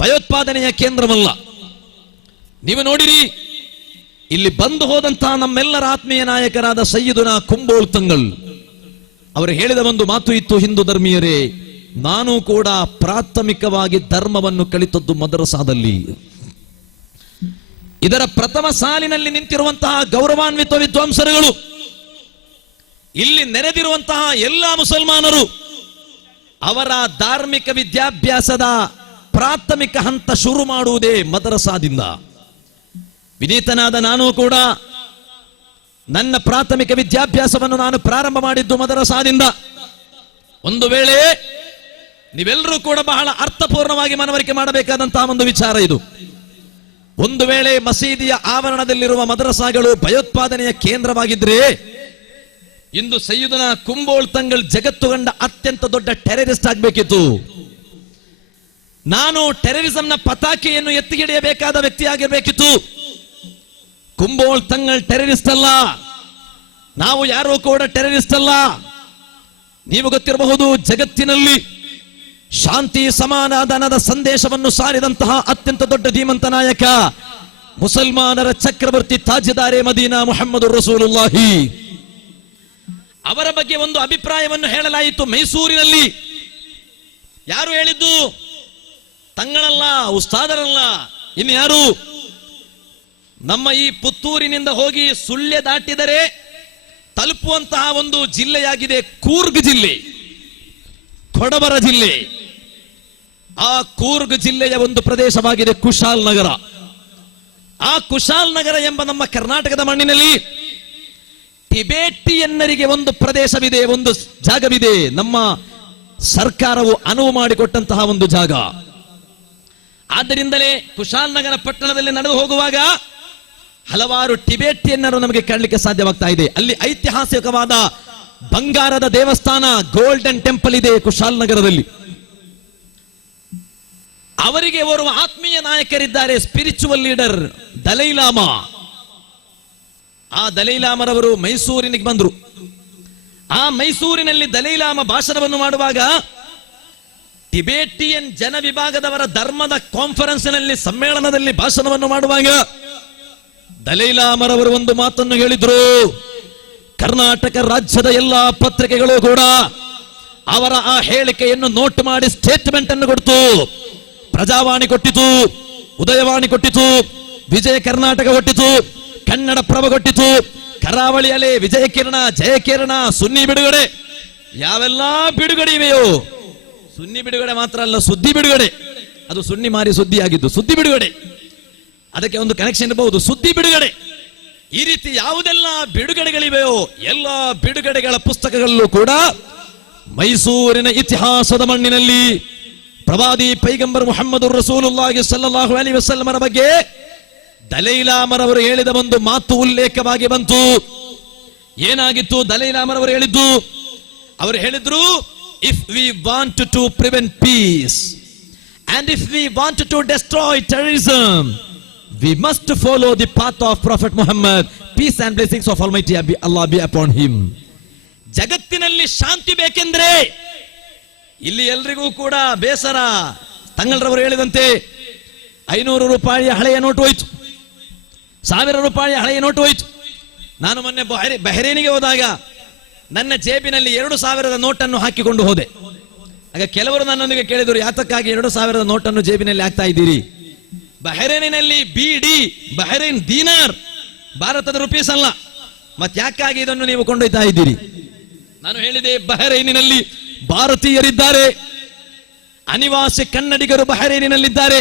ಭಯೋತ್ಪಾದನೆಯ ಕೇಂದ್ರವಲ್ಲ. ನೀವು ನೋಡಿರಿ, ಇಲ್ಲಿ ಬಂದು ಹೋದಂತಹ ನಮ್ಮೆಲ್ಲರ ಆತ್ಮೀಯ ನಾಯಕರಾದ ಸಯ್ಯಿದುನಾ ಕುಂಬೋಳ್ ತಂಗಳ್ ಅವರು ಹೇಳಿದ ಒಂದು ಮಾತು ಇತ್ತು, ಹಿಂದೂ ಧರ್ಮೀಯರೇ, ನಾನು ಕೂಡ ಪ್ರಾಥಮಿಕವಾಗಿ ಧರ್ಮವನ್ನು ಕಲಿತದ್ದು ಮದರಸಾದಲ್ಲಿ. ಇದರ ಪ್ರಥಮ ಸಾಲಿನಲ್ಲಿ ನಿಂತಿರುವಂತಹ ಗೌರವಾನ್ವಿತ ವಿದ್ವಾಂಸರುಗಳು, ಇಲ್ಲಿ ನೆರೆದಿರುವಂತಹ ಎಲ್ಲ ಮುಸಲ್ಮಾನರು, ಅವರ ಧಾರ್ಮಿಕ ವಿದ್ಯಾಭ್ಯಾಸದ ಪ್ರಾಥಮಿಕ ಹಂತ ಶುರು ಮಾಡುವುದೇ ಮದರಸಾದಿಂದ. ವಿನೀತನಾದ ನಾನು ಕೂಡ ನನ್ನ ಪ್ರಾಥಮಿಕ ವಿದ್ಯಾಭ್ಯಾಸವನ್ನು ನಾನು ಪ್ರಾರಂಭ ಮಾಡಿದ್ದು ಮದರಸಾದಿಂದ. ಒಂದು ವೇಳೆ ನೀವೆಲ್ಲರೂ ಕೂಡ ಬಹಳ ಅರ್ಥಪೂರ್ಣವಾಗಿ ಮನವರಿಕೆ ಮಾಡಬೇಕಾದಂತಹ ಒಂದು ವಿಚಾರ ಇದು. ಒಂದು ವೇಳೆ ಮಸೀದಿಯ ಆವರಣದಲ್ಲಿರುವ ಮದ್ರಸಾಗಳು ಭಯೋತ್ಪಾದನೆಯ ಕೇಂದ್ರವಾಗಿದ್ರೆ ಇಂದು ಸೈಯುದನ ಕುಂಬೋಳ್ ತಂಗಳ್ ಜಗತ್ತು ಕಂಡ ಅತ್ಯಂತ ದೊಡ್ಡ ಟೆರರಿಸ್ಟ್ ಆಗಬೇಕಿತ್ತು. ನಾನು ಟೆರರಿಸಂನ ಪತಾಕೆಯನ್ನು ಎತ್ತಿಗಿಡಿಯಬೇಕಾದ ವ್ಯಕ್ತಿ ಆಗಿರಬೇಕಿತ್ತು. ಕುಂಬೋಳ್ ತಂಗಳ್ ಟೆರರಿಸ್ಟ್ ಅಲ್ಲ, ನಾವು ಯಾರೂ ಕೂಡ ಟೆರರಿಸ್ಟ್ ಅಲ್ಲ. ನೀವು ಗೊತ್ತಿರಬಹುದು, ಜಗತ್ತಿನಲ್ಲಿ ಶಾಂತಿ ಸಮಾಧಾನದ ಸಂದೇಶವನ್ನು ಸಾರಿದಂತಹ ಅತ್ಯಂತ ದೊಡ್ಡ ಧೀಮಂತ ನಾಯಕ ಮುಸಲ್ಮಾನರ ಚಕ್ರವರ್ತಿ ತಾಜ್ದಾರೆ ಮದೀನಾ ಮುಹಮ್ಮದ್ ರಸೂಲುಲ್ಲಾಹಿ ಅವರ ಬಗ್ಗೆ ಒಂದು ಅಭಿಪ್ರಾಯವನ್ನು ಹೇಳಲಾಯಿತು ಮೈಸೂರಿನಲ್ಲಿ. ಯಾರು ಹೇಳಿದ್ದು? ತಂಗಳಲ್ಲ, ಉಸ್ತಾದರಲ್ಲ, ಇನ್ನು ಯಾರು? ನಮ್ಮ ಈ ಪುತ್ತೂರಿನಿಂದ ಹೋಗಿ ಸುಳ್ಯ ದಾಟಿದರೆ ತಲುಪುವಂತಹ ಒಂದು ಜಿಲ್ಲೆಯಾಗಿದೆ ಕೂರ್ಗ್ ಜಿಲ್ಲೆ, ಕೊಡವರ ಜಿಲ್ಲೆ. ಆ ಕೂರ್ಗ್ ಜಿಲ್ಲೆಯ ಒಂದು ಪ್ರದೇಶವಾಗಿದೆ ಕುಶಾಲ್ ನಗರ. ಆ ಕುಶಾಲ್ ನಗರ ಎಂಬ ನಮ್ಮ ಕರ್ನಾಟಕದ ಮಣ್ಣಿನಲ್ಲಿ ಟಿಬೇಟಿಯನ್ನರಿಗೆ ಒಂದು ಪ್ರದೇಶವಿದೆ, ಒಂದು ಜಾಗವಿದೆ. ನಮ್ಮ ಸರ್ಕಾರವು ಅನುವು ಮಾಡಿಕೊಟ್ಟಂತಹ ಒಂದು ಜಾಗ. ಆದ್ದರಿಂದಲೇ ಕುಶಾಲ್ ನಗರ ಪಟ್ಟಣದಲ್ಲಿ ನಡೆದು ಹೋಗುವಾಗ ಹಲವಾರು ಟಿಬೇಟಿಯನ್ನರು ನಮಗೆ ಕಾಣಲಿಕ್ಕೆ ಸಾಧ್ಯವಾಗ್ತಾ ಇದೆ. ಅಲ್ಲಿ ಐತಿಹಾಸಿಕವಾದ ಬಂಗಾರದ ದೇವಸ್ಥಾನ ಗೋಲ್ಡನ್ ಟೆಂಪಲ್ ಇದೆ ಕುಶಾಲ್ ನಗರದಲ್ಲಿ. ಅವರಿಗೆ ಓರ್ವ ಆತ್ಮೀಯ ನಾಯಕರಿದ್ದಾರೆ, ಸ್ಪಿರಿಚುವಲ್ ಲೀಡರ್ ದಲೈಲಾಮಾ. ಆ ದಲೈಲಾಮರವರು ಮೈಸೂರಿನಿಗೆ ಬಂದರು. ಆ ಮೈಸೂರಿನಲ್ಲಿ ದಲೈಲಾಮ ಭಾಷಣವನ್ನು ಮಾಡುವಾಗ ಟಿಬೇಟಿಯನ್ ಜನ ವಿಭಾಗದವರ ಧರ್ಮದ ಕಾನ್ಫರೆನ್ಸ್ನಲ್ಲಿ ಸಮ್ಮೇಳನದಲ್ಲಿ ಭಾಷಣವನ್ನು ಮಾಡುವಾಗ ದಲೈಲಾಮರವರು ಒಂದು ಮಾತನ್ನು ಹೇಳಿದ್ರು. ಕರ್ನಾಟಕ ರಾಜ್ಯದ ಎಲ್ಲಾ ಪತ್ರಿಕೆಗಳು ಕೂಡ ಅವರ ಆ ಹೇಳಿಕೆಯನ್ನು ನೋಟ್ ಮಾಡಿ ಸ್ಟೇಟ್ಮೆಂಟ್ ಅನ್ನು ಕೊಡ್ತು. ಪ್ರಜಾವಾಣಿ ಕೊಟ್ಟಿತು, ಉದಯವಾಣಿ ಕೊಟ್ಟಿತು, ವಿಜಯ ಕರ್ನಾಟಕ ಕೊಟ್ಟಿತು, ಕನ್ನಡ ಪ್ರಭ ಕೊಟ್ಟಿತು, ಕರಾವಳಿ ಅಲೆ, ವಿಜಯ ಕಿರಣ, ಜಯ ಕಿರಣ, ಸುನ್ನಿ ಬಿಡುಗಡೆ, ಯಾವೆಲ್ಲಾ ಬಿಡುಗಡೆ ಇವೆಯೋ. ಸುನ್ನಿ ಬಿಡುಗಡೆ ಮಾತ್ರ ಅಲ್ಲ, ಸುದ್ದಿ ಬಿಡುಗಡೆ. ಅದು ಸುನ್ನಿ ಮಾರಿ ಸುದ್ದಿ ಆಗಿದ್ದು, ಸುದ್ದಿ ಬಿಡುಗಡೆ. ಅದಕ್ಕೆ ಒಂದು ಕನೆಕ್ಷನ್ ಇರಬಹುದು, ಸುದ್ದಿ ಬಿಡುಗಡೆ. ಈ ರೀತಿ ಯಾವುದೆಲ್ಲ ಬಿಡುಗಡೆಗಳಿವೆಯೋ ಎಲ್ಲ ಬಿಡುಗಡೆಗಳ ಪುಸ್ತಕಗಳಲ್ಲೂ ಕೂಡ ಮೈಸೂರಿನ ಇತಿಹಾಸದ ಮಣ್ಣಿನಲ್ಲಿ ಪ್ರವಾದಿ ಪೈಗಂಬರ್ ಮುಹಮ್ಮದ್ ರಸೂಲುಲ್ಲಾಹಿ ಸಲ್ಲಲ್ಲಾಹು ಅಲೈಹಿ ವಸಲ್ಲಮರ ಬಗ್ಗೆ ದಲೈಲಾಮರವರು ಹೇಳಿದ ಒಂದು ಮಾತು ಉಲ್ಲೇಖವಾಗಿ ಬಂತು. ಏನಾಗಿತ್ತು ದಲೈಲಾಮರವರು ಹೇಳಿದ್ದು? ಅವರು ಹೇಳಿದ್ರು, if we want to prevent peace and if we want to destroy terrorism we must follow the path of Prophet Muhammad, peace and blessings of Almighty Allah be upon him. ಜಗತ್ತಿನಲ್ಲಿ ಶಾಂತಿ ಬೇಕೆಂದ್ರೆ ಇಲ್ಲಿ ಎಲ್ರಿಗೂ ಕೂಡ ಬೇಸರ. ತಂಗಳರವರು ಹೇಳಿದಂತೆ 500 ರೂಪಾಯಿ ಹಳೆಯ ನೋಟು ಹೋಯ್ತು, 1000 ರೂಪಾಯಿ ಹಳೆಯ ನೋಟು ಹೋಯ್ತು. ನಾನು ಮೊನ್ನೆ ಬಹರೇನಿಗೆ ಹೋದಾಗ ನನ್ನ ಜೇಬಿನಲ್ಲಿ 2000 ನೋಟನ್ನು ಹಾಕಿಕೊಂಡು ಹೋದೆ. ಆಗ ಕೆಲವರು ನನ್ನೊಂದಿಗೆ ಕೇಳಿದರು, ಯಾತಕ್ಕಾಗಿ 2000 ನೋಟನ್ನು ಜೇಬಿನಲ್ಲಿ ಹಾಕ್ತಾ ಇದ್ದೀರಿ? ಬಹರೇನಿನಲ್ಲಿ ಬಿಡಿ, ಬಹರೇನ್ ದೀನಾರ್, ಭಾರತದ ರುಪೀಸ್ ಅಲ್ಲ, ಮತ್ತೆ ಯಾಕಾಗಿ ಇದನ್ನು ನೀವು ಕೊಂಡೊಯ್ತಾ ಇದ್ದೀರಿ? ನಾನು ಹೇಳಿದೆ, ಬಹರೇನಿನಲ್ಲಿ ಭಾರತೀಯರಿದ್ದಾರೆ, ಅನಿವಾಸಿ ಕನ್ನಡಿಗರು ಬಹರೇನಿನಲ್ಲಿದ್ದಾರೆ,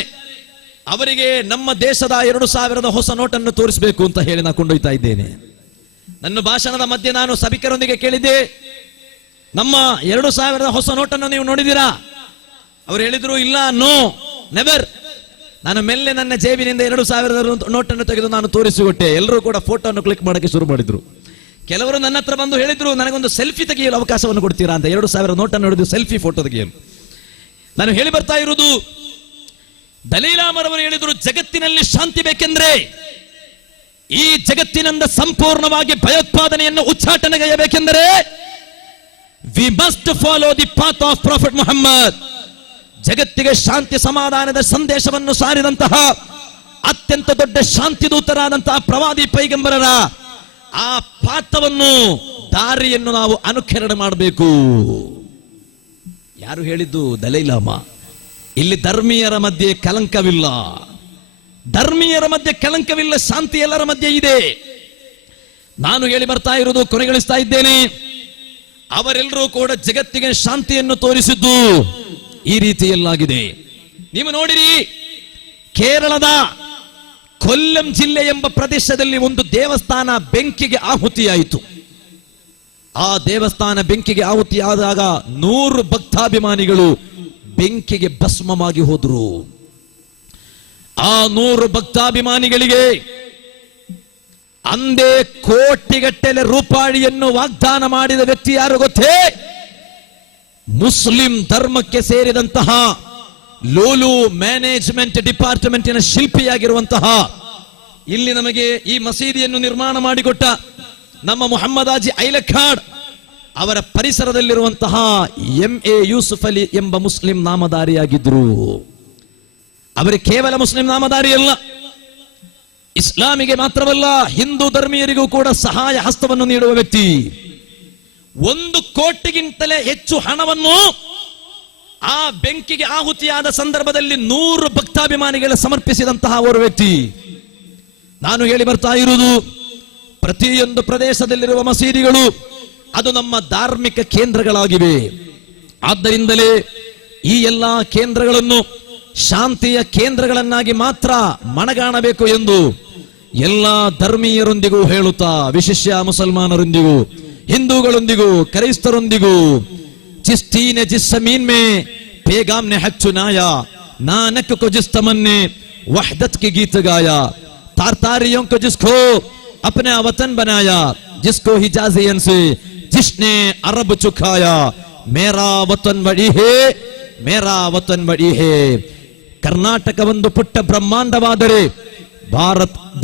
ಅವರಿಗೆ ನಮ್ಮ ದೇಶದ 2000 ಹೊಸ ನೋಟನ್ನು ತೋರಿಸಬೇಕು ಅಂತ ಹೇಳಿ ನಾನು ಕೊಂಡೊಯ್ತಾ ಇದ್ದೇನೆ. ನನ್ನ ಭಾಷಣದ ಮಧ್ಯೆ ನಾನು ಸಭಿಕರೊಂದಿಗೆ ಕೇಳಿದ್ದೆ, ನಮ್ಮ 2000 ಹೊಸ ನೋಟನ್ನು ನೀವು ನೋಡಿದ್ದೀರಾ? ಅವರು ಹೇಳಿದ್ರು, ಇಲ್ಲ, ನೋ, ನೆವರ್. ನಾನು ಮೆಲ್ಲೆ ನನ್ನ ಜೇಬಿನಿಂದ 2000 ನೋಟನ್ನು ತೆಗೆದು ನಾನು ತೋರಿಸಿಕೊಟ್ಟೆ. ಎಲ್ಲರೂ ಕೂಡ ಫೋಟೋವನ್ನು ಕ್ಲಿಕ್ ಮಾಡಕ್ಕೆ ಶುರು ಮಾಡಿದ್ರು. ಕೆಲವರು ನನ್ನ ಹತ್ರ ಬಂದು ಹೇಳಿದ್ರು, ನನಗೊಂದು ಸೆಲ್ಫಿ ತೆಗೆಯಲು ಅವಕಾಶವನ್ನು ಕೊಡ್ತೀರಾ ಅಂತ. 2000 ನೋಟನ್ನು ಹಿಡಿದು ಸೆಲ್ಫಿ ಫೋಟೋ ತೆಗೆಯಲು ನಾನು ಹೇಳಿ ಬರ್ತಾ ಇರುವುದು, ದಲೈಲಾಮರವರು ಹೇಳಿದ್ರು, ಜಗತ್ತಿನಲ್ಲಿ ಶಾಂತಿ ಬೇಕೆಂದ್ರೆ, ಈ ಜಗತ್ತಿನಿಂದ ಸಂಪೂರ್ಣವಾಗಿ ಭಯೋತ್ಪಾದನೆಯನ್ನು ಉಚ್ಚಾಟನೆಗೈಯಬೇಕೆಂದರೆ we must follow the path of Prophet Muhammad. ಜಗತ್ತಿಗೆ ಶಾಂತಿ ಸಮಾಧಾನದ ಸಂದೇಶವನ್ನು ಸಾರಿದಂತಹ ಅತ್ಯಂತ ದೊಡ್ಡ ಶಾಂತಿ ದೂತರಾದಂತಹ ಪ್ರವಾದಿ ಪೈಗಂಬರರ ಆ ಪಾಠವನ್ನು, ದಾರಿಯನ್ನು ನಾವು ಅನುಕರಣೆ ಮಾಡಬೇಕು. ಯಾರು ಹೇಳಿದ್ದು? ದಲೈಲಾಮ. ಇಲ್ಲಿ ಧರ್ಮೀಯರ ಮಧ್ಯೆ ಕಲಂಕವಿಲ್ಲ, ಧರ್ಮೀಯರ ಮಧ್ಯೆ ಕಲಂಕವಿಲ್ಲ, ಶಾಂತಿ ಎಲ್ಲರ ಮಧ್ಯೆ ಇದೆ. ನಾನು ಹೇಳಿ ಬರ್ತಾ ಇರುವುದು, ಕೊನೆಗೊಳಿಸ್ತಾ ಇದ್ದೇನೆ, ಅವರೆಲ್ಲರೂ ಕೂಡ ಜಗತ್ತಿಗೆ ಶಾಂತಿಯನ್ನು ತೋರಿಸಿದ್ದು ಈ ರೀತಿಯಲ್ಲಾಗಿದೆ. ನೀವು ನೋಡಿರಿ, ಕೇರಳದ ಕೊಲ್ಲಂ ಜಿಲ್ಲೆ ಎಂಬ ಪ್ರದೇಶದಲ್ಲಿ ಒಂದು ದೇವಸ್ಥಾನ ಬೆಂಕಿಗೆ ಆಹುತಿಯಾಯಿತು. ಆ ದೇವಸ್ಥಾನ ಬೆಂಕಿಗೆ ಆಹುತಿಯಾದಾಗ 100 ಭಕ್ತಾಭಿಮಾನಿಗಳು ಬೆಂಕಿಗೆ ಭಸ್ಮವಾಗಿ ಹೋದ್ರು. ಆ 100 ಭಕ್ತಾಭಿಮಾನಿಗಳಿಗೆ ಅಂದೇ ಕೋಟಿಗಟ್ಟಲೆ ರೂಪಾಯಿಯನ್ನು ವಾಗ್ದಾನ ಮಾಡಿದ ವ್ಯಕ್ತಿ ಯಾರು ಗೊತ್ತೇ? ಮುಸ್ಲಿಂ ಧರ್ಮಕ್ಕೆ ಸೇರಿದಂತಹ ಲೋಲು ಮ್ಯಾನೇಜ್ಮೆಂಟ್ ಡಿಪಾರ್ಟ್ಮೆಂಟಿನ ಶಿಲ್ಪಿಯಾಗಿರುವಂತಹ, ಇಲ್ಲಿ ನಮಗೆ ಈ ಮಸೀದಿಯನ್ನು ನಿರ್ಮಾಣ ಮಾಡಿಕೊಟ್ಟ ನಮ್ಮ ಮುಹಮ್ಮದ್ ಹಾಜಿ ಐಲಖಾಡ್ ಅವರ ಪರಿಸರದಲ್ಲಿರುವಂತಹ MA ಯೂಸುಫ್ ಅಲಿ ಎಂಬ ಮುಸ್ಲಿಂ ನಾಮಧಾರಿಯಾಗಿದ್ರು. ಅವರು ಕೇವಲ ಮುಸ್ಲಿಂ ನಾಮಧಾರಿ ಅಲ್ಲ, ಇಸ್ಲಾಮಿಗೆ ಮಾತ್ರವಲ್ಲ ಹಿಂದೂ ಧರ್ಮೀಯರಿಗೂ ಕೂಡ ಸಹಾಯ ಹಸ್ತವನ್ನು ನೀಡುವ ವ್ಯಕ್ತಿ. 1 ಕೋಟಿಗಿಂತಲೇ ಹೆಚ್ಚು ಹಣವನ್ನು ಆ ಬೆಂಕಿಗೆ ಆಹುತಿಯಾದ ಸಂದರ್ಭದಲ್ಲಿ 100 ಭಕ್ತಾಭಿಮಾನಿಗಳ ಸಮರ್ಪಿಸಿದಂತಹ ಒಂದು ವ್ಯಕ್ತಿ. ನಾನು ಹೇಳಿ ಬರ್ತಾ ಇರುವುದು, ಪ್ರತಿಯೊಂದು ಪ್ರದೇಶದಲ್ಲಿರುವ ಮಸೀದಿಗಳು ಅದು ನಮ್ಮ ಧಾರ್ಮಿಕ ಕೇಂದ್ರಗಳಾಗಿವೆ. ಆದ್ದರಿಂದಲೇ ಈ ಎಲ್ಲಾ ಕೇಂದ್ರಗಳನ್ನು ಶಾಂತಿಯ ಕೇಂದ್ರಗಳನ್ನಾಗಿ ಮಾತ್ರ ಮನಗಾಣಬೇಕು ಎಂದು ಎಲ್ಲಾ ಧರ್ಮೀಯರೊಂದಿಗೂ ಹೇಳುತ್ತಾ, ವಿಶೇಷ ಮುಸಲ್ಮಾನರೊಂದಿಗೂ, ಹಿಂದೂಗಳೊಂದಿಗೂ, ಕ್ರೈಸ್ತರೊಂದಿಗೂ, ಚಿಸ್ತೀನೆ ಜಿಸ್ ಜಮೀನ್ ಮೇ ಪೇಗಾಮ್ ನೆ ಹಕ್ ಚುನಾಯಾ, ನಾನಕ್ ಕೋ ಜಿಸ್ ತಮನ್ನೆ ವಹದತ್ के गीत गाया, तारतारियों को जिसको अपना वतन बनाया, जिसको हिजाजियन से जिसने अरब चुकाया, मेरा वतन बड़ी है, मेरा वतन बड़ी है. ಕರ್ನಾಟಕ ಒಂದು ಪುಟ್ಟ ಬ್ರಹ್ಮಾಂಡವಾದರೆ,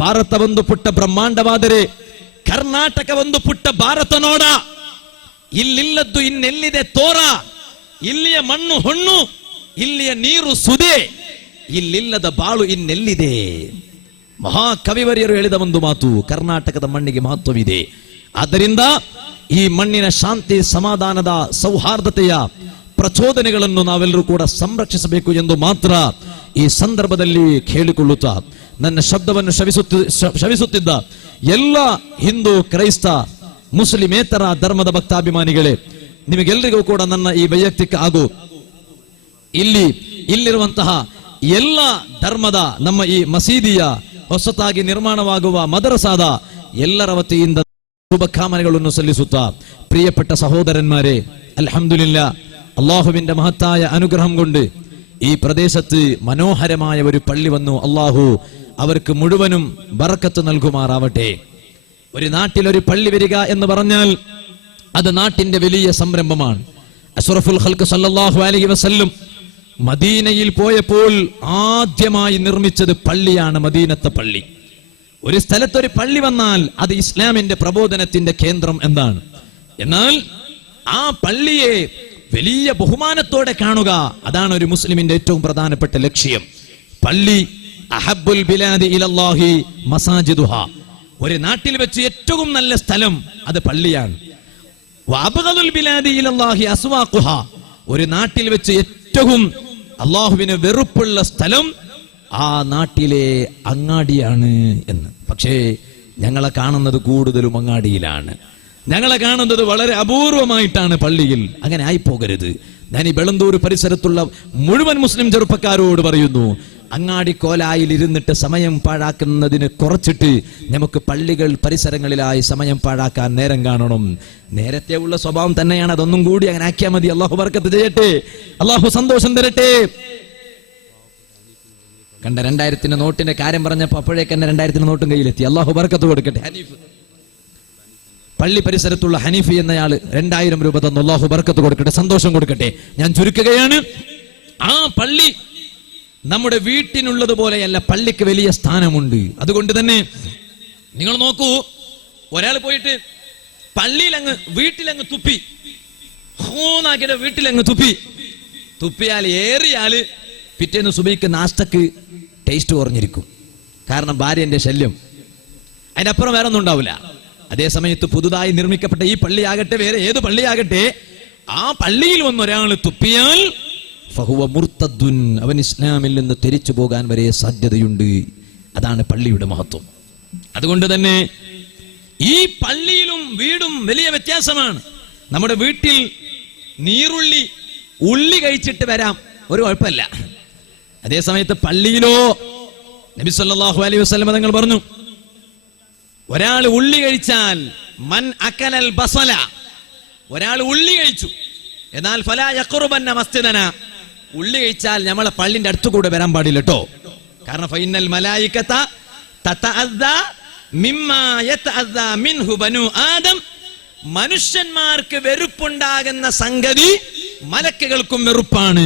ಭಾರತ ಒಂದು ಪುಟ್ಟ ಬ್ರಹ್ಮಾಂಡವಾದರೆ, ಕರ್ನಾಟಕ ಒಂದು ಪುಟ್ಟ ಭಾರತ ನೋಡ. ಇಲ್ಲಿಲ್ಲದ್ದು ಇನ್ನೆಲ್ಲಿದೆ ತೋರ, ಇಲ್ಲಿಯ ಮಣ್ಣು ಹೊಣ್ಣು, ಇಲ್ಲಿಯ ನೀರು ಸುದೆ, ಇಲ್ಲಿಲ್ಲದ ಬಾಳು ಇನ್ನೆಲ್ಲಿದೆ. ಮಹಾಕವಿವರಿಯರು ಹೇಳಿದ ಒಂದು ಮಾತು, ಕರ್ನಾಟಕದ ಮಣ್ಣಿಗೆ ಮಹತ್ವವಿದೆ. ಆದ್ದರಿಂದ ಈ ಮಣ್ಣಿನ ಶಾಂತಿ, ಸಮಾಧಾನದ, ಸೌಹಾರ್ದತೆಯ ಪ್ರಚೋದನೆಗಳನ್ನು ನಾವೆಲ್ಲರೂ ಕೂಡ ಸಂರಕ್ಷಿಸಬೇಕು ಎಂದು ಮಾತ್ರ ಈ ಸಂದರ್ಭದಲ್ಲಿ ಕೇಳಿಕೊಳ್ಳುತ್ತಾ, ನನ್ನ ಶಬ್ದವನ್ನು ಶ್ರವಿಸುತ್ತಿದ್ದ ಎಲ್ಲ ಹಿಂದೂ, ಕ್ರೈಸ್ತ, ಮುಸ್ಲಿಮೇತರ ಧರ್ಮದ ಭಕ್ತಾಭಿಮಾನಿಗಳೇ, ನಿಮಗೆಲ್ಲರಿಗೂ ಕೂಡ ನನ್ನ ಈ ವೈಯಕ್ತಿಕ ಹಾಗೂ ಇಲ್ಲಿರುವಂತಹ ಎಲ್ಲ ಧರ್ಮದ ನಮ್ಮ ಈ ಮಸೀದಿಯ ಹೊಸತಾಗಿ ನಿರ್ಮಾಣವಾಗುವ ಮದರಸಾದ ಎಲ್ಲರ ವತಿಯಿಂದ ಶುಭಕಾಮನೆಗಳನ್ನು ಸಲ್ಲಿಸುತ್ತಾ, പ്രിയപ്പെട്ട സഹോദരന്മാരെ, അൽഹംദുലില്ലാ, അള്ളാഹുവിന്റെ മഹത്തായ അനുഗ്രഹം കൊണ്ട് ഈ പ്രദേശത്ത് മനോഹരമായ ഒരു പള്ളി വന്നു. അള്ളാഹു അവർക്ക് മുഴുവനും ബറക്കത്ത് നൽകുമാറാവട്ടെ. ഒരു നാട്ടിൽ ഒരു പള്ളി വരിക എന്ന് പറഞ്ഞാൽ അത് നാട്ടിന്റെ വലിയ സംരംഭമാണ്. അഷ്റഫുൽ ഖൽഖ് സല്ലല്ലാഹു അലൈഹി വസല്ലം മദീനയിൽ പോയപ്പോൾ ആദ്യമായി നിർമ്മിച്ചത് പള്ളിയാണ്, മദീനത്തെ പള്ളി. ഒരു സ്ഥലത്തൊരു പള്ളി വന്നാൽ അത് ഇസ്ലാമിന്റെ പ്രബോധനത്തിന്റെ കേന്ദ്രം എന്നാണ്. എന്നാൽ ആ പള്ളിയെ വലിയ ബഹുമാനത്തോടെ കാണുക, അതാണ് ഒരു മുസ്ലിമിന്റെ ഏറ്റവും പ്രധാനപ്പെട്ട ലക്ഷ്യം. പള്ളി അഹബ്ബുൽ ബിലാദി ഇലല്ലാഹി മസാജിദുഹ, ഒരു നാട്ടിൽ വെച്ച് ഏറ്റവും നല്ല സ്ഥലം അത് പള്ളിയാണ്. വഅബ്ഗദുൽ ബിലാദി ഇലല്ലാഹി അസ്വാഖുഹ, ഒരു നാട്ടിൽ വെച്ച് ഏറ്റവും അള്ളാഹുവിന് വെറുപ്പുള്ള സ്ഥലം ആ നാട്ടിലെ അങ്ങാടിയാണ് എന്ന്. പക്ഷേ ഞങ്ങളെ കാണുന്നത് കൂടുതലും അങ്ങാടിയിലാണ്. ഞങ്ങളെ കാണുന്നത് വളരെ അപൂർവമായിട്ടാണ് പള്ളിയിൽ. അങ്ങനെ ആയിപ്പോകരുത്. ഞാൻ ഈ വെളന്തൂർ പരിസരത്തുള്ള മുഴുവൻ മുസ്ലിം ചെറുപ്പക്കാരോട് പറയുന്നു, അങ്ങാടി കോലായിൽ ഇരുന്നിട്ട് സമയം പാഴാക്കുന്നതിന് കുറച്ചിട്ട് നമുക്ക് പള്ളികൾ പരിസരങ്ങളിലായി സമയം പാഴാക്കാൻ നേരം കാണണം. നേരത്തെ ഉള്ള സ്വഭാവം തന്നെയാണ്, അതൊന്നും കൂടി അങ്ങനെ ആക്കിയാൽ മതി. അള്ളാഹു ബർക്കത്ത് ചെയ്യട്ടെ, അള്ളാഹു സന്തോഷം തരട്ടെ. കണ്ട 2000 നോട്ടിന്റെ കാര്യം പറഞ്ഞപ്പോ അപ്പോഴേക്ക് തന്നെ 2000 നോട്ടും കയ്യിലെത്തി. അള്ളാഹു ബർക്കത്ത് കൊടുക്കട്ടെ. ഹനീഫ്, പള്ളി പരിസരത്തുള്ള ഹനീഫി എന്നയാൾ 2000 രൂപ തന്നു. അള്ളാഹു ബർക്കത്ത് കൊടുക്കട്ടെ, സന്തോഷം കൊടുക്കട്ടെ. ഞാൻ ചുരുക്കുകയാണ്, ആ പള്ളി നമ്മുടെ വീട്ടിനുള്ളതുപോലെയല്ല, പള്ളിക്ക് വലിയ സ്ഥാനമുണ്ട്. അതുകൊണ്ട് തന്നെ നിങ്ങൾ നോക്കൂ, ഒരാൾ പോയിട്ട് പള്ളിയിൽ വീട്ടിലങ്ങ് തുപ്പി, ഹോന്നാക്കിയിട്ട് വീട്ടിലങ്ങ് തുപ്പിയാൽ ഏറിയാല് പിറ്റേന്ന് സുബഹിക്ക് നാസ്തക്ക് ടേസ്റ്റ് കുറഞ്ഞിരിക്കും. കാരണം ഭാര്യന്റെ ശല്യം, അതിനപ്പുറം വേറെ ഒന്നും ഉണ്ടാവില്ല. അതേ സമയത്ത് പുതുതായി നിർമ്മിക്കപ്പെട്ട ഈ പള്ളിയാകട്ടെ, വേറെ ഏത് പള്ളിയാകട്ടെ, ആ പള്ളിയിൽ വന്ന് ഒരാൾ തുപ്പിയാൽ ഫഹുവ മുർത്തദ്ദുൻ, അവൻ ഇസ്ലാമിൽ നിന്ന് തിരിച്ചു പോകാൻ വരെ സാധ്യതയുണ്ട്. അതാണ് പള്ളിയുടെ മഹത്വം. അതുകൊണ്ട് തന്നെ ഈ പള്ളിയിലും വീടും വലിയ വ്യത്യാസമാണ്. നമ്മുടെ വീട്ടിൽ നീറുള്ളി, ഉള്ളി കഴിച്ചിട്ട് വരാം, ഒരു കുഴപ്പമില്ല. അതേ സമയത്ത് പള്ളിയിലോ നബി സല്ലല്ലാഹു അലൈഹി വസല്ലം തങ്ങൾ പറഞ്ഞു, ഒരാൾ ഉള്ളി കഴിച്ചാൽ മൻ അകലൽ ബസല, ഒരാൾ ഉള്ളി കഴിച്ചു, എന്നാൽ ഫലാ യഖ്റുബന്ന മസ്ജിദന, ഉള്ളി കഴിച്ചാൽ നമ്മളെ പള്ളിന്റെ അടുത്തു കൂടെ വരാൻ പാടില്ല കേട്ടോ. കാരണം ഫൈനൽ മലായികത തതഅദ്ദാ മിമ്മാ യതഅദ്ദാ മിൻഹു ബനു ആദം. മനുഷ്യന്മാർക്ക് വെറുപ്പുണ്ടാകുന്ന സംഗതി മലക്കുകൾക്കും വെറുപ്പാണ്.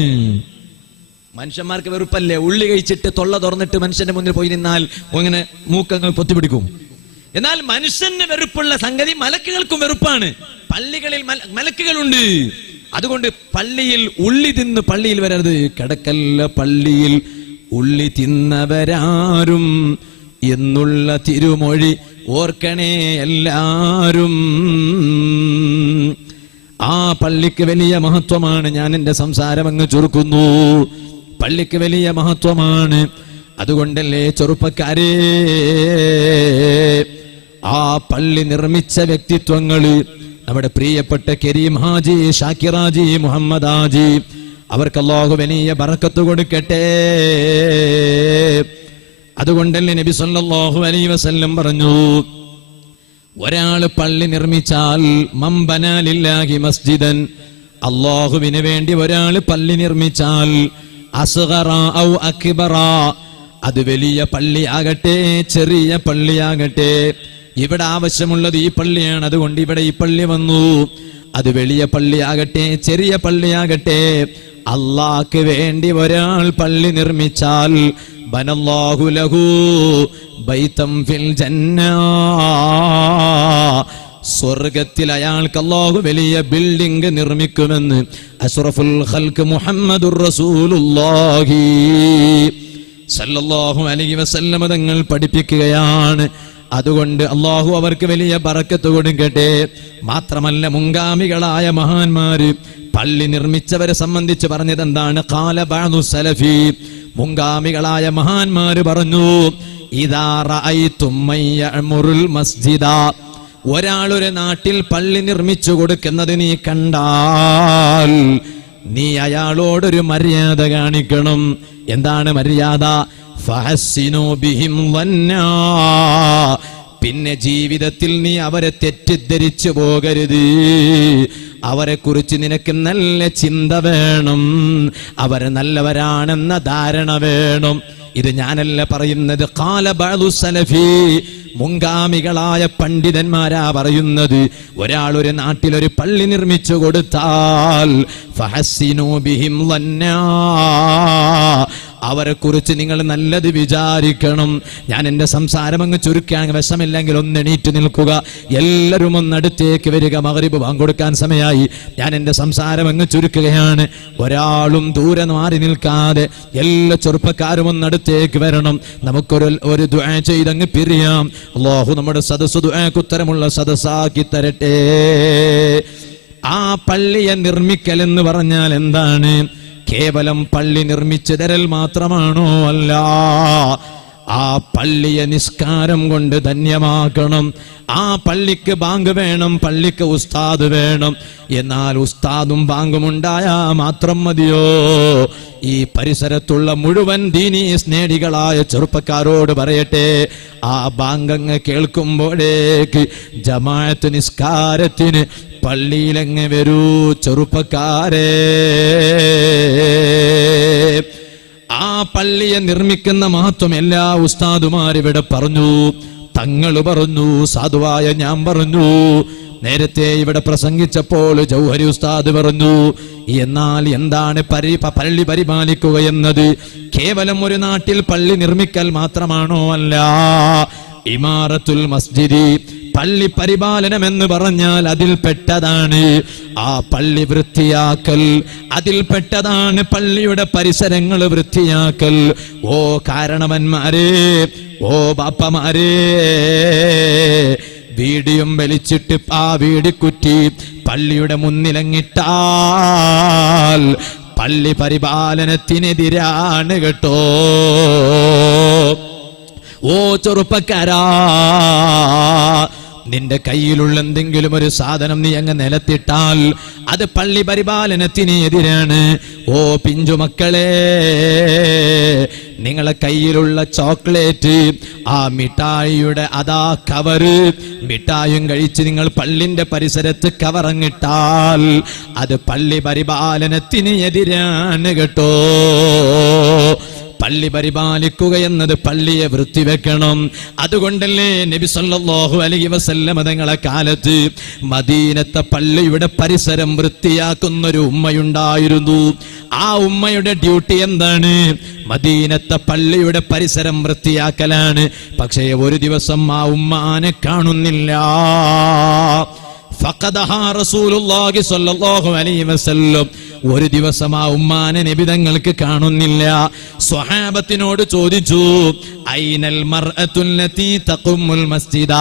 മനുഷ്യന്മാർക്ക് വെറുപ്പല്ലേ? ഉള്ളി കഴിച്ചിട്ട് തൊള്ള തുറന്നിട്ട് മനുഷ്യന്റെ മുന്നിൽ പോയി നിന്നാൽ അങ്ങനെ മൂക്കങ്ങൾ പൊത്തിപ്പിടിക്കും. എന്നാൽ മനുഷ്യന് വെറുപ്പുള്ള സംഗതി മലക്കുകൾക്കും വെറുപ്പാണ്. പള്ളികളിൽ മലക്കുകളുണ്ട്. അതുകൊണ്ട് പള്ളിയിൽ ഉള്ളി തിന്ന് പള്ളിയിൽ വരരുത്. കിടക്കല്ല പള്ളിയിൽ ഉള്ളി തിന്നവരാരും എന്നുള്ള തിരുമൊഴി ഓർക്കണേ എല്ലാരും. ആ പള്ളിക്ക് വലിയ മഹത്വമാണ്. ഞാൻ എന്റെ സംസാരം അങ്ങ് ചുരുക്കുന്നു. പള്ളിക്ക് വലിയ മഹത്വമാണ്. അതുകൊണ്ടല്ലേ ചെറുപ്പക്കാരെ, ആ പള്ളി നിർമ്മിച്ച വ്യക്തിത്വങ്ങള് നമ്മുടെ പ്രിയപ്പെട്ട കരീം ഹാജി, ഷാക്കിർ ഹാജി, മുഹമ്മദ് ഹാജി, അവർക്ക് അല്ലാഹു വലിയ ബറക്കത്ത് കൊടുക്കട്ടെ. അതുകൊണ്ടല്ലേ നബി സല്ലല്ലാഹു അലൈഹി വസല്ലം പറഞ്ഞു, ഒരാള് പള്ളി നിർമ്മിച്ചാൽ മംബനാ ലില്ലാഹി മസ്ജിദൻ, അല്ലാഹുവിന് വേണ്ടി ഒരാള് പള്ളി നിർമ്മിച്ചാൽ അസ്ഗറ ഔ അക്ബറ, അത് വലിയ പള്ളിയാകട്ടെ ചെറിയ പള്ളിയാകട്ടെ, ഇവിടെ ആവശ്യമുള്ളത് ഈ പള്ളിയാണ്, അതുകൊണ്ട് ഇവിടെ ഈ പള്ളി വന്നു. അത് വലിയ പള്ളിയാകട്ടെ ചെറിയ പള്ളിയാകട്ടെ, അല്ലാഹ്ക്ക് വേണ്ടി ഒരാൾ പള്ളി നിർമ്മിച്ചാൽ ബനല്ലാഹു ലഹു ബൈതം ഫിൽ ജന്ന, സ്വർഗത്തിൽ അയാൾക്ക് അല്ലാഹു വലിയ ബിൽഡിംഗ് നിർമ്മിക്കുമെന്ന് അഷ്റഫുൽ ഖൽഖ് മുഹമ്മദുർ റസൂലുള്ളാഹി സല്ലല്ലാഹു അലൈഹി വസല്ലം തങ്ങൾ പഠിപ്പിക്കുകയാണ്. അതുകൊണ്ട് അല്ലാഹു അവർക്ക് വലിയ ബറക്കത്ത് കൊടുക്കട്ടെ. മാത്രമല്ല, മുൻഗാമികളായ മഹാന്മാര് പള്ളി നിർമ്മിച്ചവരെ സംബന്ധിച്ച് പറഞ്ഞത് എന്താണ്? ഖാല ബഅദു സലഫി, മുൻഗാമികളായ മഹാന്മാര് പറഞ്ഞു, ഇദാ റഅയ്തും മയ്യഅ്മുറുൽ മസ്ജിദ, ഒരാളൊരു നാട്ടിൽ പള്ളി നിർമ്മിച്ചു കൊടുക്കുന്നത് നീ കണ്ടാൽ നീ അയാളോടൊരു മര്യാദ കാണിക്കണം. എന്താണ് മര്യാദ? ഫഹസ്സിനു ബിഹിം വന്നാ, പിന്നെ ജീവിതത്തിൽ നീ അവരെ തെറ്റിദ്ധരിച്ചു പോകരുത്. അവരെ കുറിച്ച് നിനക്ക് നല്ല ചിന്ത വേണം, അവർ നല്ലവരാണെന്ന ധാരണ വേണം. ഇത് ഞാനല്ല പറയുന്നത്, ഖാല ബഅദു സലഫി, മുൻഗാമികളായ പണ്ഡിതന്മാരാ പറയുന്നത്. ഒരാൾ ഒരു നാട്ടിൽ ഒരു പള്ളി നിർമ്മിച്ചു കൊടുത്താൽ ഫഹസ്സിനു ബിഹിം വന്നാ, അവരെ കുറിച്ച് നിങ്ങൾ നല്ലത് വിചാരിക്കണം. ഞാൻ എന്റെ സംസാരം അങ്ങ് ചുരുക്കാൻ വശമില്ലെങ്കിൽ ഒന്ന് എണീറ്റ് നിൽക്കുക. എല്ലാവരും ഒന്നടുത്തേക്ക് വരിക. മഗ്രിബ് ബാങ്ക് കൊടുക്കാൻ സമയമായി. ഞാൻ എന്റെ സംസാരം അങ്ങ് ചുരുക്കുകയാണ്. ഒരാളും ദൂരെ മാറി നിൽക്കാതെ എല്ലാ ചെറുപ്പക്കാരും ഒന്നടുത്തേക്ക് വരണം. നമുക്കൊരു ദുആ ചെയ്തങ്ങ് പിരിയാം. അല്ലാഹു നമ്മുടെ സദസ്സ് ദുആക്ക് ഉത്തരമുള്ള സദസ്സാക്കി തരട്ടെ. ആ പള്ളിയെ നിർമ്മിക്കൽ എന്ന് പറഞ്ഞാൽ എന്താണ്? കേവലം പള്ളി നിർമ്മിച്ചു തരൽ മാത്രമാണോ? അല്ല, ആ പള്ളിയെ നിസ്കാരം കൊണ്ട് ധന്യമാക്കണം. ആ പള്ളിക്ക് ബാങ്ക് വേണം, പള്ളിക്ക് ഉസ്താദ് വേണം. എന്നാൽ ഉസ്താദും ബാങ്കും ഉണ്ടായാ മാത്രം മതിയോ? ഈ പരിസരത്തുള്ള മുഴുവൻ ദീനീ സ്നേഹികളായ ചെറുപ്പക്കാരോട് പറയട്ടെ, ആ ബാങ്കങ്ങ് കേൾക്കുമ്പോഴേക്ക് ജമാഅത്ത് നിസ്കാരത്തിന് പള്ളിയിലങ്ങ് വരൂ ചെറുപ്പക്കാരെ. ആ പള്ളിയെ നിർമ്മിക്കുന്ന മഹത്വം എല്ലാ ഉസ്താദുമാരിവിടെ പറഞ്ഞു, തങ്ങൾ പറഞ്ഞു, സാധുവായ ഞാൻ പറഞ്ഞു, നേരത്തെ ഇവിടെ പ്രസംഗിച്ചപ്പോൾ ജൗഹരി ഉസ്താദ് പറഞ്ഞു. എന്നാൽ എന്താണ് പള്ളി പരിപാലിക്കുക എന്നത്? കേവലം ഒരു നാട്ടിൽ പള്ളി നിർമ്മിക്കൽ മാത്രമാണോ? അല്ല, ഇമാറത്തുൽ മസ്ജിദി, പള്ളി പരിപാലനം എന്ന് പറഞ്ഞാൽ അതിൽപ്പെട്ടതാണ് ആ പള്ളി വൃത്തിയാക്കൽ, അതിൽപ്പെട്ടതാണ് പള്ളിയുടെ പരിസരങ്ങൾ വൃത്തിയാക്കൽ. ഓ കാരണവന്മാരെ, ഓ ബാപ്പമാരെ, വീടിയും വലിച്ചിട്ട് ആ വീടിക്കുറ്റി പള്ളിയുടെ മുന്നിലങ്ങിട്ടാൽ പള്ളി പരിപാലനത്തിനെതിരാണ് കേട്ടോ. ഓ ചെറുപ്പക്കാരാ, നിന്റെ കയ്യിലുള്ള എന്തെങ്കിലും ഒരു സാധനം നീ അങ്ങ് നിലത്തിട്ടാൽ അത് പള്ളി പരിപാലനത്തിന് എതിരാണ്. ഓ പിഞ്ചുമക്കളെ, നിങ്ങളെ കയ്യിലുള്ള ചോക്ലേറ്റ്, ആ മിഠായിയുടെ അതാ കവറ്, മിഠായും കഴിച്ച് നിങ്ങൾ പള്ളിന്റെ പരിസരത്ത് കവറങ്ങിട്ടാൽ അത് പള്ളി പരിപാലനത്തിന് എതിരാണ് കേട്ടോ. പള്ളി പരിപാലിക്കുക എന്നത് പള്ളിയെ വൃത്തിവെക്കണം. അതുകൊണ്ടല്ലേ നബി സല്ലല്ലാഹു അലൈഹി വസല്ലം തങ്ങളെ കാലത്ത് മദീനത്തെ പള്ളിയുടെ പരിസരം വൃത്തിയാക്കുന്നൊരു ഉമ്മയുണ്ടായിരുന്നു. ആ ഉമ്മയുടെ ഡ്യൂട്ടി എന്താണ്? മദീനത്തെ പള്ളിയുടെ പരിസരം വൃത്തിയാക്കലാണ്. പക്ഷേ ഒരു ദിവസം ആ ഉമ്മാനെ കാണുന്നില്ല. ഫഖദഹാ റസൂലുള്ളാഹി സ്വല്ലല്ലാഹു അലൈഹി വസല്ലം. ഒരു ദിവസം ആ ഉമ്മാനെ നബി തങ്ങൾക്ക് കാണുന്നില്ല. സ്വഹാബത്തിനോട് ചോദിച്ചു, ഐനൽ മർഅത്തുല്ലതി തഖുമുൽ മസ്ജിദ,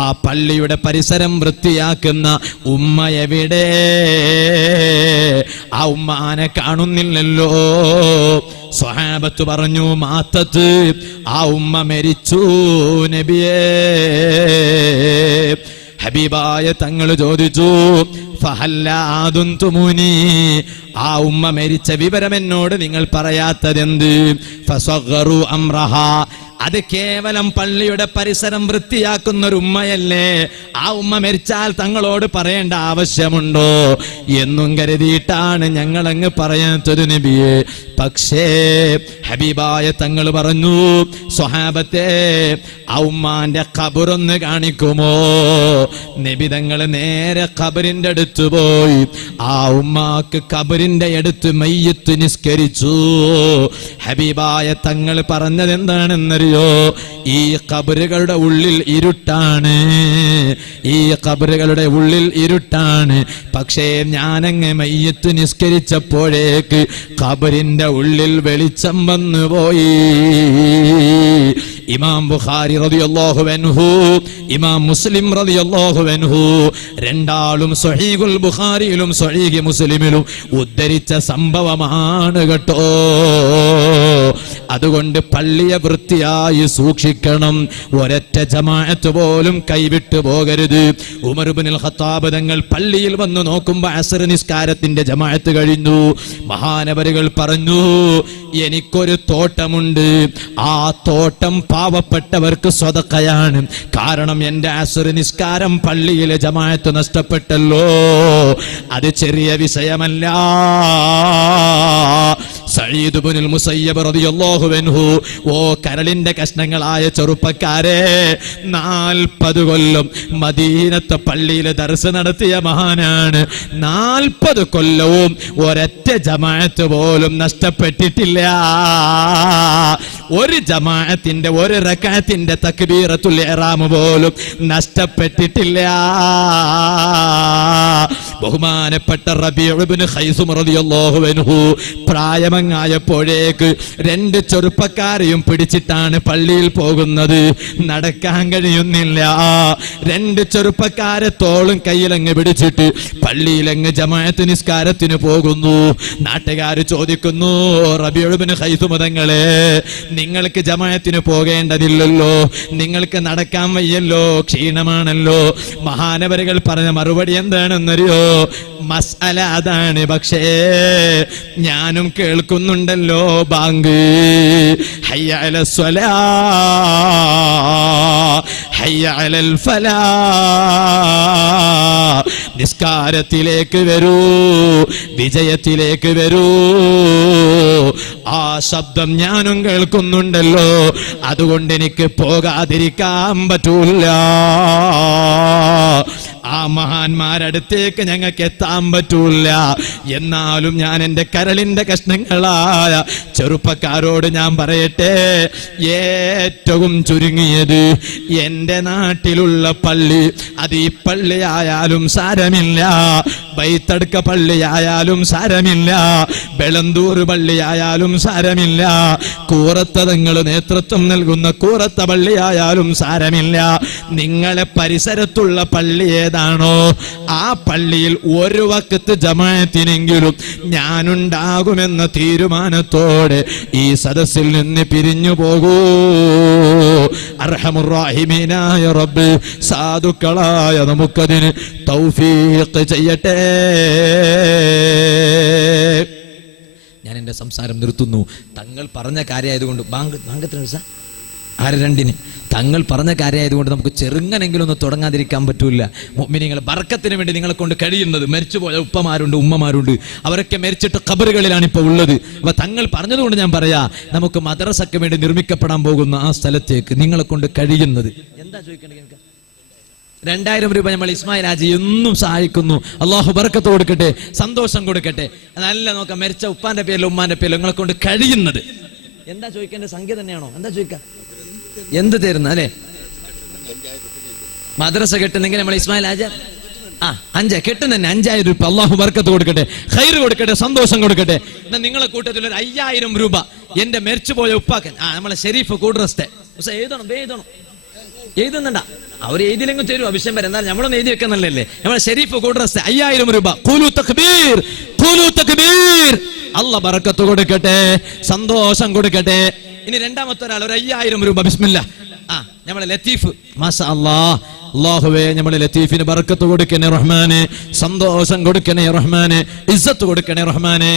ആ പള്ളിയുടെ പരിസരം വൃത്തിയാക്കുന്ന ഉമ്മ എവിടെ? ആ ഉമ്മാനെ കാണുന്നില്ലല്ലോ. സ്വഹാബത്ത് പറഞ്ഞു, മാത്തത്ത്, ആ ഉമ്മ മരിച്ചു നബിയേ. ഹബീബായ തങ്ങൾ ചോദിച്ചു, ഫഹല്ലാദുൻതുമുനി, ആ ഉമ്മ മരിച്ച വിവരം എന്നോട് നിങ്ങൾ പറയാത്തതെന്ത്? ഫസഗറു അംറഹ, അത് കേവലം പള്ളിയുടെ പരിസരം വൃത്തിയാക്കുന്ന ഒരു ഉമ്മയല്ലേ, ആ ഉമ്മ മരിച്ചാൽ തങ്ങളോട് പറയേണ്ട ആവശ്യമുണ്ടോ എന്നും കരുതിയിട്ടാണ് ഞങ്ങളങ്ങ് പറയാത്തത് നബിയെ. പക്ഷേ ഹബീബായ തങ്ങൾ പറഞ്ഞു, സ്വഹാബത്തെ, ആ ഉമ്മാന്റെ ഖബറൊന്ന് കാണിക്കുമോ? നബി തങ്ങൾ നേരെ ഖബറിന്റെ അടുത്ത് പോയി ആ ഉമ്മാക്ക് ഖബറിന്റെ അടുത്ത് മയ്യത്ത് നിസ്കരിച്ചു. ഹബീബായ തങ്ങൾ പറഞ്ഞത് എന്താണെന്നറിയോ? ഈ ഖബറുകളുടെ ഉള്ളിൽ ഇരുട്ടാണ്, ഈ ഖബറുകളുടെ ഉള്ളിൽ ഇരുട്ടാണ്. പക്ഷേ ഞാനങ്ങ് മയ്യത്ത് നിസ്കരിച്ചപ്പോഴേക്ക് ഖബറിന്റെ ഉള്ളിൽ വെളിച്ചം വന്നു പോയി. ഇമാം ബുഖാരി റളിയല്ലാഹു അൻഹു, ഇമാം മുസ്ലിം റളിയല്ലാഹു അൻഹു, രണ്ടാളും സ്വഹീഹുൽ ബുഖാരിയിലും സ്വഹീഹ് മുസ്ലിമിലും ഉദ്ധരിച്ച സംഭവമാണ് കേട്ടോ. അതുകൊണ്ട് പള്ളിയെ വൃത്തിയായി സൂക്ഷിക്കണം. ഒരൊറ്റ ജമാഅത്ത് പോലും കൈവിട്ടു പോകരുത്. ഉമർ ഇബ്നുൽ ഖത്താബ് തങ്ങൾ പള്ളിയിൽ വന്ന് നോക്കുമ്പോൾ അസ്ർ നിസ്കാരത്തിന്റെ ജമാഅത്ത് കഴിഞ്ഞു. മഹാനവരുകൾ പറഞ്ഞു, എനിക്കൊരു തോട്ടമുണ്ട്, ആ തോട്ടം പാവപ്പെട്ടവർക്ക് സ്വതക്കയാണ്. കാരണം എന്റെ അസ്ർ നിസ്കാരം പള്ളിയിലെ ജമാഅത്ത് നഷ്ടപ്പെട്ടല്ലോ. അത് ചെറിയ വിഷയമല്ല. സഈദ് ഇബ്നുൽ മുസയ്യബ് റളിയല്ലാഹു അൻഹു, ഓ കരളിന്റെ കഷ്ണങ്ങളായ ചെറുപ്പക്കാരെ, 40 കൊല്ലം മദീനത്തെ പള്ളിയിൽ ദർസ് നടത്തിയ മഹാനാണ്. 40 കൊല്ലവും ഒരൊറ്റ ജമാഅത്ത് പോലും നഷ്ടപ്പെട്ടിട്ടില്ല. ഒരു ജമാഅത്തിന്റെ ഒരു റക്അത്തിന്റെ തക്ബീറത്തുൽ ഇഹ്റാം പോലും നഷ്ടപ്പെട്ടിട്ടില്ല. ബഹുമാനപ്പെട്ട റബീഉ ഇബ്നു ഖൈസും റളിയല്ലാഹു അൻഹു പ്രായമങ്ങായപ്പോഴേക്ക് 2 ചെറുപ്പക്കാരെയും പിടിച്ചിട്ടാണ് പള്ളിയിൽ പോകുന്നത്. നടക്കാൻ കഴിയുന്നില്ല. 2 ചെറുപ്പക്കാരെ തോളും കയ്യിലങ്ങ് പിടിച്ചിട്ട് പള്ളിയിലങ്ങ് ജമാഅത്ത് നിസ്കാരത്തിന് പോകുന്നു. നാട്ടുകാർ ചോദിക്കുന്നു, റബീഉ ഇബ്നു ഖൈസും തങ്ങളെ, നിങ്ങൾക്ക് ജമാഅത്തിന് പോകേണ്ടതില്ലല്ലോ, നിങ്ങൾക്ക് നടക്കാൻ വയ്യല്ലോ, ക്ഷീണമാണല്ലോ. മഹാനവരുകൾ പറഞ്ഞ മറുപടി എന്താണെന്നറിയോ? മസ്അല അതാണ്, പക്ഷേ ഞാനും കേൾക്കുന്നുണ്ടല്ലോ ബാങ്ക്, ഹയ്യ അലസ് സ്വലാ ഹയ്യ അലൽ ഫലാ, നിസ്കാരത്തിലേക്ക് വരൂ, വിജയത്തിലേക്ക് വരൂ. ആ ശബ്ദം ഞാനും കേൾക്കുന്നുണ്ടല്ലോ, അതുകൊണ്ട് എനിക്ക് പോകാതിരിക്കാൻ പറ്റൂല. ആ മഹാന്മാരടുത്തേക്ക് ഞങ്ങൾക്ക് എത്താൻ പറ്റൂല. എന്നാലും ഞാൻ എൻ്റെ കരളിന്റെ കഷ്ണങ്ങളായ ചെറുപ്പക്കാരോട് ഞാൻ പറയട്ടെ, ഏറ്റവും ചുരുങ്ങിയത് എൻ്റെ നാട്ടിലുള്ള പള്ളി, അത് ഈ പള്ളിയായാലും സാരമില്ല, ബൈത്തടുക്ക പള്ളിയായാലും സാരമില്ല, ബെളന്തൂർ പള്ളിയായാലും സാരമില്ല, കൂറത്ത തങ്ങൾ നേതൃത്വം നൽകുന്ന കൂറത്ത പള്ളിയായാലും സാരമില്ല, നിങ്ങളെ പരിസരത്തുള്ള പള്ളി ഏതാണോ ആ പള്ളിയിൽ ഒരു വഖത്ത് ജമാഅത്തിനെങ്കിലും ഞാനുണ്ടാകുമെന്ന തീരുമാനത്തോടെ ഈ സദസ്സിൽ നിന്ന് പിരിഞ്ഞു പോകൂ. അർഹമുർ റഹീമീനായ റബ്ബ് സാധുക്കളായ നമുക്കതിന് തൗഫീഖ് ചെയ്യട്ടെ. ഞാൻ എൻ്റെ സംസാരം നിർത്തുന്നു. തങ്ങൾ പറഞ്ഞ കാര്യമായതുകൊണ്ട് ബാങ്ക് രണ്ടിന് തങ്ങൾ പറഞ്ഞ കാര്യമായതുകൊണ്ട് നമുക്ക് ചെറുങ്ങനെങ്കിലും ഒന്ന് തുടങ്ങാതിരിക്കാൻ പറ്റൂല. മുഅ്മിനീങ്ങൾ ബർക്കത്തിന് വേണ്ടി നിങ്ങളെ കൊണ്ട് കഴിയുന്നത്, മരിച്ചുപോയ ഉപ്പമാരുണ്ട്, ഉമ്മമാരുണ്ട്, അവരൊക്കെ മരിച്ചിട്ട് ഖബറുകളിലാണ് ഇപ്പോൾ ഉള്ളത്. അപ്പൊ തങ്ങൾ പറഞ്ഞതുകൊണ്ട് ഞാൻ പറയാ, നമുക്ക് മദ്രസയ്ക്ക് വേണ്ടി നിർമ്മിക്കപ്പെടാൻ പോകുന്ന ആ സ്ഥലത്തേക്ക് നിങ്ങളെ കൊണ്ട് കഴിയുന്നത് എന്താ ചോദിക്കണ്ടേ? 2000 രൂപ നമ്മൾ ഇസ്മായിൽ ഹാജി എന്നും സഹായിക്കുന്നു. അള്ളാഹു ബർക്കത്ത് കൊടുക്കട്ടെ, സന്തോഷം കൊടുക്കട്ടെ. നല്ല നോക്കാം, മരിച്ച ഉപ്പാന്റെ പേരിലും ഉമ്മാന്റെ പേരിലും നിങ്ങളെ കൊണ്ട് കഴിയുന്നത് എന്താ ചോദിക്കേണ്ട? സംഖ്യ തന്നെയാണോ? എന്താ ചോദിക്കാം? എന്ത് തരുന്ന അല്ലെ? മദ്രസ കെട്ടുന്നെങ്കിൽ നമ്മൾ ഇസ്മായിൽ ഹാജ 5 കെട്ടും തന്നെ 5000 രൂപ. അള്ളാഹു ബർക്കത്ത് കൊടുക്കട്ടെ, ഖൈർ കൊടുക്കട്ടെ, സന്തോഷം കൊടുക്കട്ടെ. എന്നാൽ നിങ്ങളെ കൂട്ടത്തിൽ ഒരു 5000 രൂപ എന്റെ മരിച്ചുപോയ ഉപ്പാക്കൻ നമ്മളെ ഷെരീഫ് കൂട്രസ്തെ എഴുതുന്നുണ്ടാ, അവർ എഴുതിയില്ലെങ്കിൽ തരും അഭിഷേകം വരെ. എന്നാൽ നമ്മളൊന്ന് എഴുതി വെക്കാൻ നല്ലല്ലേ? നമ്മളെ ഷെരീഫ് കൂട്രസ്തെ 5000 രൂപ. ഖൂലു തക്ബീർ, ഖൂലു തക്ബീർ. അള്ളാഹ് ബർക്കത്ത് കൊടുക്കട്ടെ, സന്തോഷം കൊടുക്കട്ടെ. ഇനി രണ്ടാമത്തെ ഒരാൾ ഒരു 5000 രൂപ. ബിസ്മില്ലാ. നമ്മളെ ലത്തീഫ്, മാഷാ അല്ലാഹ്. അല്ലാഹുവേ, നമ്മളെ ലത്തീഫിന് ബർക്കത്ത് കൊടുക്കണേ റഹ്മാനെ, സന്തോഷം കൊടുക്കണേ റഹ്മാനെ, ഇസ്സത്ത് കൊടുക്കണേ റഹ്മാനെ.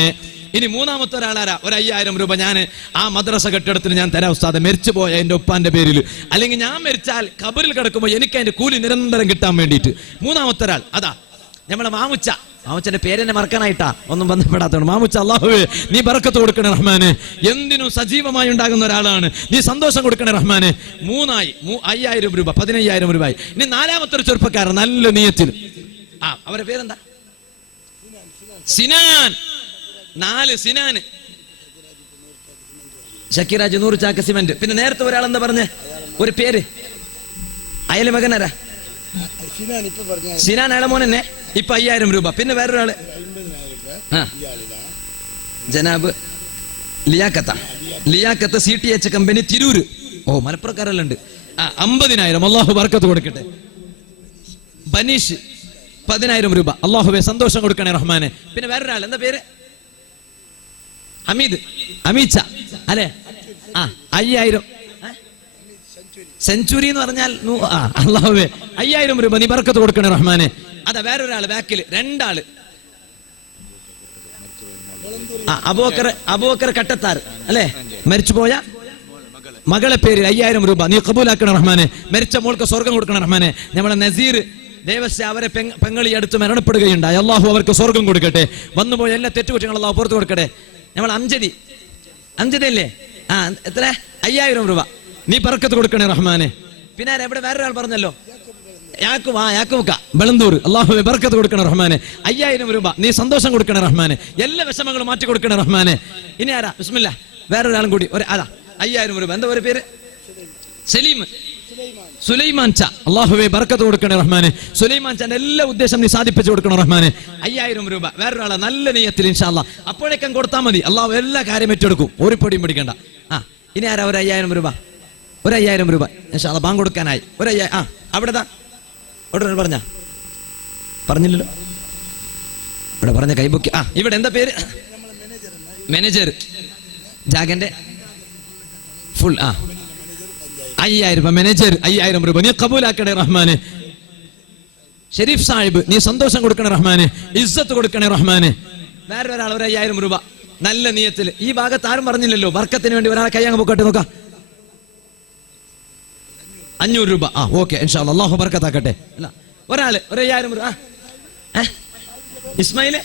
ഇനി മൂന്നാമത്തെ ഒരാളാരാ? ഒരു 5000 രൂപ ഞാൻ ആ മദ്രസ കെട്ടിടത്തിന് ഞാൻ തരാം ഉസ്താദെ, മരിച്ചുപോയ എന്റെ ഉപ്പാന്റെ പേരിൽ. അല്ലെങ്കിൽ ഞാൻ മരിച്ചാൽ ഖബറിൽ കിടക്കുമ്പോൾ എനിക്ക് അതിന്റെ കൂലി നിരന്തരം കിട്ടാൻ വേണ്ടിയിട്ട്. മൂന്നാമത്തെ ഒരാൾ അതാ നമ്മളെ മാമുച്ച. മാമുച്ചന്റെ പേരെന്നെ മറക്കാനായിട്ടാ ഒന്നും ബന്ധപ്പെടാത്തതാണ്. മാമുച്ച, അല്ലാഹുവേ നീ ബർക്കത്ത് കൊടുക്കണേ റഹ്മാനെ, എന്തിനും സജീവമായി ഉണ്ടാകുന്ന ഒരാളാണ്, നീ സന്തോഷം കൊടുക്കണേ റഹ്മാനെ. 5000 രൂപ, 15000 രൂപയായി. ഇനി നാലാമത്തെ ഒരു ചെറുപ്പക്കാരൻ നല്ല നിയത്തിൽ. അവരുടെ പേരെന്താ? സിനാൻ. 4 സിനാൻ. ഷക്കീറാജ് 100 ചാക്ക് സിമന്റ്. പിന്നെ നേരത്തെ ഒരാൾ എന്താ പറഞ്ഞ ഒരു പേര്? അയല് മകനാരാ? സിനാൻ അളമോൻ തന്നെ. ഇപ്പൊ 5000 രൂപ. പിന്നെ വേറൊരാള് ജനാബ് ലിയാക്കത്ത് CTH കമ്പനി തിരൂര്. മലപ്പുറക്കാരെല്ലാം ഉണ്ട്. 50000. അള്ളാഹു ബർക്കത്ത് കൊടുക്കട്ടെ. ബനീഷ് 10000 രൂപ. അള്ളാഹുവേ സന്തോഷം കൊടുക്കണേ റഹ്മാനെ. പിന്നെ വേറൊരാൾ എന്താ പേര്? ഹമീദ്, അമീച്ച അല്ലെ? 5000. സെഞ്ചുറി എന്ന് പറഞ്ഞാൽ അല്ലാഹുവേ 5000 രൂപ നീ ബർക്കത്ത് കൊടുക്കണേ റഹ്മാനെ. അതാ വേറൊരാള് ബാക്കിൽ 2 ആള്. അബൂബക്കർ കട്ടത്താർ അല്ലെ? മരിച്ചുപോയ മകളെ പേര് 5000 രൂപ നീ കബൂലാക്കണേ റഹ്മാനെ. മരിച്ച മോൾക്ക് സ്വർഗം കൊടുക്കണേ റഹ്മാനെ. നമ്മളെ നസീർ ദേവസ്യ അവരെ പെങ്ങളി അടുത്ത് മരണപ്പെടുകയുണ്ടായി. അള്ളാഹു അവർക്ക് സ്വർഗം കൊടുക്കട്ടെ. വന്നുപോയ എല്ലാ തെറ്റുകുറ്റങ്ങളും അള്ളാഹു പുറത്തു കൊടുക്കട്ടെ. നമ്മൾ അംജദി അല്ലേ? എത്ര? 5000 രൂപ നീ ബർക്കത്ത് കൊടുക്കണേ റഹ്മാനെ. പിന്നെ എവിടെ വേറൊരാൾ പറഞ്ഞല്ലോ, യാക്കൂക്ക ബളന്തൂർ. അല്ലാഹുവേ ബർക്കത്ത് കൊടുക്കണേ റഹ്മാനെ. 5000 രൂപ നീ സന്തോഷം കൊടുക്കണേ റഹ്മാനെ, എല്ലാ വിഷമങ്ങളും മാറ്റി കൊടുക്കണേ റഹ്മാനെ. ഇനി ആരാ? ബിസ്മില്ലാ. വേറൊരാളും കൂടി. അതാ 5000 രൂപ. എന്താ ഒരു പേര്? സുലൈമാൻ ച. അല്ലാഹുവേ ബർക്കത്ത് കൊടുക്കണേ റഹ്മാനെ. സുലൈമാൻ ചാന്റെ എല്ലാ ഉദ്ദേശം നീ സാധിപ്പിച്ചു കൊടുക്കണം റഹ്മാനെ. 5000 രൂപ. വേറൊരാളെ നല്ല നിയ്യത്തിൽ ഇൻഷാ അല്ലാഹ് അപ്പോഴേക്കും കൊടുത്താൽ മതി. അല്ലാഹു എല്ലാ കാര്യം ഏറ്റെടുക്കും, ഒരു പൊടിയും പിടിക്കണ്ട. ഇനി ആരാ? ഒരു 5000 രൂപ. ഒരു 5000 രൂപ ഇൻഷാ അല്ലാഹ് ബാങ്ക് കൊടുക്കാനായി. ഒരു 5000. അവിടെതാ അവിടെ പറഞ്ഞില്ലല്ലോ, ഇവിടെ പറഞ്ഞ കൈബുക്ക്. ഇവിടെ എന്താ പേര്? Manager ജാഗന്റെ full. 5000 രൂപ മാനേജർ. 5000 രൂപ നീ കബൂലാക്കണേ റഹ്മാനെ. ഷെരീഫ് സാഹിബ് നീ സന്തോഷം കൊടുക്കണേ റഹ്മാനെ, ഇസ്സത്ത് കൊടുക്കണേ റഹ്മാനെ. വേറൊരാൾ ഒരു 5000 രൂപ നല്ല നിയത്തിൽ. ഈ ഭാഗത്ത് ആരും പറഞ്ഞില്ലല്ലോ ബർക്കത്തിന് വേണ്ടി. ഒരാളെ കൈ അങ്ങ് പൊക്കട്ടെ നോക്കാം. 500 രൂപ. ഓക്കെ ഇൻഷാ അല്ലാഹ് അല്ലാഹു ബർക്കത്താക്കട്ടെ. അല്ല ഒരാള് ഒരു 5000 രൂപ. ഇസ്മായിൽ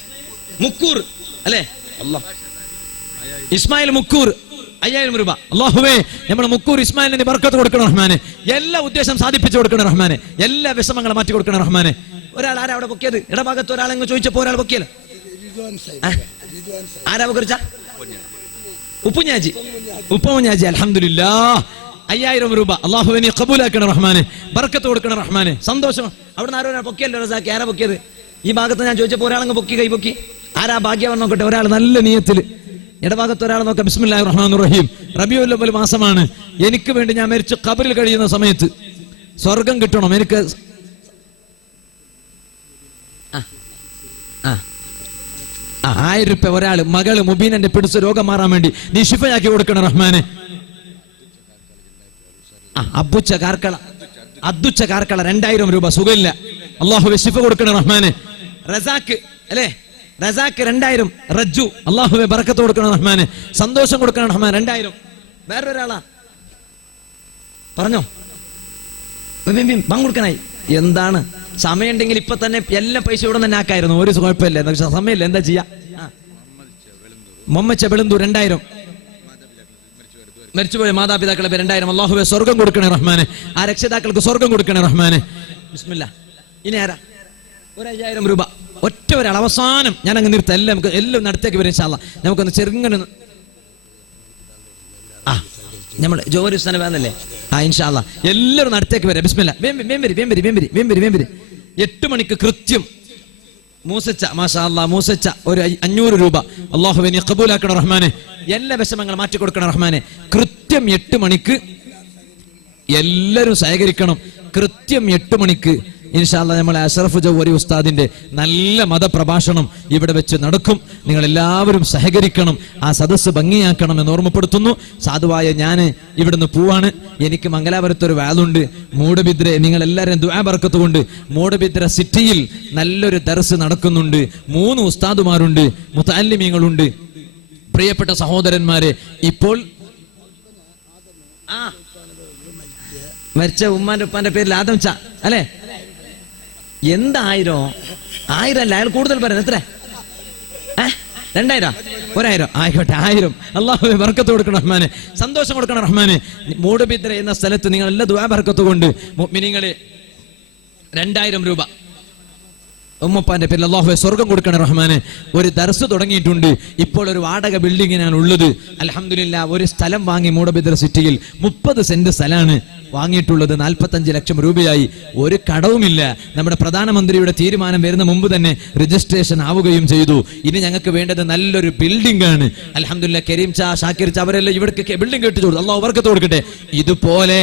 മുക്കൂർ അല്ലേ? ഇസ്മായിൽ മുക്കൂർ 5000 രൂപ. അല്ലാഹുവേ നമ്മുടെ മുക്കൂർ ഇസ്മായിലിന് ബർക്കത്ത് കൊടുക്കണം റഹ്മാനെ. എല്ലാ ഉദ്ദേശം സാധിപ്പിച്ചു കൊടുക്കണം റഹ്മാനെ. എല്ലാ വിഷമങ്ങളും മാറ്റി കൊടുക്കണം റഹ്മാനെ. ഒരാൾ ആരാ അവിടെ പൊക്കിയത്? ഇടഭാഗത്ത് ഒരാളെങ്ങ് ചോദിച്ചപ്പോ ഒരാൾ പൊക്കിയല്ലോ. ആരാ പൊക്കിച്ച? ഉപ്പുഞ്ഞാജി. അൽഹംദുലില്ലാഹ് 5000 രൂപ. അല്ലാഹുവേ നീ ഖബൂലാക്കണം റഹ്മാനെ, ബർക്കത്ത് കൊടുക്കണം റഹ്മാനെ, സന്തോഷം. അവിടെ നിന്ന് ആരോ പൊക്കിയല്ലോ റസാഖി. ആരാ പൊക്കിയത്? ഈ ഭാഗത്ത് ഞാൻ ചോദിച്ചപ്പോൾ ഒരാളങ്ങ് പൊക്കി, കൈ പൊക്കി. ആരാ? ഭാഗ്യവൻ നോക്കട്ടെ. ഒരാൾ നല്ല നിയത്തിൽ. ഇടഭാഗത്ത് ഒരാൾ നോക്കാം. ബിസ്മില്ലാഹിർ റഹ്മാനിർ റഹീം. റബീഉൽ അവ്വൽ മാസമാണ്. എനിക്ക് വേണ്ടി ഞാൻ മരിച്ച് ഖബറിൽ കഴിയുന്ന സമയത്ത് സ്വർഗം കിട്ടണം എനിക്ക്. 1000 രൂപ. ഒരാൾ മകള് മുബീനന്റെ പിടിച്ച് രോഗം മാറാൻ വേണ്ടി നീ ശിഫയാക്കി കൊടുക്കണം റഹ്മാനെ. അദ്ദുച്ച കാർക്കള 2000 രൂപ. സുഖമില്ല. അല്ലാഹുവേ ശിഫ കൊടുക്കണം റഹ്മാനെ. റസാഖ് അല്ലേ? റസാഖ് 2000. റജ്ജു അല്ലാഹുവേ ബർക്കത്ത് കൊടുക്കണം റഹ്മാനെ, സന്തോഷം കൊടുക്കണം റഹ്മാൻ. 2000. വേറൊരാളാ പറഞ്ഞോ, പങ്കുകൊടുക്കാനായി. എന്താണ് സമയമുണ്ടെങ്കിൽ ഇപ്പൊ തന്നെ എല്ലാ പൈസ ഇവിടെ തന്നെ ആക്കായിരുന്നു, ഒരു കുഴപ്പമില്ല. സമയമില്ല, എന്താ ചെയ്യാ? മുഹമ്മദ് ചെബെളുന്തൂർ 2000 മരിച്ചുപോയ മാതാപിതാക്കളെ 2000. അല്ലാഹുവേ സ്വർഗം കൊടുക്കണേ റഹ്മാനെ, ആ രക്ഷിതാക്കൾക്ക് സ്വർഗം കൊടുക്കണേ റഹ്മാനെ. ബിസ്മില്ലാ. ഇനി ആരാ? 5000 രൂപ ഒറ്റ ഒരാൾ. അവസാനം ഞാൻ അങ്ങ് നിർത്താം, എല്ലാം നമുക്ക് എല്ലാം നടത്തേക്ക് വരും ഇൻഷാ അല്ലാഹ്. നമുക്കൊന്ന് ചെറുങ്ങനെ നമ്മൾ ജോലി സ്ഥലം വേണ്ടല്ലേ? ഇൻഷാ അല്ലാഹ് എല്ലാവരും നടത്തേക്ക് വരാം. ബിസ്മില്ലാ. വേമ്പരി 8 മണിക്ക് കൃത്യം മൂസച്ച, മാഷാ അല്ലാഹ്, മൂസച്ച ഒരു 500 രൂപ. അല്ലാഹുവേ നീ ഖബൂലാക്കണം റഹ്മാനെ, എല്ലാ വിഷമങ്ങളും മാറ്റി കൊടുക്കണം റഹ്മാനെ. കൃത്യം 8 മണിക്ക് എല്ലാവരും സഹകരിക്കണം. കൃത്യം 8 മണിക്ക് ഇൻഷാ അല്ലാഹ് നമ്മളെ അഷ്റഫ് ജൗഹരി ഉസ്താദിന്റെ നല്ല മതപ്രഭാഷണം ഇവിടെ വെച്ച് നടക്കും. നിങ്ങൾ എല്ലാവരും സഹകരിക്കണം, ആ സദസ്സ് ഭംഗിയാക്കണം എന്ന് ഓർമ്മപ്പെടുത്തുന്നു. സാധുവായ ഞാൻ ഇവിടുന്ന് പോവാണ്. എനിക്ക് മംഗലാപുരത്തൊരു വാലുണ്ട്, മൂടബിദ്ര. നിങ്ങൾ എല്ലാവരും ദുആ ബർക്കത്ത് കൊണ്ട് മൂടബിദ്ര സിറ്റിയിൽ നല്ലൊരു ദർസ് നടക്കുന്നുണ്ട്. 3 ഉസ്താദുമാരുണ്ട്, മുതഅല്ലിമീങ്ങളുണ്ട്. പ്രിയപ്പെട്ട സഹോദരന്മാരെ, ഇപ്പോൾ മരിച്ച ഉമ്മാന്റെ ഉപ്പാന്റെ പേരിൽ ആദംച്ച അല്ലെ? എന്തായിരം? 1000 അല്ല, അയാൾ കൂടുതൽ പറയുന്നത്. എത്ര? 2000, 1000 ആയിക്കോട്ടെ, 1000. അല്ലാഹുവേ ബർക്കത്ത് കൊടുക്കണം റഹ്മാനെ, സന്തോഷം കൊടുക്കണം റഹ്മാനെ. മൂടബിദ്ര എന്ന സ്ഥലത്ത് നിങ്ങൾ എല്ലാ ദുആ ബർക്കത്ത് കൊണ്ട് മുഅ്മിനീങ്ങളെ 2000 രൂപ ഉമ്മപ്പാന്റെ പേരിൽ അല്ലാഹുവേ സ്വർഗം കൊടുക്കണം റഹ്മാനെ. ഒരു ദർസ് തുടങ്ങിയിട്ടുണ്ട്. ഇപ്പോൾ ഒരു വാടക ബിൽഡിങ്ങിനാണ് ഉള്ളത്. അൽഹംദുലില്ലാഹ് ഒരു സ്ഥലം വാങ്ങി മൂടബിദ്ര സിറ്റിയിൽ 30 സെന്റ് സ്ഥലമാണ് വാങ്ങിയിട്ടുള്ളത്. 45 ലക്ഷം രൂപയായി. ഒരു കടവുമില്ല. നമ്മുടെ പ്രധാനമന്ത്രിയുടെ തീരുമാനം വരുന്ന മുമ്പ് തന്നെ രജിസ്ട്രേഷൻ ആവുകയും ചെയ്തു. ഇനി ഞങ്ങൾക്ക് വേണ്ടത് നല്ലൊരു ബിൽഡിംഗ് ആണ്. അൽഹംദുലില്ലാഹ് കരീം ചാ, ഷാക്കിർ ചാ അവരെല്ലാം ഇവിടേക്ക് ബിൽഡിംഗ് കെട്ടിച്ചു കൊടുത്തു. അല്ലാഹു ബർക്കത്ത് കൊടുക്കട്ടെ. ഇതുപോലെ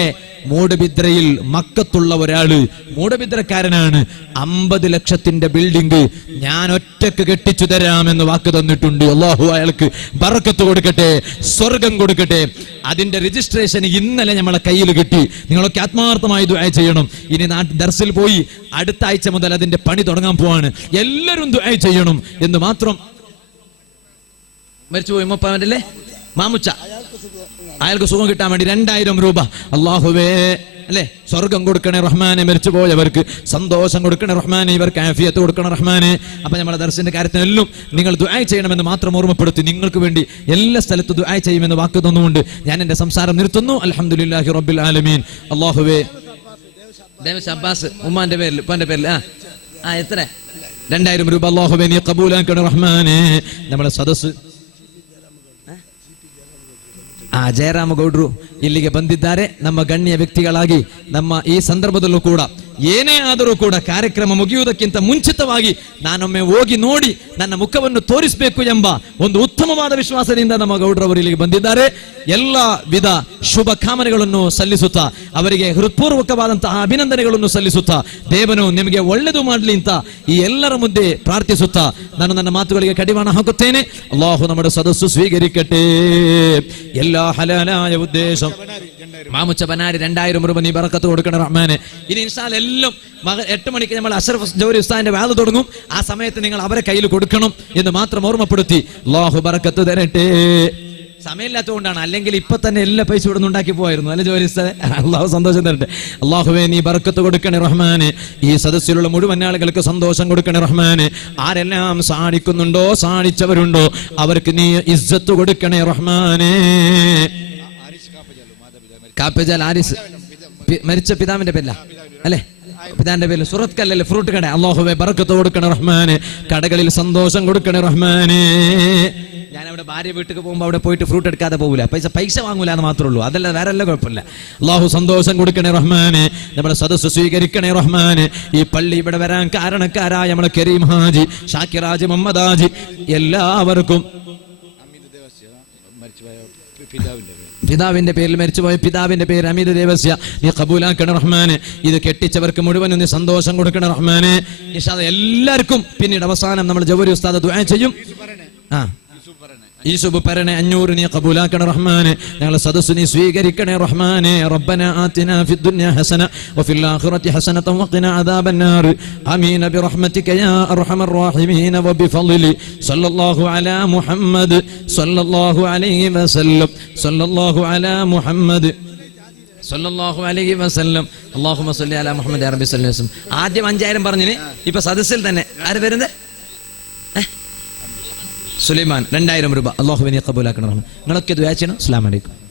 മൂടബിദ്രയിൽ മക്കത്തുള്ള ഒരാള് മൂടബിദ്രക്കാരനാണ്. 50 ലക്ഷത്തിന്റെ ബിൽഡിംഗ് ഞാൻ ഒറ്റക്ക് കെട്ടിച്ചു തരാമെന്ന് വാക്ക് തന്നിട്ടുണ്ട്. അല്ലാഹു അയാൾക്ക് ബർക്കത്ത് കൊടുക്കട്ടെ, സ്വർഗം കൊടുക്കട്ടെ. അതിന്റെ രജിസ്ട്രേഷൻ ഇന്നലെ നമ്മളെ കയ്യിൽ കിട്ടി. നിങ്ങളൊക്കെ ആത്മാർത്ഥമായി ദുആ ചെയ്യണം. ഇനി ദർസിൽ പോയി അടുത്ത ആഴ്ച മുതൽ അതിന്റെ പണി തുടങ്ങാൻ പോവാണ്. എല്ലാവരും ദുആ ചെയ്യണം എന്ന് മാത്രം. മരിച്ചുപോയി ഉമ്മപ്പാവന്റെ മാമുച്ച, അയാൾക്ക് സുഖം കിട്ടാൻ വേണ്ടി 2000 രൂപ. അല്ലാഹുവേ അല്ലെ സ്വർഗം കൊടുക്കണേ റഹ്മാനെ, മരിച്ചുപോയവർക്ക് സന്തോഷം കൊടുക്കണേ റഹ്മാനെ, ഇവർക്ക് ആഫിയത്ത് കൊടുക്കണം റഹ്മാനെ. അപ്പൊ നമ്മുടെ ദർസിന്റെ കാര്യത്തിനെല്ലാം നിങ്ങൾ ദുആ ചെയ്യണമെന്ന് മാത്രം ഓർമ്മപ്പെടുത്തി. നിങ്ങൾക്ക് വേണ്ടി എല്ലാ സ്ഥലത്തും ദുആ ചെയ്യുമെന്ന് വാക്ക് തന്നുകൊണ്ട് ഞാൻ എന്റെ സംസാരം നിർത്തുന്നു. അൽഹംദുലില്ലാഹി റബ്ബിൽ ആലമീൻ. അല്ലാഹുവേ ദേവസ് അബ്ബാസ് ഉമ്മാന്റെ പേരിൽ ഉപ്പാന്റെ പേരിൽ എത്ര? 2000 രൂപ. അല്ലാഹുവേ നീ ഖബൂലാക്കണേ റഹ്മാനെ. നമ്മുടെ ಸದಸ್ಸು ಜಯರಾಮಗೌಡರು ಇಲ್ಲಿಗೆ ಬಂದಿದ್ದಾರೆ. ನಮ್ಮ ಗಣ್ಯ ವ್ಯಕ್ತಿಗಳಾಗಿ ನಮ್ಮ ಈ ಸಂದರ್ಭದಲ್ಲೂ ಕೂಡ ಏನೇ ಆದರೂ ಕೂಡ ಕಾರ್ಯಕ್ರಮ ಮುಗಿಯುವುದಕ್ಕಿಂತ ಮುಂಚಿತವಾಗಿ ನಾನೊಮ್ಮೆ ಹೋಗಿ ನೋಡಿ ನನ್ನ ಮುಖವನ್ನು ತೋರಿಸಬೇಕು ಎಂಬ ಒಂದು ಉತ್ತಮವಾದ ವಿಶ್ವಾಸದಿಂದ ನಮ್ಮ ಗೌಡ್ರವರು ಇಲ್ಲಿಗೆ ಬಂದಿದ್ದಾರೆ. ಎಲ್ಲ ವಿಧ ಶುಭ ಕಾಮನೆಗಳನ್ನು ಸಲ್ಲಿಸುತ್ತಾ ಅವರಿಗೆ ಹೃತ್ಪೂರ್ವಕವಾದಂತಹ ಅಭಿನಂದನೆಗಳನ್ನು ಸಲ್ಲಿಸುತ್ತಾ ದೇವನು ನಿಮಗೆ ಒಳ್ಳೆಯದು ಮಾಡಲಿ ಅಂತ ಈ ಎಲ್ಲರ ಮುಂದೆ ಪ್ರಾರ್ಥಿಸುತ್ತಾ ನಾನು ನನ್ನ ಮಾತುಗಳಿಗೆ ಕಡಿವಾಣ ಹಾಕುತ್ತೇನೆ. ಅಲ್ಲಾಹು നമ്മുടെ സദസ്സു സ്വീകരിക്കട്ടെ. എല്ലാ ഹലാലായ ഉദ്ദേശം മാമുച്ച ബനാരി 2000 രൂപ നീ ബറക്കത്ത് കൊടുക്കണം റഹ്മാനെ. ഇനി ഇൻഷാ അല്ലാഹ് എല്ലാം 8 മണിക്ക് നമ്മൾ അഷ്റഫ് ജൗഹരി ഉസ്താദിന്റെ വാദ് തുടങ്ങും. ആ സമയത്ത് നിങ്ങൾ അവരെ കയ്യിൽ കൊടുക്കണം എന്ന് മാത്രം ഓർമ്മപ്പെടുത്തി. അല്ലാഹു ബറക്കത്ത് തരട്ടെ. സമയമില്ലാത്തതുകൊണ്ടാണ്, അല്ലെങ്കിൽ ഇപ്പൊ തന്നെ എല്ലാ പൈസ ഇവിടെ ഉണ്ടാക്കി പോയിരുന്നു അല്ലെ ജോലി ഉസ്താദെ. അല്ലാഹു സന്തോഷം തരട്ടെ. അല്ലാഹുവേ നീ ബറക്കത്ത് കൊടുക്കണേ റഹ്മാനെ. ഈ സദസ്സിലുള്ള മുഴുവൻ ആളുകൾക്ക് സന്തോഷം കൊടുക്കണേ റഹ്മാനെ. ആരെല്ലാം സാധിക്കുന്നുണ്ടോ സാധിച്ചവരുണ്ടോ അവർക്ക് നീ ഇസ്സത്ത് കൊടുക്കണേ റഹ്മാനെ. കാപ്പജാൽ ആരിസ് മരിച്ച പിതാവിന്റെ പേരില അല്ലെ? പിതാവിന്റെ പേരിൽ സുറത്ത് കല്ലല്ലേ ഫ്രൂട്ട് കട. അല്ലാഹുവേ ബറക്കത്ത് കൊടുക്കണേ റഹ്മാനെ. കടകളിൽ സന്തോഷം കൊടുക്കണേ റഹ്മാനെ. ഞാൻ അവിടെ ഭാര്യ വീട്ടിൽ പോകുമ്പോൾ അവിടെ പോയിട്ട് ഫ്രൂട്ട് എടുക്കാതെ പോകില്ല, പൈസ വാങ്ങൂല എന്ന് മാത്രമേ ഉള്ളൂ. അതല്ല വേറെ എല്ലാം കുഴപ്പമില്ല. അല്ലാഹു സന്തോഷം കൊടുക്കണേ റഹ്മാനെ. നമ്മുടെ സദസ്സ് സ്വീകരിക്കണേ റഹ്മാനെ. ഈ പള്ളി ഇവിടെ വരാൻ കാരണക്കാരായ നമ്മുടെ കരീം ഹാജി, ഷാക്കിർ ഹാജി, മുഹമ്മദ് ഹാജി എല്ലാവർക്കും പിതാവിന്റെ പേരിൽ മരിച്ചുപോയ പിതാവിന്റെ പേര് അമീദ് ദേവസ്യ നീ ഖബൂലാക്കണം റഹ്മാനെ. ഇത് കെട്ടിച്ചവർക്ക് മുഴുവനും നീ സന്തോഷം കൊടുക്കണം റഹ്മാനെ. ഇൻഷാ അല്ലാഹ് എല്ലാവർക്കും പിന്നീട് അവസാനം നമ്മൾ ജൗഹരി ഉസ്താദ് ദുആ ചെയ്യും. യൂസുഫ് പറയണേ 500 നീ ഖബൂലാക്കണം റഹ്മാനെ. ഞങ്ങളെ സദസ്സു നീ സ്വീകരിക്കണേ റഹ്മാനെ. റബ്ബനാ ആതിനാ ഫിദ് ദുനിയാ ഹസന വഫിൽ ആഖിറതി ഹസനതൻ വഖിനാ അദാബന്നാർ. ആമീൻ ബിറഹ്മതിക യാ അർഹമർ റഹീമീൻ വബിഫളിലി സല്ലല്ലാഹു അലാ മുഹമ്മദ് സല്ലല്ലാഹു അലൈഹി വസല്ലം സല്ലല്ലാഹു അലാ മുഹമ്മദ് സല്ലല്ലാഹു അലൈഹി വസല്ലം. അല്ലാഹുമ്മ സ്വല്ലി അലാ മുഹമ്മദ് അറബി സല്ലല്ലാഹു അലൈഹി വസല്ലം. ആദ്യം 5000 പറഞ്ഞിന്, ഇപ്പൊ സദസ്സിൽ തന്നെ ആര് വരുന്നത്? സുലൈമാൻ 2000 രൂപ. അല്ലാഹുവിനെ കബൂലാക്കണം. നിങ്ങളൊക്കെ ദുആ ചെയ്യണം. അസ്സലാമു അലൈക്കും.